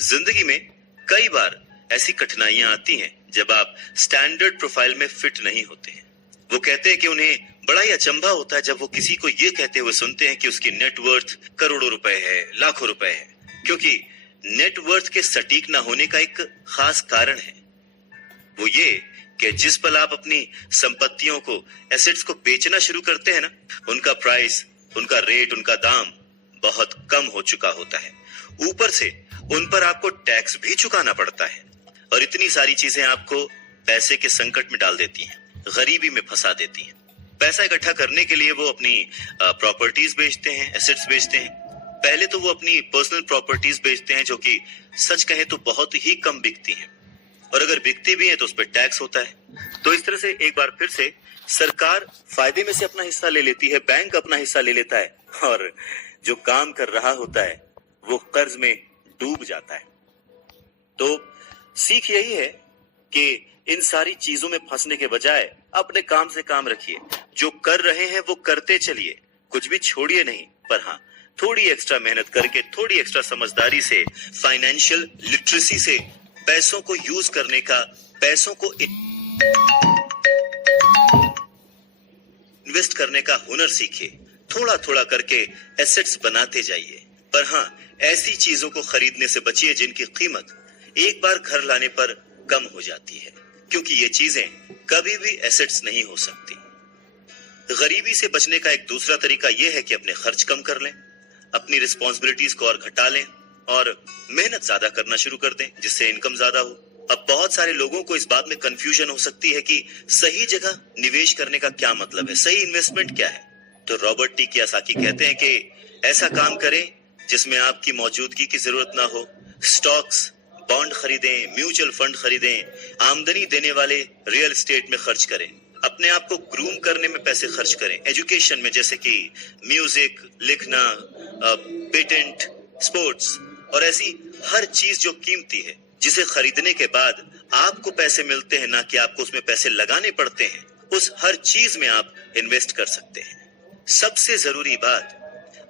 जिंदगी में कई बार ऐसी कठिनाइयां आती हैं जब आप स्टैंडर्ड प्रोफाइल में फिट नहीं होते हैं। वो कहते हैं कि उन्हें बड़ा ही अचंभा होता है जब वो किसी को ये कहते हुए सुनते हैं कि उसकी नेटवर्थ करोड़ों रुपए है, लाखों रुपए है, क्योंकि नेटवर्थ के सटीक ना होने का एक खास कारण है। वो ये कि जिस पल आप अपनी संपत्तियों को, एसेट्स को बेचना शुरू करते हैं ना, उनका प्राइस, उनका रेट, उनका दाम बहुत कम हो चुका होता है। ऊपर से उन पर आपको टैक्स भी चुकाना पड़ता है और इतनी सारी चीजें आपको पैसे के संकट में डाल देती हैं, गरीबी में फंसा देती हैं। पैसा इकट्ठा करने के लिए वो अपनी प्रॉपर्टीज बेचते हैं, एसेट्स बेचते हैं। पहले तो वो अपनी पर्सनल प्रॉपर्टीज बेचते हैं जो कि सच कहें तो बहुत ही कम बिकती हैं, और अगर बिकती भी है तो उस पर टैक्स होता है। तो इस तरह से एक बार फिर से सरकार फायदे में से अपना हिस्सा ले लेती है, बैंक अपना हिस्सा ले लेता है और जो काम कर रहा होता है वो कर्ज में डूब जाता है। तो सीख यही है कि इन सारी चीजों में फंसने के बजाय अपने काम से काम रखिए। जो कर रहे हैं वो करते चलिए, कुछ भी छोड़िए नहीं, पर हाँ, थोड़ी एक्स्ट्रा मेहनत करके, थोड़ी एक्स्ट्रा समझदारी से, फाइनेंशियल लिटरेसी से पैसों को यूज करने का, पैसों को इन्वेस्ट करने का हुनर सीखिए। थोड़ा थोड़ा करके एसेट्स बनाते जाइए, पर हाँ, ऐसी चीजों को खरीदने से बचिए जिनकी कीमत एक बार घर लाने पर कम हो जाती है, क्योंकि ये चीजें कभी भी एसेट्स नहीं हो सकती। गरीबी से बचने का एक दूसरा तरीका यह है कि अपने खर्च कम कर लें, अपनी रिस्पॉन्सिबिलिटीज को और घटा लें और मेहनत ज्यादा करना शुरू कर दें, जिससे इनकम ज्यादा हो। अब बहुत सारे लोगों को इस बात में कंफ्यूजन हो सकती है कि सही जगह निवेश करने का क्या मतलब है, सही इन्वेस्टमेंट क्या है। तो रॉबर्ट टी कियोसाकी कहते हैं कि ऐसा काम करें जिसमें आपकी मौजूदगी की जरूरत ना हो। स्टॉक्स, बॉन्ड खरीदें, म्यूचुअल फंड खरीदें, आमदनी देने वाले रियल एस्टेट में खर्च करें, अपने आप को ग्रूम करने में पैसे खर्च करें, एजुकेशन में जैसे कि म्यूजिक, लिखना, पेटेंट, स्पोर्ट्स और ऐसी हर चीज जो कीमती है, जिसे खरीदने के बाद आपको पैसे मिलते हैं, ना कि आपको उसमें पैसे लगाने पड़ते हैं, उस हर चीज में आप इन्वेस्ट कर सकते हैं। सबसे जरूरी बात,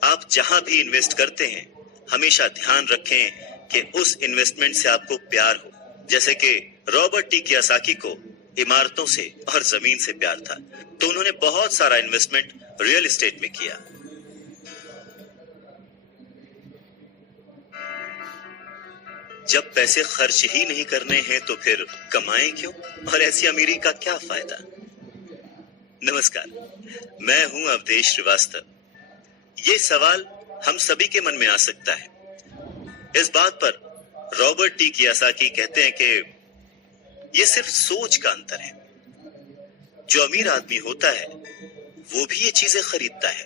आप जहां भी इन्वेस्ट करते हैं हमेशा ध्यान रखें कि उस इन्वेस्टमेंट से आपको प्यार हो। जैसे कि रॉबर्ट टी कियोसाकी को इमारतों से और जमीन से प्यार था, तो उन्होंने बहुत सारा इन्वेस्टमेंट रियल एस्टेट में किया। जब पैसे खर्च ही नहीं करने हैं तो फिर कमाएं क्यों, और ऐसी अमीरी का क्या फायदा। नमस्कार, मैं हूं अवधेश श्रीवास्तव। ये सवाल हम सभी के मन में आ सकता है। इस बात पर रॉबर्ट टी कियोसाकी कहते हैं कि ये सिर्फ सोच का अंतर है। जो अमीर आदमी होता है वो भी ये चीजें खरीदता है,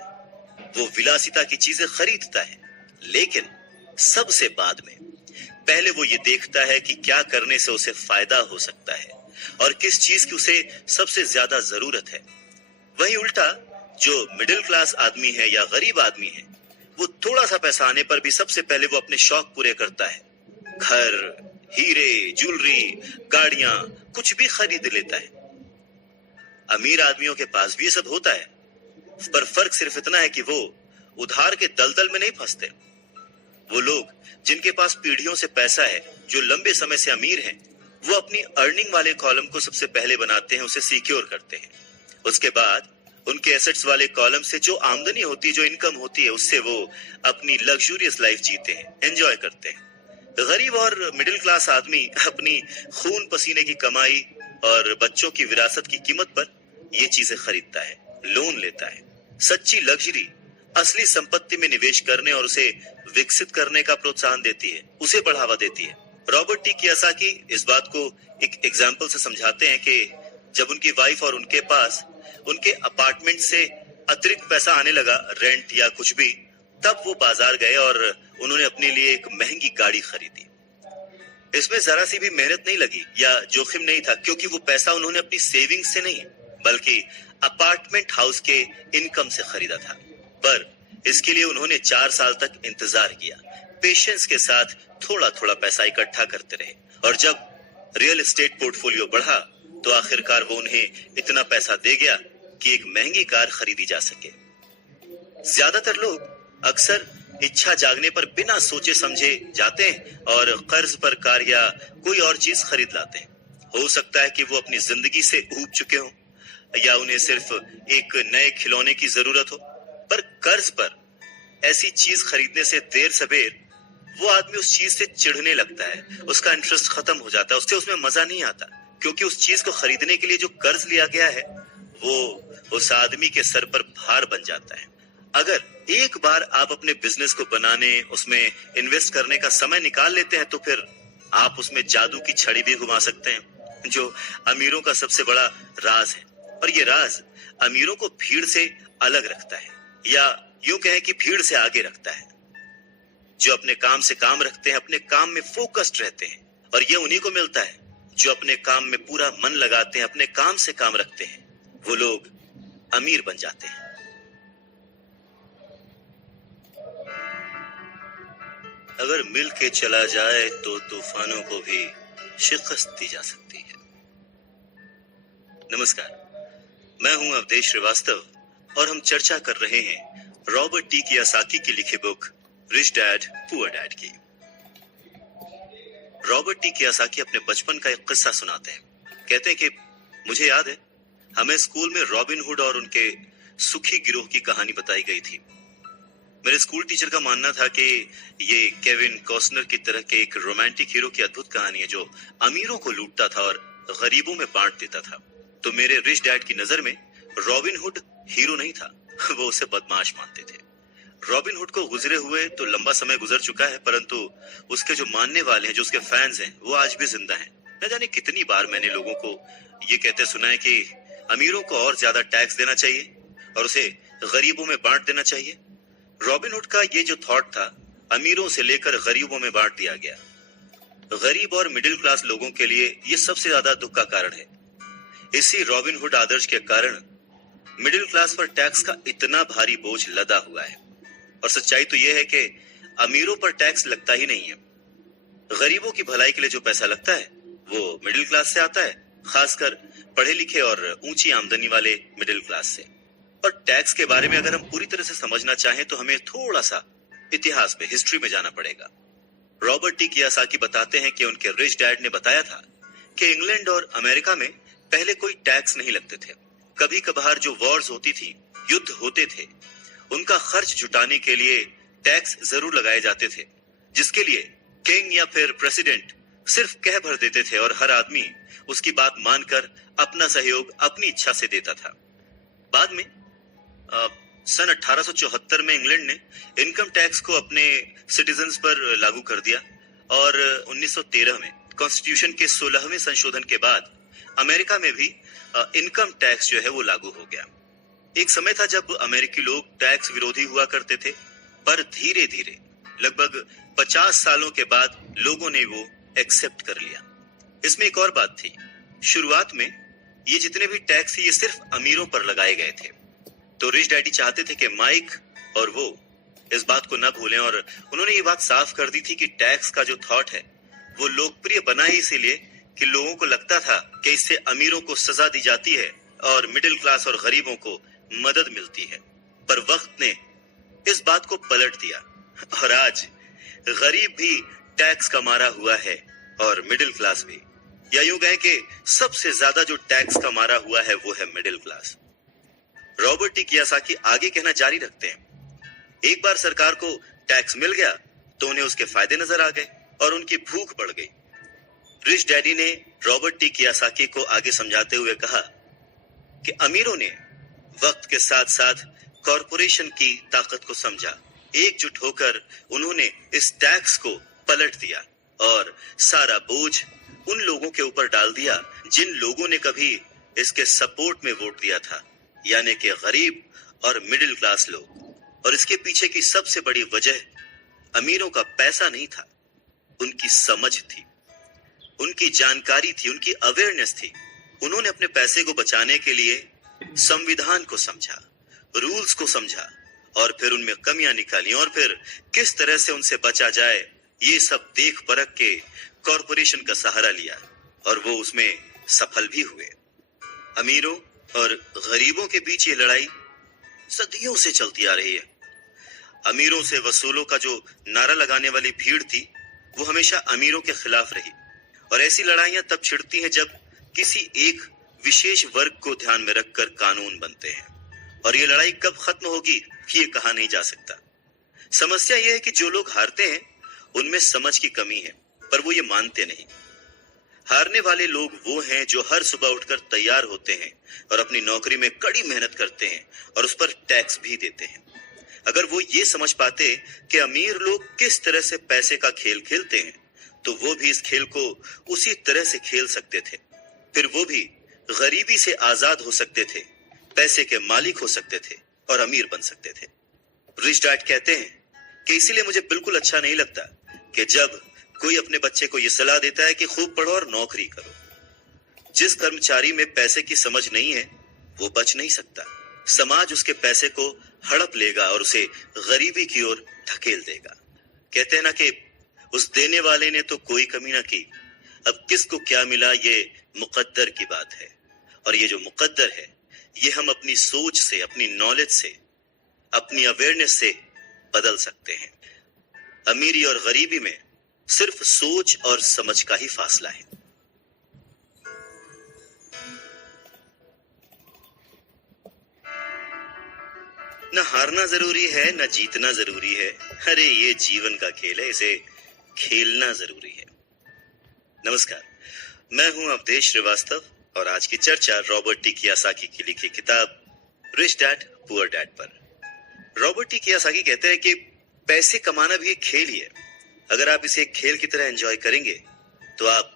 वो विलासिता की चीजें खरीदता है, लेकिन सबसे बाद में। पहले वो ये देखता है कि क्या करने से उसे फायदा हो सकता है और किस चीज की उसे सबसे ज्यादा जरूरत है। वहीं उल्टा जो मिडिल क्लास आदमी है या गरीब आदमी है, वो थोड़ा सा पैसा आने पर भी सबसे पहले वो अपने शौक पूरे करता है। घर, हीरे, ज्वेलरी, गाड़ियां, कुछ भी खरीद लेता है। अमीर आदमियों के पास भी ये सब होता है, पर फर्क सिर्फ इतना है कि वो उधार के दलदल में नहीं फंसते। वो लोग जिनके पास पीढ़ियों से पैसा है, जो लंबे समय से अमीर हैं, वो अपनी अर्निंग वाले कॉलम को सबसे पहले बनाते हैं, उसे सिक्योर करते हैं। उसके बाद उनके एसेट्स वाले कॉलम से जो आमदनी होती है, जो इनकम होती है, उससे वो अपनी लग्जूरियस लाइफ जीते हैं, एंजॉय करते हैं। गरीब और मिडिल क्लास आदमी अपनी खून पसीने की कमाई और बच्चों की विरासत की कीमत पर ये चीजें खरीदता है, लोन लेता है। सच्ची लग्जरी असली संपत्ति में निवेश करने और उसे विकसित करने का प्रोत्साहन देती है, उसे बढ़ावा देती है। रॉबर्ट टी कियोसाकी इस बात को एक एग्जाम्पल से समझाते हैं कि जब उनकी वाइफ और उनके पास उनके अपार्टमेंट से अतिरिक्त पैसा आने लगा, रेंट या कुछ भी, तब वो बाजार गए और उन्होंने अपने लिए एक महंगी गाड़ी खरीदी। इसमें जरा सी भी मेहनत नहीं लगी या जोखिम नहीं था, क्योंकि वो पैसा उन्होंने अपनी सेविंग्स से नहीं बल्कि अपार्टमेंट हाउस के इनकम से खरीदा था। पर इसके लिए उन्होंने 4 साल तक इंतजार किया, पेशेंस के साथ थोड़ा थोड़ा पैसा इकट्ठा करते रहे, और जब रियल एस्टेट पोर्टफोलियो बढ़ा तो आखिरकार वो उन्हें इतना पैसा दे गया कि एक महंगी कार खरीदी जा सके। ज्यादातर लोग अक्सर इच्छा जागने पर बिना सोचे समझे जाते हैं और कर्ज पर कार या कोई और चीज खरीद लाते हैं। हो सकता है कि वो अपनी जिंदगी से ऊब चुके हों या उन्हें सिर्फ एक नए खिलौने की जरूरत हो, पर कर्ज पर ऐसी चीज खरीदने से देर सबेर वो आदमी उस चीज से चिढ़ने लगता है, उसका इंटरेस्ट खत्म हो जाता है, उससे उसमें मजा नहीं आता, क्योंकि उस चीज को खरीदने के लिए जो कर्ज लिया गया है वो उस आदमी के सर पर भार बन जाता है। अगर एक बार आप अपने बिजनेस को बनाने, उसमें इन्वेस्ट करने का समय निकाल लेते हैं तो फिर आप उसमें जादू की छड़ी भी घुमा सकते हैं, जो अमीरों का सबसे बड़ा राज है। और ये राज अमीरों को भीड़ से अलग रखता है, या यूं कहें कि भीड़ से आगे रखता है। जो अपने काम से काम रखते हैं, अपने काम में फोकस्ड रहते हैं, और ये उन्हीं को मिलता है जो अपने काम में पूरा मन लगाते हैं, अपने काम से काम रखते हैं। वो लोग अमीर बन जाते हैं। अगर मिल के चला जाए तो तूफानों को भी शिकस्त दी जा सकती है। नमस्कार, मैं हूं अवधेश श्रीवास्तव और हम चर्चा कर रहे हैं रॉबर्ट टी कियोसाकी की लिखी book rich dad poor dad की। रॉबर्ट टी कियोसाकी अपने बचपन का एक किस्सा सुनाते हैं। कहते हैं कि मुझे याद है, हमें स्कूल में रॉबिन हुड और उनके सुखी गिरोह की कहानी बताई गई थी। मेरे स्कूल टीचर का मानना था कि ये केविन कॉस्नर की तरह के एक रोमांटिक हीरो की अद्भुत कहानी है, जो अमीरों को लूटता था और गरीबों में बांट देता था। तो मेरे रिच डैड की नजर में रॉबिन हुड हीरो नहीं था, वो उसे बदमाश मानते थे। रॉबिन हुड को गुजरे हुए तो लंबा समय गुजर चुका है, परंतु उसके जो मानने वाले हैं, जो उसके फैंस हैं, वो आज भी जिंदा हैं। न जाने कितनी बार मैंने लोगों को ये कहते सुना है कि अमीरों को और ज्यादा टैक्स देना चाहिए और उसे गरीबों में बांट देना चाहिए। रॉबिन हुड का ये जो थॉट था, अमीरों से लेकर गरीबों में बांट दिया गया। गरीब और मिडिल क्लास लोगों के लिए ये सबसे ज्यादा दुख का कारण है। इसी रॉबिन हुड आदर्श के कारण मिडिल क्लास पर टैक्स का इतना भारी बोझ लदा हुआ है। और सच्चाई तो यह है कि अमीरों पर टैक्स लगता ही नहीं है। गरीबों की भलाई के लिए जो पैसा लगता है वो मिडिल क्लास से आता है, खासकर पढ़े लिखे और ऊंची आमदनी वाले मिडिल क्लास से। और टैक्स के बारे में अगर हम पूरी तरह से समझना चाहें तो हमें थोड़ा सा इतिहास में, हिस्ट्री में जाना पड़ेगा। रॉबर्ट टी कियोसाकी बताते हैं कि उनके रिच डैड ने बताया था कि इंग्लैंड और अमेरिका में पहले कोई टैक्स नहीं लगते थे। कभी कभार जो वॉर्स होती थी, युद्ध होते थे, उनका खर्च जुटाने के लिए टैक्स जरूर लगाए जाते थे, जिसके लिए किंग या फिर प्रेसिडेंट सिर्फ कह भर देते थे और हर आदमी उसकी बात मानकर अपना सहयोग अपनी इच्छा से देता था। बाद में सन 1874 में इंग्लैंड ने इनकम टैक्स को अपने सिटीजन्स पर लागू कर दिया और 1913 में कॉन्स्टिट्यूशन के 16वें संशोधन के बाद अमेरिका में भी इनकम टैक्स जो है वो लागू हो गया। एक समय था जब अमेरिकी लोग टैक्स विरोधी हुआ करते थे, पर धीरे धीरे लगभग 50 सालों के बाद लोगों ने वो एक्सेप्ट कर लिया। इसमें एक और बात थी, शुरुआत में ये जितने भी टैक्स ये सिर्फ अमीरों पर लगाए गए थे। तो रिच डैडी चाहते थे कि माइक और वो इस बात को न भूलें, और उन्होंने ये बात साफ कर दी थी कि टैक्स का जो थॉट है वो लोकप्रिय बना ही इसीलिए कि लोगों को लगता था कि इससे अमीरों को सजा दी जाती है और मिडिल क्लास और गरीबों को मदद मिलती है। पर वक्त ने इस बात को पलट दिया और आज गरीब भी टैक्स का मारा हुआ है और मिडिल क्लास भी, या यूं कहें कि सबसे ज्यादा जो टैक्स का मारा हुआ है वो है middle class. Robert T Kiyosaki आगे कहना जारी रखते हैं, एक बार सरकार को टैक्स मिल गया तो उन्हें उसके फायदे नजर आ गए और उनकी भूख बढ़ गई। रिच डैडी ने रॉबर्ट टी कियोसाकी को आगे समझाते हुए कहा कि अमीरों ने वक्त के साथ साथ कॉरपोरेशन की ताकत को समझा। एकजुट होकर उन्होंने इस टैक्स को पलट दिया और सारा बोझ उन लोगों के ऊपर डाल दिया जिन लोगों ने कभी इसके सपोर्ट में वोट दिया था, यानी कि गरीब और मिडिल क्लास लोग। और इसके पीछे की सबसे बड़ी वजह अमीरों का पैसा नहीं था, उनकी समझ थी, उनकी जानकारी थी, उनकी अवेयरनेस थी। उन्होंने अपने पैसे को बचाने के लिए संविधान को समझा, रूल्स को समझा और फिर उनमें कमियां निकाली और फिर किस तरह से उनसे बचा जाए ये सब देख परख के कॉरपोरेशन का सहारा लिया और वो उसमें सफल भी हुए। अमीरों और गरीबों के बीच ये लड़ाई सदियों से चलती आ रही है। अमीरों से वसूलों का जो नारा लगाने वाली भीड़ थी वो हमेशा अमीरों के खिलाफ रही, और ऐसी लड़ाइयां तब छिड़ती हैं जब किसी एक विशेष वर्ग को ध्यान में रखकर कानून बनते हैं, और ये लड़ाई कब खत्म होगी ये कहा नहीं जा सकता। समस्या यह है कि जो लोग हारते हैं उनमें समझ की कमी है, पर वो ये मानते नहीं। हारने वाले लोग वो हैं जो हर सुबह उठकर तैयार होते हैं और अपनी नौकरी में कड़ी मेहनत करते हैं और उस पर टैक्स भी देते हैं। अगर वो ये समझ पाते कि अमीर लोग किस तरह से पैसे का खेल खेलते हैं तो वो भी इस खेल को उसी तरह से खेल सकते थे। फिर वो भी गरीबी से आजाद हो सकते थे, पैसे के मालिक हो सकते थे और अमीर बन सकते थे। रिच डैड कहते हैं कि इसीलिए मुझे बिल्कुल अच्छा नहीं लगता कि जब कोई अपने बच्चे को यह सलाह देता है कि खूब पढ़ो और नौकरी करो। जिस कर्मचारी में पैसे की समझ नहीं है वो बच नहीं सकता। समाज उसके पैसे को हड़प लेगा और उसे गरीबी की ओर धकेल देगा। कहते हैं ना कि उस देने वाले ने तो कोई कमी ना की, अब किसको क्या मिला ये मुकद्दर की बात है। और ये जो मुकद्दर है ये हम अपनी सोच से, अपनी नॉलेज से, अपनी अवेयरनेस से बदल सकते हैं। अमीरी और गरीबी में सिर्फ सोच और समझ का ही फासला है। न हारना जरूरी है न जीतना जरूरी है। अरे ये जीवन का खेल है, इसे खेलना जरूरी है। नमस्कार, मैं हूं अवधेश श्रीवास्तव और आज की चर्चा रॉबर्ट टी कियोसाकी की लिखी किताब रिच डैड पुअर डैड पर। रॉबर्ट टी कियोसाकी कहते हैं कि पैसे कमाना भी एक खेल ही है। अगर आप इसे एक खेल की तरह एंजॉय करेंगे तो आप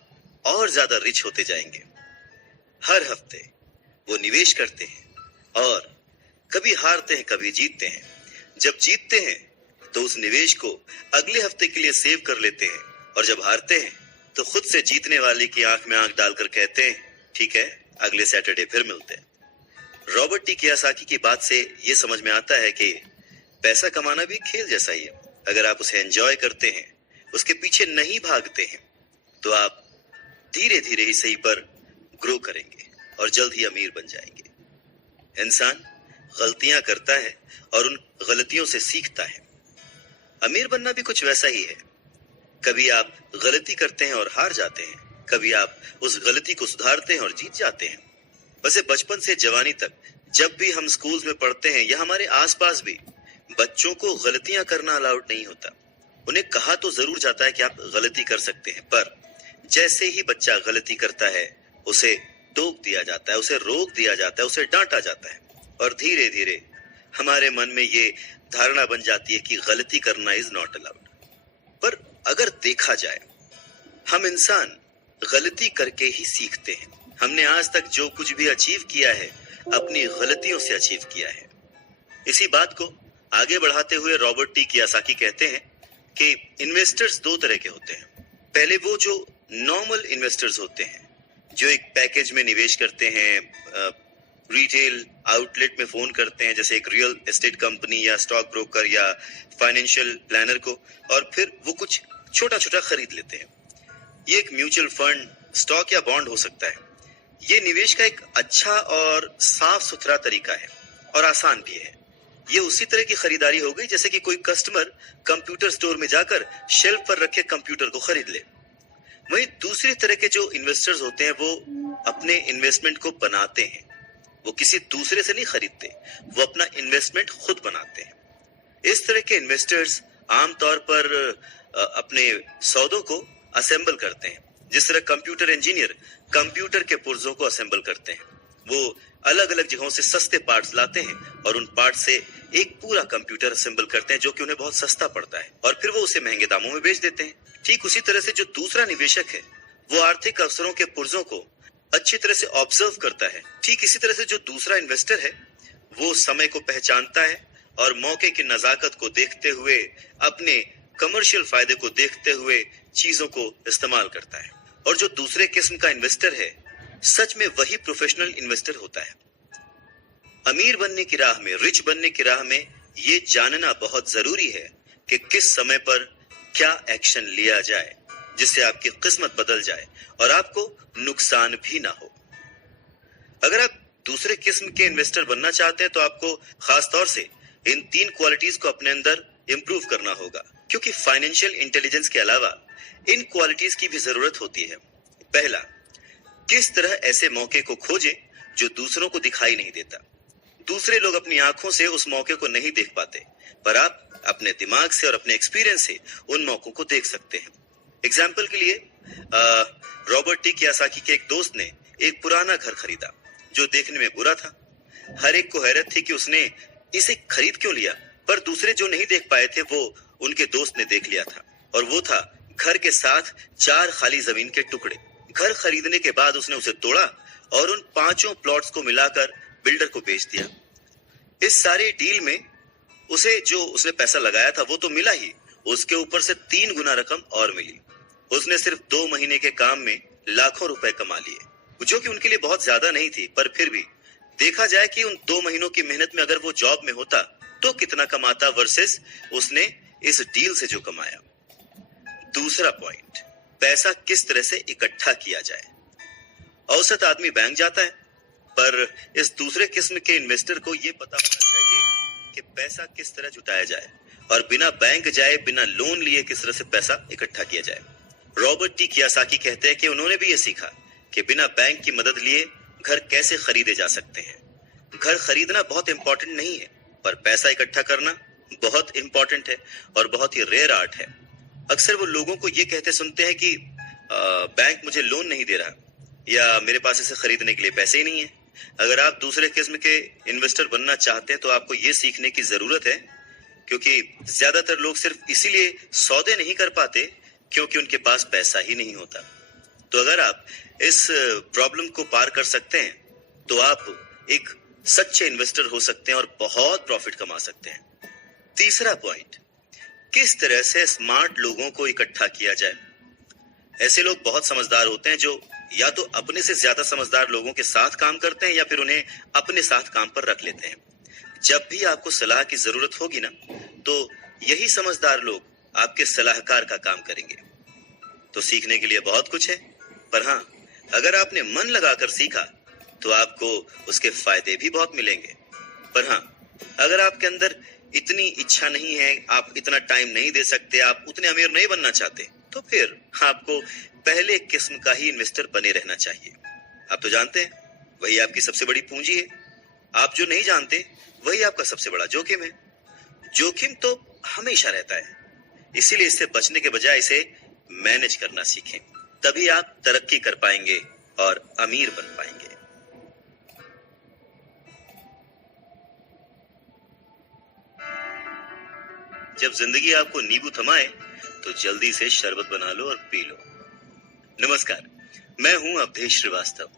और ज्यादा रिच होते जाएंगे। हर हफ्ते वो निवेश करते हैं और कभी हारते हैं कभी जीतते हैं। जब जीतते हैं तो उस निवेश को अगले हफ्ते के लिए सेव कर लेते हैं और जब हारते हैं तो खुद से जीतने वाले की आंख में आंख डालकर कहते हैं ठीक है, अगले सैटरडे फिर मिलते हैं। रॉबर्ट टी कियोसाकी की बात से ये समझ में आता है कि पैसा कमाना भी खेल जैसा ही है। अगर आप उसे एंजॉय करते हैं, उसके पीछे नहीं भागते हैं, तो आप धीरे धीरे ही सही पर ग्रो करेंगे और जल्द ही अमीर बन जाएंगे। इंसान गलतियां करता है और उन गलतियों से सीखता है। अमीर बनना भी कुछ वैसा ही है। कभी आप गलती करते हैं और हार जाते हैं, कभी आप उस गलती को सुधारते हैं और जीत जाते हैं। वैसे बचपन से जवानी तक जब भी हम स्कूल्स में पढ़ते हैं या हमारे आसपास भी, बच्चों को गलतियां करना अलाउड नहीं होता। उन्हें कहा तो जरूर जाता है कि आप गलती कर सकते हैं, पर जैसे ही बच्चा गलती करता है उसे टोक दिया जाता है, उसे रोक दिया जाता है, उसे डांटा जाता है और धीरे धीरे हमारे मन में ये धारणा बन जाती है कि गलती करना इज नॉट अलाउड। पर अगर देखा जाए, हम इंसान गलती करके ही सीखते हैं। हमने आज तक जो कुछ भी अचीव किया है अपनी गलतियों से अचीव किया है। इसी बात को आगे बढ़ाते हुए रॉबर्ट टी कियासाकी कहते हैं कि इन्वेस्टर्स दो तरह के होते हैं। पहले वो जो नॉर्मल इन्वेस्टर्स होते हैं, जो एक पैकेज में निवेश करते हैं, रिटेल आउटलेट में फोन करते हैं, जैसे एक रियल एस्टेट कंपनी या स्टॉक ब्रोकर या फाइनेंशियल प्लानर को, और फिर वो कुछ छोटा छोटा खरीद लेते हैं। ये एक म्यूचुअल फंड, स्टॉक या बॉन्ड हो सकता है। ये निवेश का एक अच्छा और साफ सुथरा तरीका है और आसान भी है। ये उसी तरह की खरीदारी हो गई जैसे कि कोई कस्टमर कंप्यूटर स्टोर में जाकर शेल्फ पर रखे कंप्यूटर को खरीद ले। वहीं दूसरी तरह के जो इन्वेस्टर्स होते हैं वो अपने इन्वेस्टमेंट को बनाते हैं। वो किसी दूसरे से नहीं खरीदते, वो अपना इन्वेस्टमेंट खुद बनाते हैं। इस तरह के इन्वेस्टर्स आमतौर पर अपने सौदों को असेंबल करते हैं, जिस तरह कंप्यूटर इंजीनियर कंप्यूटर के पुर्जों को असेंबल करते हैं। वो अलग अलग जगहों से सस्ते पार्ट्स लाते हैं और उन पार्ट्स से एक पूरा कंप्यूटर असेंबल करते हैं, जो कि उन्हें बहुत सस्ता पड़ता है, और फिर वो उसे महंगे दामों में बेच देते हैं। ठीक उसी तरह से जो दूसरा निवेशक है वो आर्थिक अवसरों के पुर्जों को अच्छी तरह से ऑब्जर्व करता है। ठीक इसी तरह से जो दूसरा इन्वेस्टर है वो समय को पहचानता है और मौके की नजाकत को देखते हुए, अपने कमर्शियल फायदे को देखते हुए चीजों को इस्तेमाल करता है। और जो दूसरे किस्म का इन्वेस्टर है, सच में वही प्रोफेशनल इन्वेस्टर होता है। अमीर बनने की राह में, रिच बनने की राह में ये जानना बहुत जरूरी है कि किस समय पर क्या एक्शन लिया जाए जिससे आपकी किस्मत बदल जाए और आपको नुकसान भी ना हो। अगर आप दूसरे किस्म के इन्वेस्टर बनना चाहते हैं तो आपको खास तौर से इन 3 क्वालिटीज को अपने अंदर इंप्रूव करना होगा, क्योंकि फाइनेंशियल इंटेलिजेंस के अलावा इन क्वालिटीज की भी जरूरत होती है। पहला, किस तरह ऐसे मौके को खोजें जो दूसरों को दिखाई नहीं देता। दूसरे लोग अपनी आंखों से उस मौके को नहीं देख पाते, पर आप अपने दिमाग से और अपने एक्सपीरियंस से उन मौकों को देख सकते हैं। एग्जाम्पल के लिए रॉबर्ट टी कियासाकी के एक दोस्त ने एक पुराना घर खरीदा जो देखने में बुरा था। हर एक को हैरत थी कि उसने इसे खरीद क्यों लिया, पर दूसरे जो नहीं देख पाए थे वो उनके दोस्त ने देख लिया था, और वो था घर के साथ 4 खाली जमीन के टुकड़े। घर खरीदने के बाद उसने उसे तोड़ा और उन 5 प्लॉट्स को मिलाकर बिल्डर को बेच दिया। इस सारे डील में उसे जो उसने पैसा लगाया था वो तो मिला ही, उसके ऊपर से 3 गुना रकम और मिली। उसने सिर्फ 2 महीने के काम में लाखों रुपए कमा लिए, जो कि उनके लिए बहुत ज्यादा नहीं थी, पर फिर भी देखा जाए कि उन 2 महीनों की मेहनत में अगर वो जॉब में होता तो कितना कमाता वर्सेस उसने इस डील से जो कमाया। दूसरा पॉइंट, पैसा किस तरह से इकट्ठा किया जाए। औसत आदमी बैंक जाता है, पर इस दूसरे किस्म के इन्वेस्टर को यह पता होना चाहिए कि पैसा किस तरह जुटाया जाए और बिना बैंक जाए, बिना लोन लिए किस तरह से पैसा इकट्ठा किया जाए। रॉबर्ट टी कियासाकी कहते हैं कि उन्होंने भी ये सीखा कि बिना बैंक की मदद लिए घर कैसे खरीदे जा सकते हैं। घर खरीदना बहुत इंपॉर्टेंट नहीं है, पर पैसा इकट्ठा करना बहुत इंपॉर्टेंट है और बहुत ही रेयर आर्ट है। अक्सर वो लोगों को ये कहते सुनते हैं कि बैंक मुझे लोन नहीं दे रहा, या मेरे पास इसे खरीदने के लिए पैसे ही नहीं है। अगर आप दूसरे किस्म के इन्वेस्टर बनना चाहते हैं तो आपको ये सीखने की जरूरत है, क्योंकि ज्यादातर लोग सिर्फ इसीलिए सौदे नहीं कर पाते क्योंकि उनके पास पैसा ही नहीं होता। तो अगर आप इस प्रॉब्लम को पार कर सकते हैं तो आप एक सच्चे इन्वेस्टर हो सकते हैं और बहुत प्रॉफिट कमा सकते हैं। तीसरा पॉइंट, किस तरह से स्मार्ट लोगों को इकट्ठा किया जाए। ऐसे लोग बहुत समझदार होते हैं जो या तो अपने से ज्यादा समझदार लोगों के साथ काम करते हैं या फिर उन्हें अपने साथ काम पर रख लेते हैं। जब भी आपको सलाह की जरूरत होगी ना, तो यही समझदार लोग आपके सलाहकार का काम करेंगे। तो सीखने के लिए बहुत कुछ है, पर हाँ, अगर आपने मन लगाकर सीखा तो आपको उसके फायदे भी बहुत मिलेंगे। पर हाँ, अगर आपके अंदर इतनी इच्छा नहीं है, आप इतना टाइम नहीं दे सकते, आप उतने अमीर नहीं बनना चाहते, तो फिर आपको पहले किस्म का ही इन्वेस्टर बने रहना चाहिए। आप तो जानते हैं वही आपकी सबसे बड़ी पूंजी है। आप जो नहीं जानते वही आपका सबसे बड़ा जोखिम है। जोखिम तो हमेशा रहता है, इसीलिए इससे बचने के बजाय इसे मैनेज करना सीखें, तभी आप तरक्की कर पाएंगे और अमीर बन पाएंगे। जब जिंदगी आपको नींबू थमाए तो जल्दी से शरबत बना लो और पी लो। नमस्कार, मैं हूं अवधेश श्रीवास्तव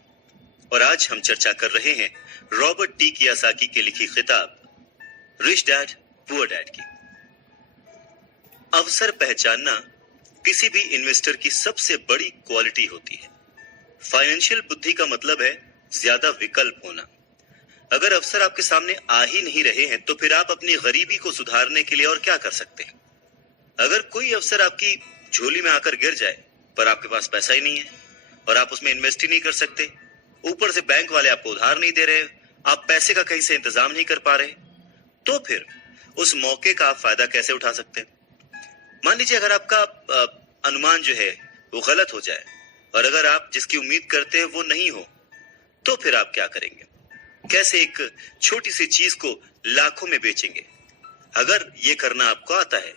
और आज हम चर्चा कर रहे हैं रॉबर्ट टी कियासाकी की लिखी किताब रिच डैड पुअर डैड की। अवसर पहचानना किसी भी इन्वेस्टर की सबसे बड़ी क्वालिटी होती है। फाइनेंशियल बुद्धि का मतलब है ज्यादा विकल्प होना। अगर अवसर आपके सामने आ ही नहीं रहे हैं तो फिर आप अपनी गरीबी को सुधारने के लिए और क्या कर सकते हैं। अगर कोई अवसर आपकी झोली में आकर गिर जाए पर आपके पास पैसा ही नहीं है और आप उसमें इन्वेस्ट ही नहीं कर सकते, ऊपर से बैंक वाले आपको उधार नहीं दे रहे, आप पैसे का कहीं से इंतजाम नहीं कर पा रहे, तो फिर उस मौके का आप फायदा कैसे उठा सकते हैं। मान लीजिए अगर आपका अनुमान जो है वो गलत हो जाए और अगर आप जिसकी उम्मीद करते हैं वो नहीं हो, तो फिर आप क्या करेंगे। कैसे एक छोटी सी चीज को लाखों में बेचेंगे। अगर ये करना आपको आता है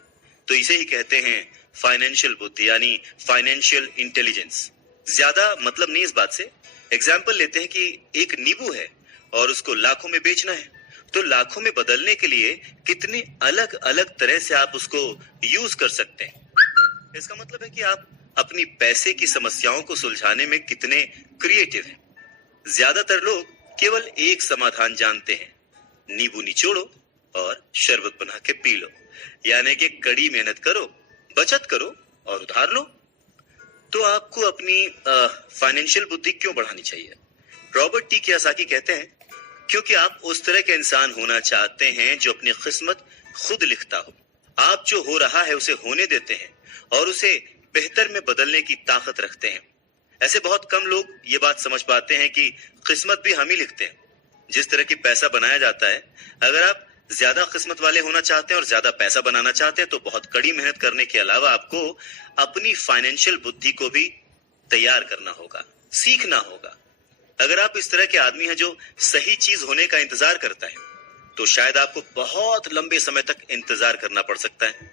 तो इसे ही कहते हैं फाइनेंशियल बुद्धि यानी फाइनेंशियल इंटेलिजेंस। ज्यादा मतलब नहीं इस बात से। एग्जाम्पल लेते हैं कि एक नींबू है और उसको लाखों में बेचना है, तो लाखों में बदलने के लिए कितने अलग अलग तरह से आप उसको यूज कर सकते हैं। इसका मतलब है कि आप अपनी पैसे की समस्याओं को सुलझाने में कितने क्रिएटिव हैं। ज्यादातर लोग केवल एक समाधान जानते हैं, नींबू निचोड़ो और शरबत बना के पी लो, यानी कि कड़ी मेहनत करो, बचत करो और उधार लो। तो आपको अपनी फाइनेंशियल बुद्धि क्यों बढ़ानी चाहिए। रॉबर्ट टी कियासाकी कहते हैं क्योंकि आप उस तरह के इंसान होना चाहते हैं जो अपनी किस्मत खुद लिखता हो। आप जो हो रहा है उसे होने देते हैं और उसे बेहतर में बदलने की ताकत रखते हैं। ऐसे बहुत कम लोग ये बात समझ पाते हैं कि किस्मत भी हम ही लिखते हैं। जिस तरह की पैसा बनाया जाता है, अगर आप ज्यादा किस्मत वाले होना चाहते हैं और ज्यादा पैसा बनाना चाहते हैं तो बहुत कड़ी मेहनत करने के अलावा आपको अपनी फाइनेंशियल बुद्धि को भी तैयार करना होगा, सीखना होगा। अगर आप इस तरह के आदमी हैं जो सही चीज होने का इंतजार करता है तो शायद आपको बहुत लंबे समय तक इंतजार करना पड़ सकता है।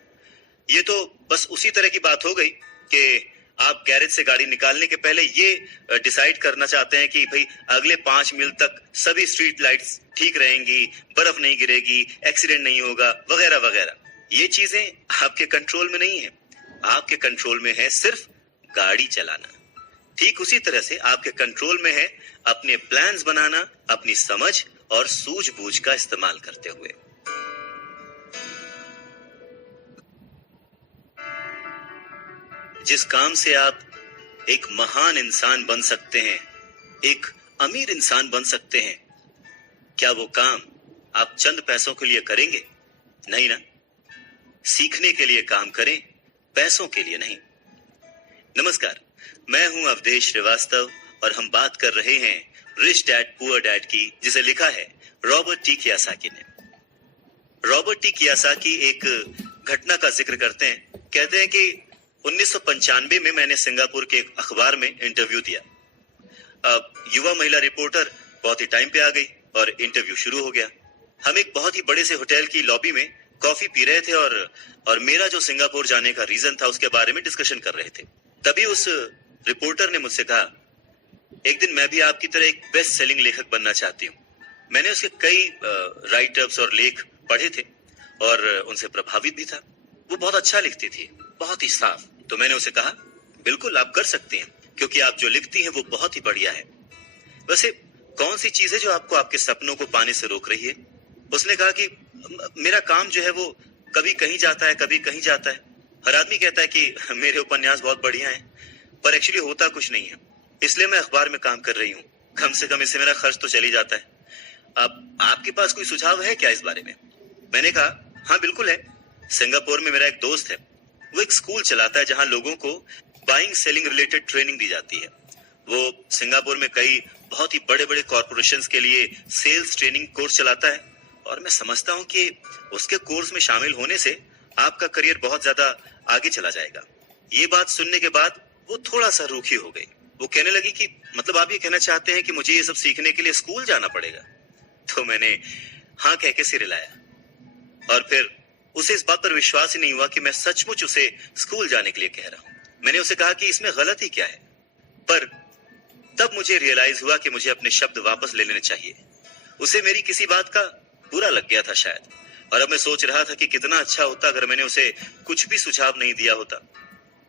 ये तो बस उसी तरह की बात हो गई कि आप गैरेज से गाड़ी निकालने के पहले ये डिसाइड करना चाहते हैं कि भाई अगले 5 मील तक सभी स्ट्रीट लाइट्स ठीक रहेंगी, बर्फ नहीं गिरेगी, एक्सीडेंट नहीं होगा, वगैरह वगैरह। ये चीजें आपके कंट्रोल में नहीं है। आपके कंट्रोल में है सिर्फ गाड़ी चलाना। ठीक उसी तरह से आपके कंट्रोल में है अपने प्लान्स बनाना, अपनी समझ और सूझबूझ का इस्तेमाल करते हुए। जिस काम से आप एक महान इंसान बन सकते हैं, एक अमीर इंसान बन सकते हैं, क्या वो काम आप चंद पैसों के लिए करेंगे? नहीं ना। सीखने के लिए काम करें, पैसों के लिए नहीं। नमस्कार, मैं हूं अवधेश श्रीवास्तव और हम बात कर रहे हैं रिच डैड पुअर डैड की, जिसे लिखा है रॉबर्ट टी कियासाकी ने। रॉबर्ट टी कियासाकी एक घटना का जिक्र करते हैं। कहते हैं कि 1995 में मैंने सिंगापुर के एक अखबार में इंटरव्यू दिया। युवा महिला रिपोर्टर बहुत ही टाइम पे आ गई और इंटरव्यू शुरू हो गया। हम एक बहुत ही बड़े से होटल की लॉबी में कॉफी पी रहे थे और मेरा जो सिंगापुर जाने का रीजन था उसके बारे में डिस्कशन कर रहे थे। तभी उस रिपोर्टर ने मुझसे कहा, एक दिन मैं भी आपकी तरह एक बेस्ट सेलिंग लेखक बनना चाहती हूँ। मैंने उसके कई राइटअप्स और लेख पढ़े थे और उनसे प्रभावित भी था। वो बहुत अच्छा लिखती थी, बहुत ही साफ। तो मैंने उसे कहा, बिल्कुल आप कर सकती हैं, क्योंकि आप जो लिखती हैं वो बहुत ही बढ़िया है। वैसे कौन सी चीज है जो आपको आपके सपनों को पाने से रोक रही है? उसने कहा कि मेरा काम जो है वो कभी कहीं जाता है, कभी कहीं जाता है। हर आदमी कहता है कि मेरे उपन्यास बहुत बढ़िया हैं, पर एक्चुअली होता कुछ नहीं है। इसलिए मैं अखबार में काम कर रही हूँ, कम से कम इससे मेरा खर्च तो चली जाता है। अब आपके पास कोई सुझाव है क्या इस बारे में? मैंने कहा, हाँ बिल्कुल है। सिंगापुर में मेरा एक दोस्त है, वो एक स्कूल चलाता है जहां लोगों को बाइंग सेलिंग रिलेटेड ट्रेनिंग दी जाती है। वो सिंगापुर में कई बहुत ही बड़े बड़े कॉर्पोरेशंस के लिए सेल्स ट्रेनिंग कोर्स चलाता है और मैं समझता हूं कि उसके कोर्स में शामिल होने से आपका करियर बहुत ज्यादा आगे चला जाएगा। ये बात सुनने के बाद वो थोड़ा सा रूखी हो गई। वो कहने लगी कि मतलब आप ये कहना चाहते हैं कि मुझे ये सब सीखने के लिए स्कूल जाना पड़ेगा? तो मैंने हाँ कह के सिर हिलाया और फिर उसे इस बात पर विश्वास ही नहीं हुआ कि मैं सचमुच उसे स्कूल जाने के लिए कह रहा हूं। मैंने उसे कहा कि इसमें गलत ही क्या है, पर तब मुझे रियलाइज हुआ कि मुझे अपने शब्द वापस ले लेने चाहिए। उसे मेरी किसी बात का बुरा लग गया था शायद, और अब मैं सोच रहा था कि कितना अच्छा होता अगर मैंने उसे कुछ भी सुझाव नहीं दिया होता।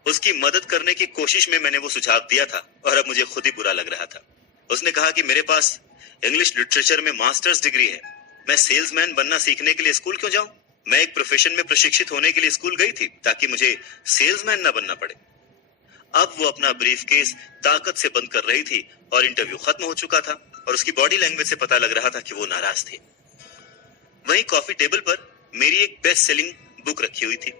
उसकी मदद करने की कोशिश में मैंने वो सुझाव दिया था और अब मुझे खुद ही बुरा लग रहा था। उसने कहा कि मेरे पास इंग्लिश लिटरेचर में मास्टर्स डिग्री है, मैं सेल्समैन बनना सीखने के लिए स्कूल क्यों जाऊं? मैं एक प्रोफेशन में प्रशिक्षित होने के लिए स्कूल गई थी ताकि मुझे सेल्समैन ना बनना पड़े। अब वो अपना ब्रीफकेस ताकत से बंद कर रही थी और इंटरव्यू खत्म हो चुका था और उसकी बॉडी लैंग्वेज से पता लग रहा था कि वो नाराज थी। वहीं कॉफी टेबल पर मेरी एक बेस्ट सेलिंग बुक रखी हुई थी।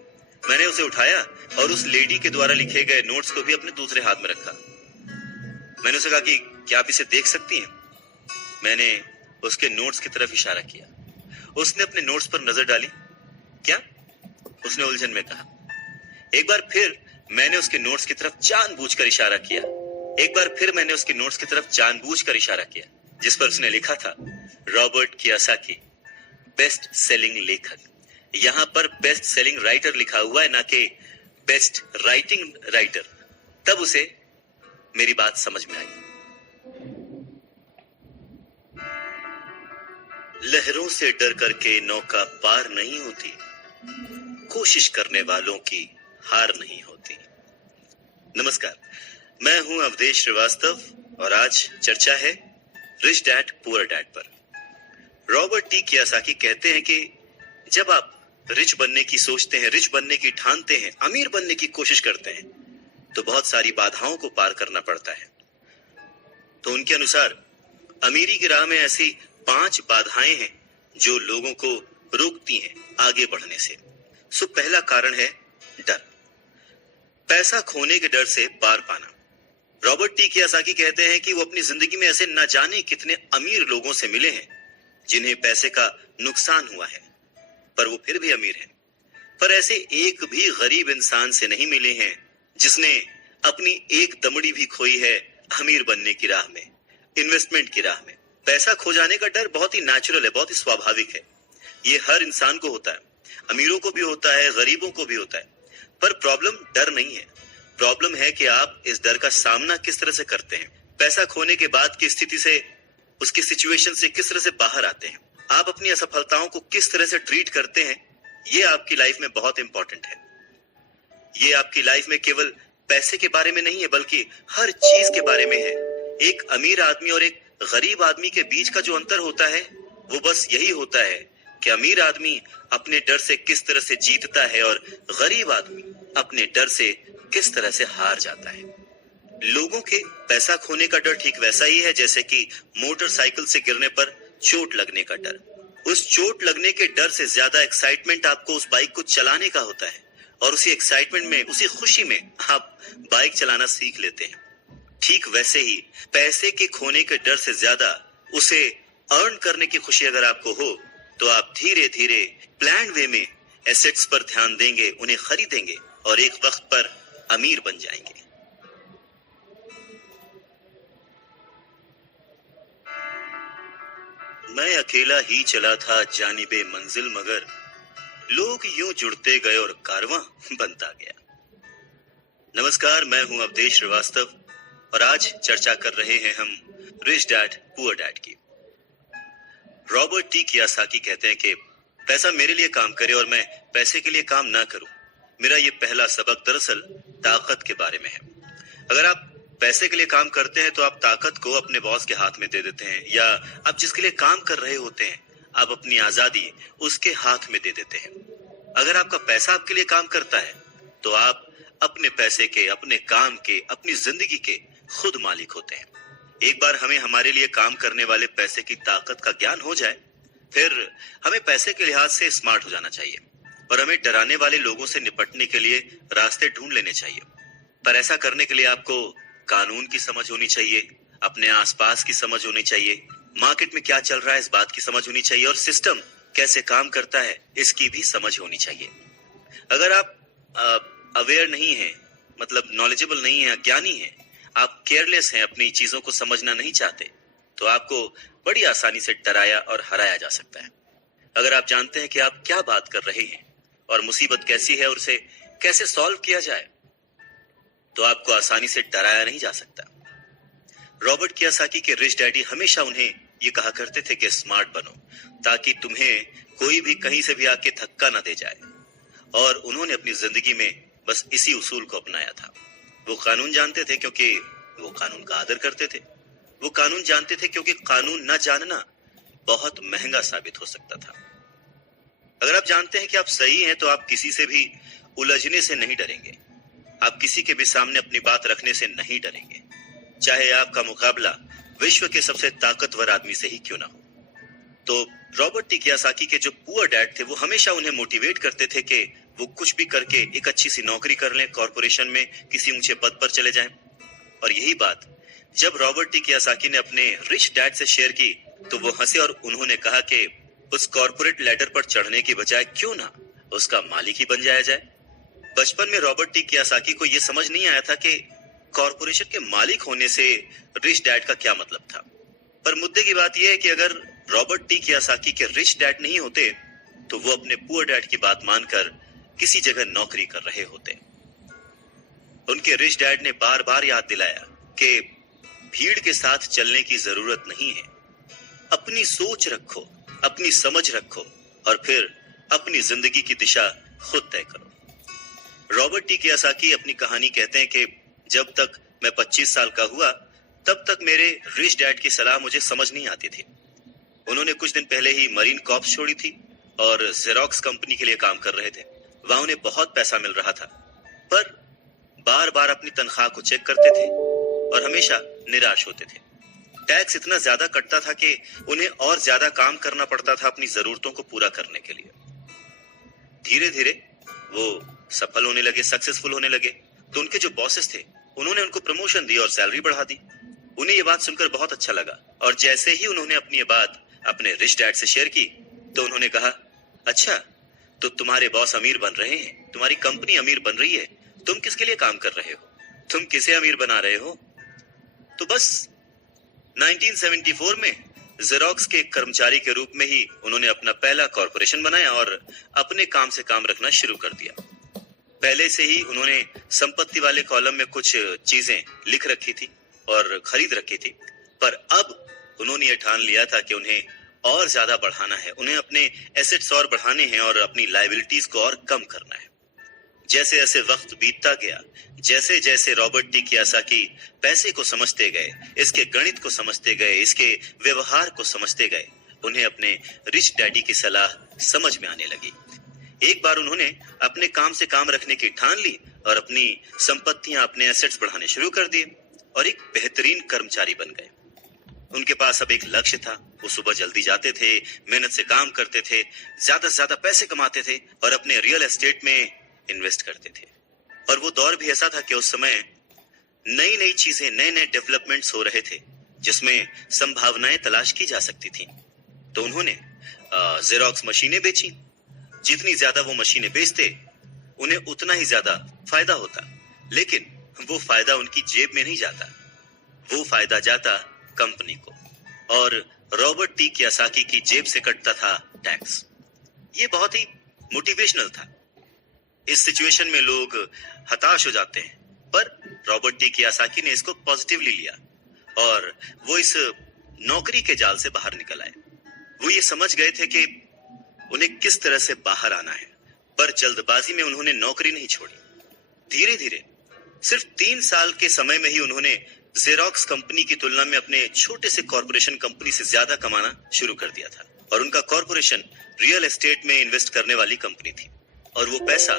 मैंने उसे उठाया और उस लेडी के द्वारा लिखे गए नोट्स को भी अपने दूसरे हाथ में रखा। मैंने उसे कहा कि क्या आप इसे देख सकती हैं? मैंने उसके नोट्स की तरफ इशारा किया। उसने अपने नोट्स पर नजर डाली। क्या? उसने उलझन में कहा। एक बार फिर मैंने उसके नोट्स की तरफ जानबूझकर इशारा किया। एक बार फिर मैंने उसके नोट्स की तरफ जानबूझकर इशारा किया, जिस पर उसने लिखा था रॉबर्ट कियोसाकी, बेस्ट सेलिंग लेखक। यहां पर बेस्ट सेलिंग राइटर लिखा हुआ है, ना कि बेस्ट राइटिंग राइटर। तब उसे मेरी बात समझ में आई। लहरों से डर करके नौका पार नहीं होती, कोशिश करने वालों की हार नहीं होती। नमस्कार, मैं हूं अवधेश श्रीवास्तव और आज चर्चा है रिच डैड पुअर डैड पर। रॉबर्ट टी कियोसाकी कहते हैं कि जब आप रिच बनने की सोचते हैं, रिच बनने की ठानते हैं, अमीर बनने की कोशिश करते हैं, तो बहुत सारी बाधाओं को पार करना पड़ता है। तो उनके अनुसार अमीरी की राह में ऐसी 5 बाधाएं हैं जो लोगों को रोकती हैं आगे बढ़ने से। सो पहला कारण है डर, पैसा खोने के डर से पार पाना। रॉबर्ट टी कियोसाकी कहते हैं कि वो अपनी जिंदगी में ऐसे न जाने कितने अमीर लोगों से मिले हैं जिन्हें पैसे का नुकसान हुआ है, पर वो फिर भी अमीर हैं। पर ऐसे एक भी गरीब इंसान से नहीं मिले हैं जिसने अपनी एक दमड़ी भी खोई है अमीर बनने की राह में, इन्वेस्टमेंट की राह में। पैसा खो जाने का डर बहुत ही नेचुरल है, बहुत ही स्वाभाविक है। ये हर इंसान को होता है, अमीरों को भी होता है, गरीबों को भी होता है। पर प्रॉब्लम डर नहीं है, प्रॉब्लम है कि आप इस डर का सामना किस तरह से करते हैं। पैसा खोने के बाद की स्थिति से, उसकी सिचुएशन से किस तरह से बाहर आते हैं। आप अपनी असफलताओं को किस तरह से ट्रीट करते हैं, ये आपकी लाइफ में बहुत इंपॉर्टेंट है। ये आपकी लाइफ में केवल पैसे के बारे में नहीं है, बल्कि हर चीज के बारे में है। एक अमीर आदमी और एक गरीब आदमी के बीच का जो अंतर होता है वो बस यही होता है कि अमीर आदमी अपने डर से किस तरह से जीतता है और गरीब आदमी अपने डर से किस तरह से हार जाता है। लोगों के पैसा खोने का डर ठीक वैसा ही है जैसे कि मोटरसाइकिल से गिरने पर चोट लगने का डर। उस चोट लगने के डर से ज्यादा एक्साइटमेंट आपको उस बाइक को चलाने का होता है और उसी एक्साइटमेंट में, उसी खुशी में आप बाइक चलाना सीख लेते हैं। ठीक वैसे ही पैसे के खोने के डर से ज्यादा उसे अर्न करने की खुशी अगर आपको हो तो आप धीरे धीरे प्लान्ड वे में एसेट्स पर ध्यान देंगे, उन्हें खरीदेंगे और एक वक्त पर अमीर बन जाएंगे। मैं अकेला ही चला था जानिबे मंजिल, मगर लोग यूं जुड़ते गए और कारवां बनता गया। नमस्कार, मैं हूं अवधेश श्रीवास्तव और आज चर्चा कर रहे हैं हम रिच डैड पुअर डैड की। रॉबर्ट टी कियोसाकी कहते हैं कि पैसा मेरे लिए काम करे और मैं पैसे के लिए काम ना करूं। मेरा ये पहला सबक दरअसल ताकत के बारे में है। अगर आप पैसे के लिए काम करते हैं तो आप ताकत को अपने बॉस के हाथ में दे देते हैं, या आप जिसके लिए काम कर रहे होते हैं आप अपनी आजादी उसके हाथ में दे देते हैं। अगर आपका पैसा आपके लिए काम करता है तो आप अपने पैसे के, अपने काम के, अपनी जिंदगी के खुद मालिक होते हैं। एक बार हमें हमारे लिए काम करने वाले पैसे की ताकत का ज्ञान हो जाए, फिर हमें पैसे के लिहाज से स्मार्ट हो जाना चाहिए और हमें डराने वाले लोगों से निपटने के लिए रास्ते ढूंढ लेने चाहिए। पर ऐसा करने के लिए आपको कानून की समझ होनी चाहिए, अपने आसपास की समझ होनी चाहिए, मार्केट में क्या चल रहा है इस बात की समझ होनी चाहिए और सिस्टम कैसे काम करता है इसकी भी समझ होनी चाहिए। अगर आप अवेयर नहीं है, मतलब नॉलेजेबल नहीं है, अज्ञानी है, आप केयरलेस हैं, अपनी चीजों को समझना नहीं चाहते, तो आपको बड़ी आसानी से डराया और हराया जा सकता है। अगर आप जानते हैं कि आप क्या बात कर रहे हैं और मुसीबत कैसी है और उसे कैसे सॉल्व किया जाए, तो आपको आसानी से डराया नहीं जा सकता। रॉबर्ट कियोसाकी के रिच डैडी हमेशा उन्हें ये कहा करते थे कि स्मार्ट बनो ताकि तुम्हें कोई भी कहीं से भी आके धक्का ना दे जाए, और उन्होंने अपनी जिंदगी में बस इसी उसूल को अपनाया था। वो कानून जानते थे क्योंकि वो कानून का आदर करते थे। वो कानून जानते थे क्योंकि कानून न जानना बहुत महंगा साबित हो सकता था। अगर आप जानते हैं कि आप सही हैं तो आप किसी से भी उलझने से नहीं डरेंगे। आप किसी के भी सामने अपनी बात रखने से नहीं डरेंगे, चाहे आपका मुकाबला विश्व के सबसे ताकतवर आदमी से ही क्यों ना हो। तो रॉबर्ट टी कियोसाकी के जो पुअर डैड थे वो हमेशा उन्हें मोटिवेट करते थे कि वो कुछ भी करके एक अच्छी सी नौकरी कर लें, कॉर्पोरेशन में किसी ऊंचे पद पर चले जाएं। और यही बात जब रॉबर्ट टी कियोसाकी ने अपने रिच डैड से शेयर की तो वो हंसे और उन्होंने कहा कि उस कॉर्पोरेट लैडर पर चढ़ने की बजाय क्यों ना उसका मालिक ही बन जाया जाए। बचपन में रॉबर्ट टी कियोसाकी को यह समझ नहीं आया था कि कॉर्पोरेशन के मालिक होने से रिच डैड का क्या मतलब था। पर मुद्दे की बात यह है कि अगर रॉबर्ट टी कियोसाकी के रिच डैड नहीं होते तो वो अपने पुअर डैड की बात मानकर किसी जगह नौकरी कर रहे होते। उनके रिच डैड ने बार बार याद दिलाया कि भीड़ के साथ चलने की जरूरत नहीं है, अपनी सोच रखो, अपनी समझ रखो और फिर अपनी जिंदगी की दिशा खुद तय करो। रॉबर्ट टी कियोसाकी अपनी कहानी कहते हैं कि जब तक मैं 25 साल का हुआ तब तक मेरे रिच डैड की सलाह मुझे समझ नहीं आती थी। उन्होंने कुछ दिन पहले ही मरीन कॉर्प्स छोड़ी थी और जेरोक्स कंपनी के लिए काम कर रहे थे। वहां उन्हें बहुत पैसा मिल रहा था, पर बार बार अपनी तनख्वाह को चेक करते थे और हमेशा निराश होते थे। टैक्स इतना ज्यादा कटता था कि उन्हें और ज्यादा काम करना पड़ता था अपनी जरूरतों को पूरा करने के लिए। धीरे धीरे वो सफल होने लगे, सक्सेसफुल होने लगे। तो उनके जो बॉसेस थे उन्होंने उनको प्रमोशन दी और सैलरी बढ़ा दी। उन्हें ये बात सुनकर बहुत अच्छा लगा और जैसे ही उन्होंने अपनी ये बात अपने रिच डैड से शेयर की तो उन्होंने कहा, अच्छा तो तुम्हारे बॉस अमीर बन रहे हैं, तुम्हारी कंपनी अमीर बन रही है, तुम किसके लिए काम कर रहे हो, तुम किसे अमीर बना रहे हो। तो बस 1974 में जेरोक्स के कर्मचारी के रूप में ही उन्होंने अपना पहला कॉर्पोरेशन बनाया और अपने काम से काम रखना शुरू कर दिया। पहले से ही उन्होंने संपत्ति वाले कॉलम में कुछ चीजें लिख रखी थी और खरीद रखी थी, पर अब उन्होंने ये ठान लिया था कि उन्हें और ज्यादा बढ़ाना है, उन्हें अपने एसेट्स और बढ़ाने हैं और अपनी लायबिलिटीज को और कम करना है। जैसे जैसे वक्त बीतता गया, जैसे जैसे रॉबर्ट टी कियोसाकी पैसे को समझते गए, इसके गणित को समझते गए, इसके व्यवहार को समझते गए, उन्हें अपने रिच डैडी की सलाह समझ में आने लगी। एक बार उन्होंने अपने काम से काम रखने की ठान ली और अपनी संपत्तियां, अपने एसेट्स बढ़ाने शुरू कर दिए और एक बेहतरीन कर्मचारी बन गए। उनके पास अब एक लक्ष्य था। वो सुबह जल्दी जाते थे, मेहनत से काम करते थे, ज्यादा से ज्यादा पैसे कमाते थे और अपने रियल एस्टेट में इन्वेस्ट करते थे। और वो दौर भी ऐसा था कि उस समय नई नई चीजें, नए नए डेवलपमेंट्स हो रहे थे जिसमें संभावनाएं तलाश की जा सकती थी। तो उन्होंने जेरोक्स मशीनें बेची। जितनी ज्यादा वो मशीनें बेचते उन्हें उतना ही ज्यादा फायदा होता, लेकिन वो फायदा उनकी जेब में नहीं जाता, वो फायदा जाता कंपनी को और रॉबर्ट टी कियोसाकी की जेब से कटता था टैक्स। ये बहुत ही मोटिवेशनल था। इस सिचुएशन में लोग हताश हो जाते हैं, पर रॉबर्ट टी कियोसाकी ने इसको पॉजिटिवली लिया और वो इस नौकरी के जाल से बाहर निकल आए। वो ये समझ गए थे कि उन्हें किस तरह से बाहर आना है, पर जल्दबाजी में उन्होंने नौकरी नहीं छोड़ी। धीरे धीरे सिर्फ 3 साल के समय में ही उन्होंने जेरोक्स कंपनी की तुलना में अपने छोटे से कॉर्पोरेशन कंपनी से ज्यादा कमाना शुरू कर दिया था और उनका कॉर्पोरेशन रियल एस्टेट में इन्वेस्ट करने वाली कंपनी थी और वो पैसा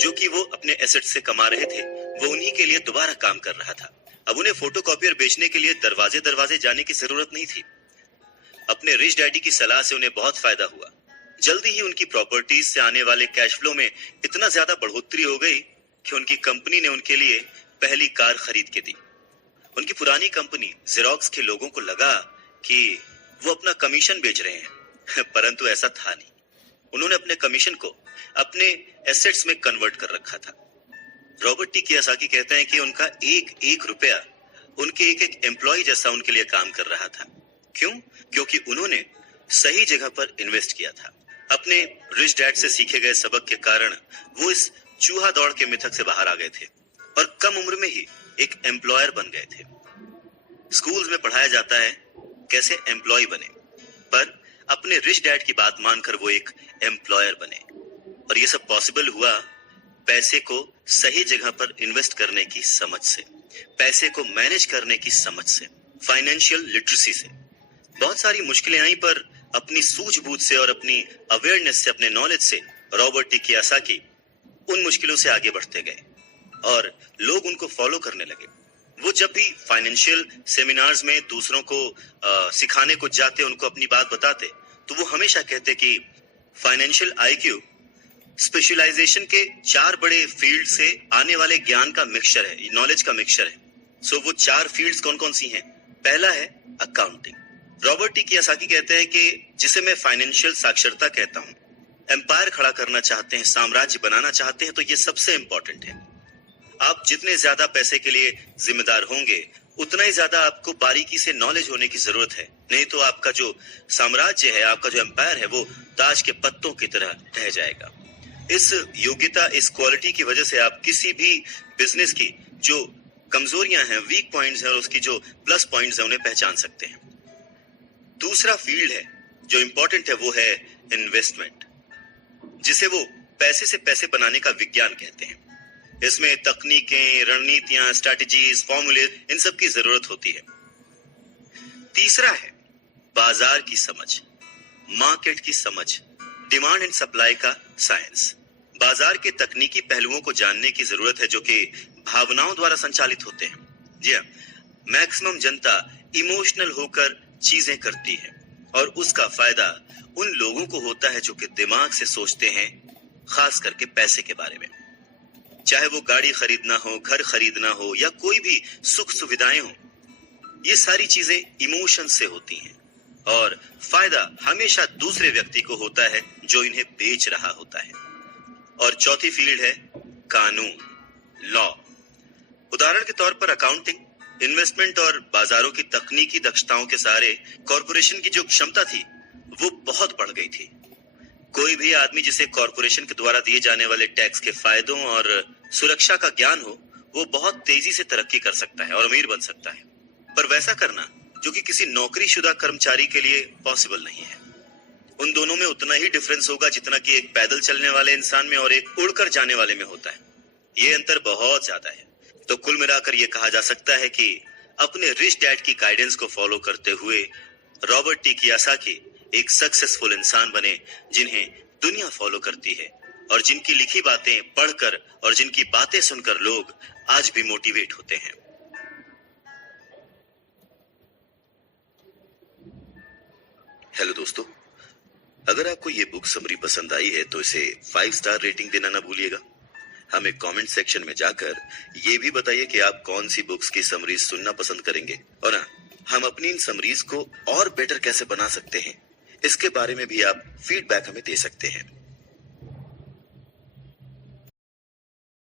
जो कि वो अपने एसेट से कमा रहे थे वो उन्हीं के लिए दोबारा काम कर रहा था। अब उन्हें फोटोकॉपियर बेचने के लिए दरवाजे दरवाजे जाने की जरूरत नहीं थी। अपने रिच डैडी की सलाह से उन्हें बहुत फायदा हुआ। जल्दी ही उनकी प्रॉपर्टीज से आने वाले कैश फ्लो में इतना ज्यादा बढ़ोतरी हो गई कि उनकी कंपनी ने उनके लिए पहली कार खरीद के दी। उनकी पुरानी कंपनी जेरोक्स के लोगों को लगा कि वो अपना कमीशन बेच रहे हैं, परंतु ऐसा था नहीं। उन्होंने अपने कमीशन को अपने एसेट्स में कन्वर्ट कर रखा था। रॉबर्ट टी कियोसाकी कहते हैं कि उनका एक एक रुपया उनके एक एक एम्प्लॉय जैसा उनके लिए काम कर रहा था। क्यों? क्योंकि उन्होंने सही जगह पर इन्वेस्ट किया था। अपने रिच डैड से सीखे गए सबक के कारण वो इस चूहा दौड़ के मिथक से बाहर आ गए थे और कम उम्र में ही एक एम्प्लॉयर बन गए थे। स्कूल्स में पढ़ाया जाता है कैसे एम्प्लॉय बने, पर अपने रिच डैड की बात मानकर वो एक एम्प्लॉयर बने और ये सब पॉसिबल हुआ पैसे को सही जगह पर इन्वेस्ट करने की समझ से, पैसे को मैनेज करने की समझ से। फाइनेंशियल लिटरेसी से। बहुत सारी मुश्किलें आई पर अपनी सूझबूझ से और अपनी अवेयरनेस से, अपने नॉलेज से रॉबर्ट टी कियोसाकी उन मुश्किलों से आगे बढ़ते गए और लोग उनको फॉलो करने लगे। वो जब भी फाइनेंशियल सेमिनार्स में दूसरों को सिखाने को जाते, उनको अपनी बात बताते, तो वो हमेशा कहते कि फाइनेंशियल आईक्यू स्पेशलाइजेशन के 4 बड़े फील्ड से आने वाले ज्ञान का मिक्सचर है, नॉलेज का मिक्सचर है। सो वो 4 फील्ड्स कौन कौन सी हैं? पहला है अकाउंटिंग। रॉबर्ट टी कियोसाकी कहते हैं कि जिसे मैं फाइनेंशियल साक्षरता कहता हूं, एम्पायर खड़ा करना चाहते हैं, साम्राज्य बनाना चाहते हैं, तो ये सबसे इंपॉर्टेंट है। आप जितने ज्यादा पैसे के लिए जिम्मेदार होंगे, उतना ही ज्यादा आपको बारीकी से नॉलेज होने की जरूरत है, नहीं तो आपका जो साम्राज्य है, आपका जो एम्पायर है, वो ताश के पत्तों की तरह ढह जाएगा। इस योग्यता, इस क्वालिटी की वजह से आप किसी भी बिजनेस की जो कमजोरियां हैं, वीक पॉइंट्स हैं और उसकी जो प्लस पॉइंट्स हैं, उन्हें पहचान सकते हैं। दूसरा फील्ड है जो इंपॉर्टेंट है, वो है इन्वेस्टमेंट, जिसे वो पैसे से पैसे बनाने का विज्ञान कहते हैं। इसमें तकनीकें, रणनीतियां, स्ट्रैटेजीज, फॉर्मूले, इन सब की जरूरत होती है। तीसरा है बाजार की समझ, मार्केट की समझ, डिमांड एंड सप्लाई का साइंस। बाजार के तकनीकी पहलुओं को जानने की जरूरत है जो कि भावनाओं द्वारा संचालित होते हैं। जी हाँ, मैक्सिमम जनता इमोशनल होकर चीजें करती है और उसका फायदा उन लोगों को होता है जो कि दिमाग से सोचते हैं, खास करके पैसे के बारे में। चाहे वो गाड़ी खरीदना हो, घर खरीदना हो या कोई भी सुख सुविधाएं हो, ये सारी चीजें इमोशन से होती हैं और फायदा हमेशा दूसरे व्यक्ति को होता है जो इन्हें बेच रहा होता है। और चौथी फील्ड है कानून, लॉ। उदाहरण के तौर पर अकाउंटिंग, इन्वेस्टमेंट और बाजारों की तकनीकी दक्षताओं के सहारे कॉरपोरेशन की जो क्षमता थी वो बहुत बढ़ गई थी। कोई भी आदमी जिसे कॉरपोरेशन के द्वारा दिए जाने वाले टैक्स के फायदों और सुरक्षा का ज्ञान हो, वो बहुत तेजी से तरक्की कर सकता है और अमीर बन सकता है। पर वैसा करना जो कि किसी नौकरीशुदा कर्मचारी के लिए पॉसिबल नहीं है। उन दोनों में उतना ही डिफरेंस होगा जितना कि एक पैदल चलने वाले इंसान में और एक उड़कर जाने वाले में होता है। ये अंतर बहुत ज्यादा है। तो कुल मिलाकर ये कहा जा सकता है कि अपने रिच डैड की गाइडेंस को फॉलो करते हुए रॉबर्ट टी कियोसाकी एक सक्सेसफुल इंसान बने, जिन्हें दुनिया फॉलो करती है और जिनकी लिखी बातें पढ़कर और जिनकी बातें सुनकर लोग आज भी मोटिवेट होते हैं। हेलो दोस्तों, अगर आपको ये बुक समरी पसंद आई है तो इसे 5 स्टार रेटिंग देना ना भूलिएगा। हमें कमेंट सेक्शन में जाकर ये भी बताइए कि आप कौन सी बुक्स की समरीज सुनना पसंद करेंगे और हम अपनी इन समरीज को और बेटर कैसे बना सकते हैं, इसके बारे में भी आप फीडबैक हमें दे सकते हैं।